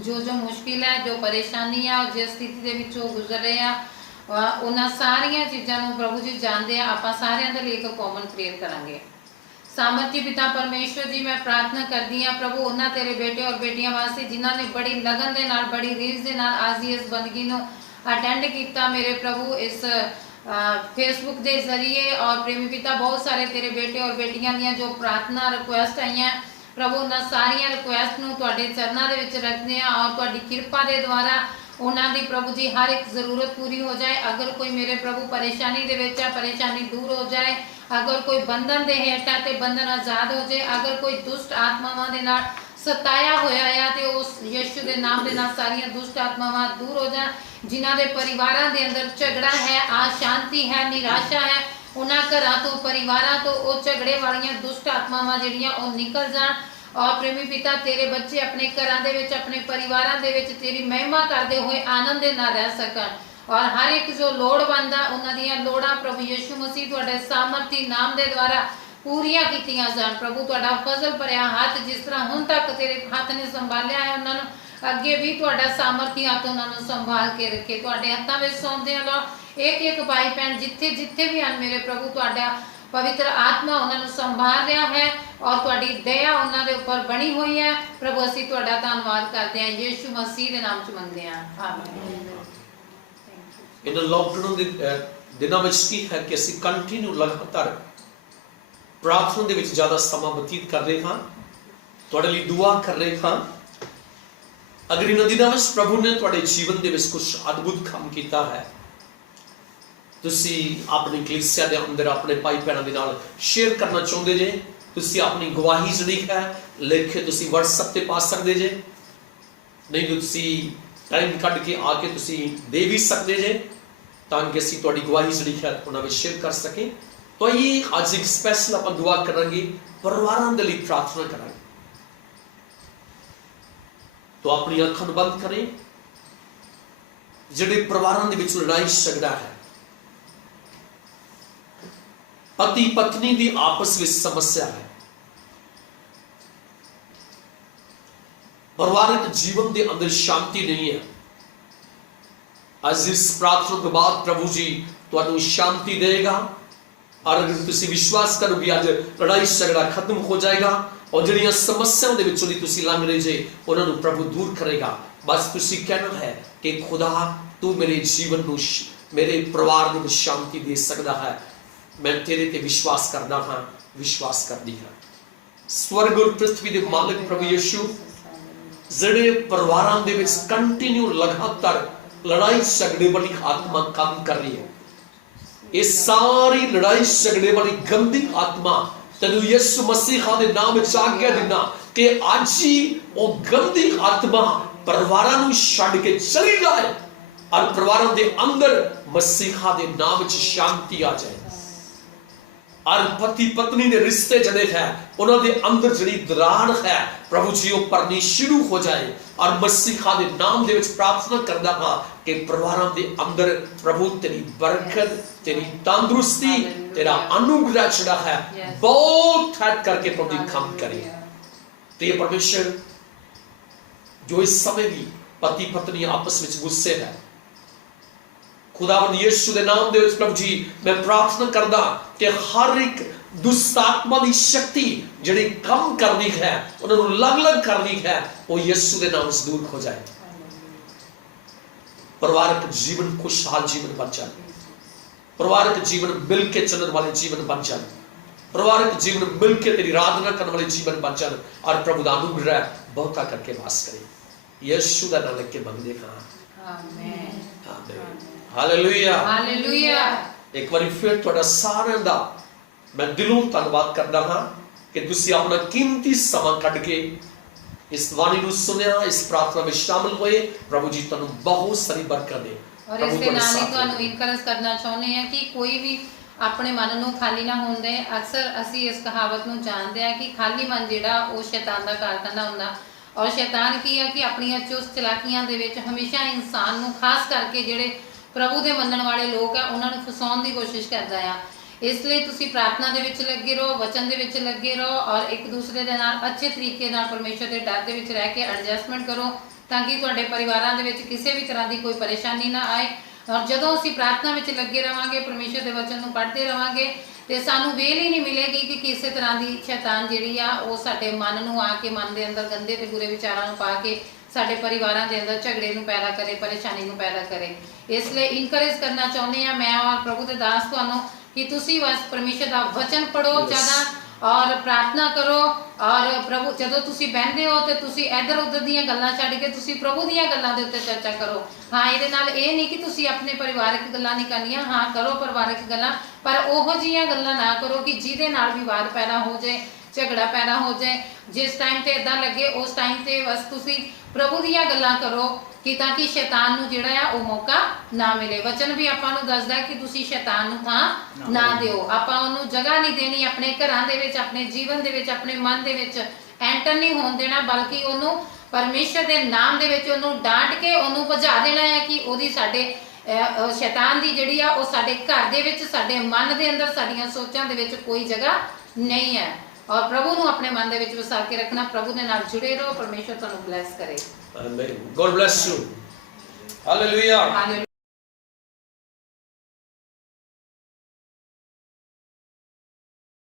ਜੋ ਜੋ ਮੁਸ਼ਕਿਲ ਹੈ, ਜੋ ਪਰੇਸ਼ਾਨੀ ਆ, ਜਿਸ ਸਥਿਤੀ ਦੇ ਵਿੱਚ ਉਹ ਗੁਜ਼ਰ ਰਹੇ ਆ, ਉਹਨਾਂ ਸਾਰੀਆਂ ਚੀਜ਼ਾਂ ਨੂੰ ਪ੍ਰਭੂ ਜੀ ਜਾਣਦੇ ਆ। ਆਪਾਂ ਸਾਰਿਆਂ ਦੇ ਲਈ ਇੱਕ ਕਾਮਨ ਪ੍ਰੇਅਰ ਕਰਾਂਗੇ। सामर्थी पिता परमेश्वर जी, मैं प्रार्थना करती हाँ प्रभु उन्होंने तेरे बेटे और बेटियां वास्ते जिन्होंने बड़ी लगन दे नाल बड़ी रीझ दे नाल आज ही इस बंदगी नूं अटेंड किया। मेरे प्रभु इस फेसबुक के जरिए और प्रेमी पिता बहुत सारे तेरे बेटे और बेटियां दियां जो प्रार्थना रिक्वेस्ट आई हैं प्रभु उन्होंने सारिया रिक्वेस्ट नूं तुहाडे चरणों दे विच रखदे हां, और तुहाडी किरपा दे द्वारा उन्होंने दी प्रभु जी हर एक जरूरत पूरी हो जाए। अगर कोई मेरे प्रभु परेशानी दे विच है, परेशानी दूर हो जाए। अगर कोई बंधन दे हेठ है तो बंधन आजाद हो जाए। अगर कोई दुष्ट आत्मावां दे नाल सताया होया है तो उस यीशु दे नाम दे नाल सारियां दुष्ट आत्मावां दूर हो जाए। जिन्हां दे परिवारां दे अंदर झगड़ा है, अशांति है, निराशा है, उन्हां घरां तो परिवारां तो वो झगड़े वालियां दुष्ट आत्मावां जिहड़ियां ओह निकल जाण। और प्रेमी पिता तेरे बच्चे अपने घरां दे विच अपने परिवारां दे विच तेरी महिमा करते हुए आनंद दे नाल रह सकन, और हर एक जो लोड़वंद है उन्हां दियां लोड़ां प्रभु यीशु मसीह तुहाडे सामर्थी नाम दे द्वारा पूरियां कीतियां जाण। प्रभु तुहाडा फजल भरिया हाथ जिस तरह हुण तक तेरे हाथ ने संभालिया है उन्हां नूं अगे भी तुहाडा सामर्थी हाथ उन्हां नूं संभाल के रखे। तुहाडे हत्थां विच सौंपदे हां लॉर्ड। एक एक भाई भैन जिथे जिथे भी हन मेरे प्रभु तुहाडा पवित्र आत्मा उन्होंने संभाल रहा है, और तुहाडी दया उन्होंने ऊपर बनी हुई है। प्रभु असीं तुहाडा धन्नवाद करते हैं, यीशु मसीह के नाम च मंगते हैं, आमीन। इन लॉकडाउन के दिनों में की है कि असीं कंटिन्यू लगातार प्रार्थना दे विच ज़्यादा समा बतीत कर रहे हाँ, तुहाडे लई दुआ कर रहे हाँ। अगर इन दिनों में प्रभु ने तुहाडे जीवन दे विच कुछ अद्भुत काम किया है, तुसी अपनी कलीसिया दे अंदर अपने भाई भैणां दे नाल शेयर करना चाहुंदे जे, तुसी अपनी गवाही जिहड़ी है लिख के तुसी WhatsApp ते पा सकदे जे, नहीं तो तुसी टाइम कढ के आके तुसी दे भी सकदे जे, ताकि असीं तुहाडी गवाही जिहड़ी है उन्हां विच शेयर कर सकें। तो ये अज एक स्पैशल आपां दुआ करांगे, परिवारां दे लई प्रार्थना करांगे। तो अपनी अखां नूं बंद करें। जिहड़े परिवारां दे विच लड़ाई झगड़ा है, पति पत्नी की आपस में समस्या है, परिवारिक जीवन के अंदर शांति नहीं है, आज इस प्रार्थना के बाद प्रभु जी तुहानू शांति देगा। और अगर तुसी विश्वास करो कि आज लड़ाई झगड़ा खत्म हो जाएगा और जिहड़ियां समस्याओं दे विचों दी तुसी लंघ रहे जे उन्हां नू प्रभु दूर करेगा। बस तुसी कहना है कि खुदा तू मेरे जीवन नू मेरे परिवार नू शांति दे सकदा है, मैं तेरे ते विश्वास करदा हाँ, विश्वास करदी हाँ। स्वर्ग और पृथ्वी दे मालिक प्रभु यीशु जिहड़े परिवारां दे विच कंटिन्यू लगातार लड़ाई झगड़े वाली आत्मा काम कर रही है, ये सारी लड़ाई झगड़े वाली गंदी आत्मा तेनू यीशु मसीह दे नाम विच आज्ञा दिना कि आज ही वो गंदी आत्मा परिवारां नू छड्ड के चली जाए और परिवारां दे अंदर मसीहा दे नाम विच शांति आ जाए। और पति पत्नी के रिश्ते जड़े हैं उन्होंने अंदर जड़ी दरार है प्रभु जी वो भरनी शुरू हो जाए। और मसीहा दे नाम दे विच प्रार्थना करदा हां कि परिवारां दे अंदर प्रभु तेरी बरकत, तेरी तंदुरुस्ती, तेरा अनुग्रह जड़ा है बहुत ठहर करके प्रभु काम करे। तो ये परमेश्वर जो इस समय भी ਪਤੀ ਪਤਨੀ ਆਪਸ ਵਿੱਚ ਗੁੱਸੇ ਹੈ, ਖੁਦਾਵੰਦ ਯਿਸੂ ਦੇ ਨਾਮ ਦੇ ਵਿੱਚ ਪ੍ਰਭੂ ਜੀ ਮੈਂ ਪ੍ਰਾਰਥਨਾ ਕਰਦਾ ਕਿ ਹਰ ਇੱਕ ਦੁਸ਼ਟ ਆਤਮਾ ਦੀ ਸ਼ਕਤੀ ਜਿਹੜੀ ਕੰਮ ਕਰਨੀ ਹੈ, ਉਹਨਾਂ ਨੂੰ ਅਲੱਗ-ਅਲੱਗ ਕਰਨੀ ਹੈ, ਉਹ ਯਿਸੂ ਦੇ ਨਾਮ ਵਿੱਚ ਦੂਰ ਹੋ ਜਾਏ। ਪਰਿਵਾਰਕ ਜੀਵਨ ਖੁਸ਼ਹਾਲ ਜੀਵਨ ਬਣ ਜਾਏ, ਪਰਿਵਾਰਕ ਜੀਵਨ ਮਿਲ ਕੇ ਚੱਲਣ ਵਾਲੇ ਜੀਵਨ ਬਣ ਜਾਣ, ਪਰਿਵਾਰਕ ਜੀਵਨ ਮਿਲ ਕੇ तेरी आराधना करने वाले जीवन बन जाए और प्रभु का अनुग्रह बहुता करके वास करे। यीशु का नाम लेके मंगते हां, आमेन। आमीन, हालेलुया, हालेलुया। एक बार फिर थोड़ा साਰਿਆਂ ਦਾ मैं दिलों ਧੰਨਵਾਦ ਕਰਦਾ ਹਾਂ ਕਿ ਤੁਸੀਂ ਆਪਣਾ ਕੀਮਤੀ ਸਮਾਂ ਕੱਢ ਕੇ ਇਸ ਬਾਣੀ ਨੂੰ ਸੁਨਿਆ, ਇਸ ਪ੍ਰਾਰਥਨਾ ਵਿੱਚ ਸ਼ਾਮਲ ਹੋਏ। ਪ੍ਰਭੂ ਜੀ ਤੁਹਾਨੂੰ ਬਹੁਤ ਸਾਰੀ ਬਰਕਤ ਦੇ। ਔਰ ਇਸ ਦੇ ਨਾਲ ਹੀ ਤੁਹਾਨੂੰ ਇਨਕਰੇਜ ਕਰਨਾ ਚਾਹੁੰਦੇ ਹਾਂ ਕਿ ਕੋਈ ਵੀ ਆਪਣੇ ਮਨ ਨੂੰ ਖਾਲੀ ਨਾ ਹੋਣ ਦੇ। ਅਕਸਰ ਅਸੀਂ ਇਸ ਕਹਾਵਤ ਨੂੰ ਜਾਣਦੇ ਹਾਂ ਕਿ ਖਾਲੀ ਮਨ ਜਿਹੜਾ ਉਹ ਸ਼ੈਤਾਨ ਦਾ ਕਾਰਖਾਨਾ ਹੁੰਦਾ, ਔਰ ਸ਼ੈਤਾਨ ਕੀ ਹੈ ਕਿ ਆਪਣੀਆਂ ਚੁਸਤ ਚਲਾਕੀਆਂ ਦੇ ਵਿੱਚ ਹਮੇਸ਼ਾ ਇਨਸਾਨ ਨੂੰ, ਖਾਸ ਕਰਕੇ ਜਿਹੜੇ ਪ੍ਰਭੂ ਦੇ ਮੰਨਣ ਵਾਲੇ ਲੋਕ ਆ, ਉਹਨਾਂ ਨੂੰ ਫਸਾਉਣ ਦੀ ਕੋਸ਼ਿਸ਼ ਕਰਦਾ ਆ। ਇਸ ਲਈ ਤੁਸੀਂ ਪ੍ਰਾਰਥਨਾ ਦੇ ਵਿੱਚ ਲੱਗੇ ਰਹੋ, ਵਚਨ ਦੇ ਵਿੱਚ ਲੱਗੇ ਰਹੋ, ਔਰ ਇੱਕ ਦੂਸਰੇ ਦੇ ਨਾਲ ਅੱਛੇ ਤਰੀਕੇ ਨਾਲ ਪਰਮੇਸ਼ਰ ਦੇ ਡਰ ਦੇ ਵਿੱਚ ਰਹਿ ਕੇ ਐਡਜਸਟਮੈਂਟ ਕਰੋ, ਤਾਂ ਕਿ ਤੁਹਾਡੇ ਪਰਿਵਾਰਾਂ ਦੇ ਵਿੱਚ ਕਿਸੇ ਵੀ ਤਰ੍ਹਾਂ ਦੀ ਕੋਈ ਪਰੇਸ਼ਾਨੀ ਨਾ ਆਏ। ਔਰ ਜਦੋਂ ਅਸੀਂ ਪ੍ਰਾਰਥਨਾ ਵਿੱਚ ਲੱਗੇ ਰਵਾਂਗੇ, ਪਰਮੇਸ਼ਰ ਦੇ ਵਚਨ ਨੂੰ ਪੜ੍ਹਦੇ ਰਵਾਂਗੇ, ਤੇ ਸਾਨੂੰ ਵੇਲ ਹੀ ਨਹੀਂ ਮਿਲੇਗੀ ਕਿ ਕਿਸੇ ਤਰ੍ਹਾਂ ਦੀ ਸ਼ੈਤਾਨ ਜਿਹੜੀ ਆ ਉਹ ਸਾਡੇ ਮਨ ਨੂੰ ਆ ਕੇ, ਮਨ ਦੇ ਅੰਦਰ ਗੰਦੇ ਤੇ ਬੁਰੇ ਵਿਚਾਰਾਂ ਨੂੰ ਪਾ ਕੇ ਸਾਡੇ ਪਰਿਵਾਰਾਂ ਦੇ ਅੰਦਰ ਝਗੜੇ ਨੂੰ ਪੈਦਾ ਕਰੇ, ਪਰੇਸ਼ਾਨੀ ਨੂੰ ਪੈਦਾ ਕਰੇ। ਇਸ ਲਈ ਇਨਕਰੇਜ ਕਰਨਾ ਚਾਹੁੰਦੇ ਆ ਮੈਂ ਔਰ ਪ੍ਰਭੂ ਦੇ ਦਾਸ ਤੁਹਾਨੂੰ ਕਿ ਤੁਸੀਂ ਬਸ ਪਰਮੇਸ਼ਰ ਦਾ ਵਚਨ ਪੜੋ ਜ਼ਿਆਦਾ, ਔਰ ਪ੍ਰਾਰਥਨਾ ਕਰੋ, ਔਰ ਪ੍ਰਭੂ ਜਦੋਂ ਤੁਸੀਂ ਬਹਿੰਦੇ ਹੋ ਤੇ ਤੁਸੀਂ ਇੱਧਰ ਉੱਧਰ ਦੀਆਂ ਗੱਲਾਂ ਛੱਡ ਕੇ ਤੁਸੀਂ ਪ੍ਰਭੂ ਦੀਆਂ ਗੱਲਾਂ ਦੇ ਉੱਤੇ ਚਰਚਾ ਕਰੋ। ਹਾਂ, ਇਹਦੇ ਨਾਲ ਇਹ ਨਹੀਂ ਕਿ ਤੁਸੀਂ ਆਪਣੇ ਪਰਿਵਾਰਕ ਗੱਲਾਂ ਨਹੀਂ ਕਰਨੀਆਂ, ਹਾਂ ਕਰੋ ਪਰਿਵਾਰਕ ਗੱਲਾਂ, ਪਰ ਉਹੋ ਜਿਹੀਆਂ ਗੱਲਾਂ ਨਾ ਕਰੋ ਕਿ ਜਿਹਦੇ ਨਾਲ ਵਿਵਾਦ ਪੈਦਾ ਹੋ ਜਾਏ, ਝਗੜਾ ਪੈਦਾ ਹੋ ਜਾਏ। ਜਿਸ ਟਾਈਮ ਤੇ ਇਦਾਂ ਲੱਗੇ ਉਸ ਟਾਈਮ ਤੇ ਬਸ ਤੁਸੀਂ ਪ੍ਰਭੂ ਦੀਆਂ ਗੱਲਾਂ ਕਰੋ ਕਿ ਤਾਂ ਕਿ ਸ਼ੈਤਾਨ ਨੂੰ ਜਿਹੜਾ ਆ ਉਹ ਮੌਕਾ ਨਾ ਮਿਲੇ। ਵਚਨ ਵੀ ਆਪਾਂ ਨੂੰ ਦੱਸਦਾ ਕਿ ਤੁਸੀਂ ਸ਼ੈਤਾਨ ਨੂੰ ਥਾਂ ਨਾ ਦਿਓ, ਆਪਾਂ ਉਹਨੂੰ ਜਗ੍ਹਾ ਨਹੀਂ ਦੇਣੀ ਆਪਣੇ ਘਰਾਂ ਦੇ ਵਿੱਚ, ਆਪਣੇ ਜੀਵਨ ਦੇ ਵਿੱਚ, ਆਪਣੇ ਮਨ ਦੇ ਵਿੱਚ ਐਂਟਰ ਨਹੀਂ ਹੋਣ ਦੇਣਾ, ਬਲਕਿ ਉਹਨੂੰ ਪਰਮੇਸ਼ਰ ਦੇ ਨਾਮ ਦੇ ਵਿੱਚ ਉਹਨੂੰ ਡਾਂਟ ਕੇ ਉਹਨੂੰ ਭਜਾ ਦੇਣਾ ਹੈ ਕਿ ਉਹਦੀ ਸਾਡੇ ਸ਼ੈਤਾਨ ਦੀ ਜਿਹੜੀ ਆ ਉਹ ਸਾਡੇ ਘਰ ਦੇ ਵਿੱਚ, ਸਾਡੇ ਮਨ ਦੇ ਅੰਦਰ, ਸਾਡੀਆਂ ਸੋਚਾਂ ਦੇ ਵਿੱਚ ਕੋਈ ਜਗ੍ਹਾ ਨਹੀਂ ਹੈ। ਔਰ ਪ੍ਰਭੂ ਨੂੰ ਆਪਣੇ ਮਨ ਦੇ ਵਿੱਚ ਵਸਾ ਕੇ ਰੱਖਣਾ, ਪ੍ਰਭੂ ਦੇ ਨਾਲ ਜੁੜੇ ਰਹੋ। ਪਰਮੇਸ਼ਰ ਤੁਹਾਨੂੰ ਬਲੈਸ ਕਰੇ। Amen. God bless you. Hallelujah.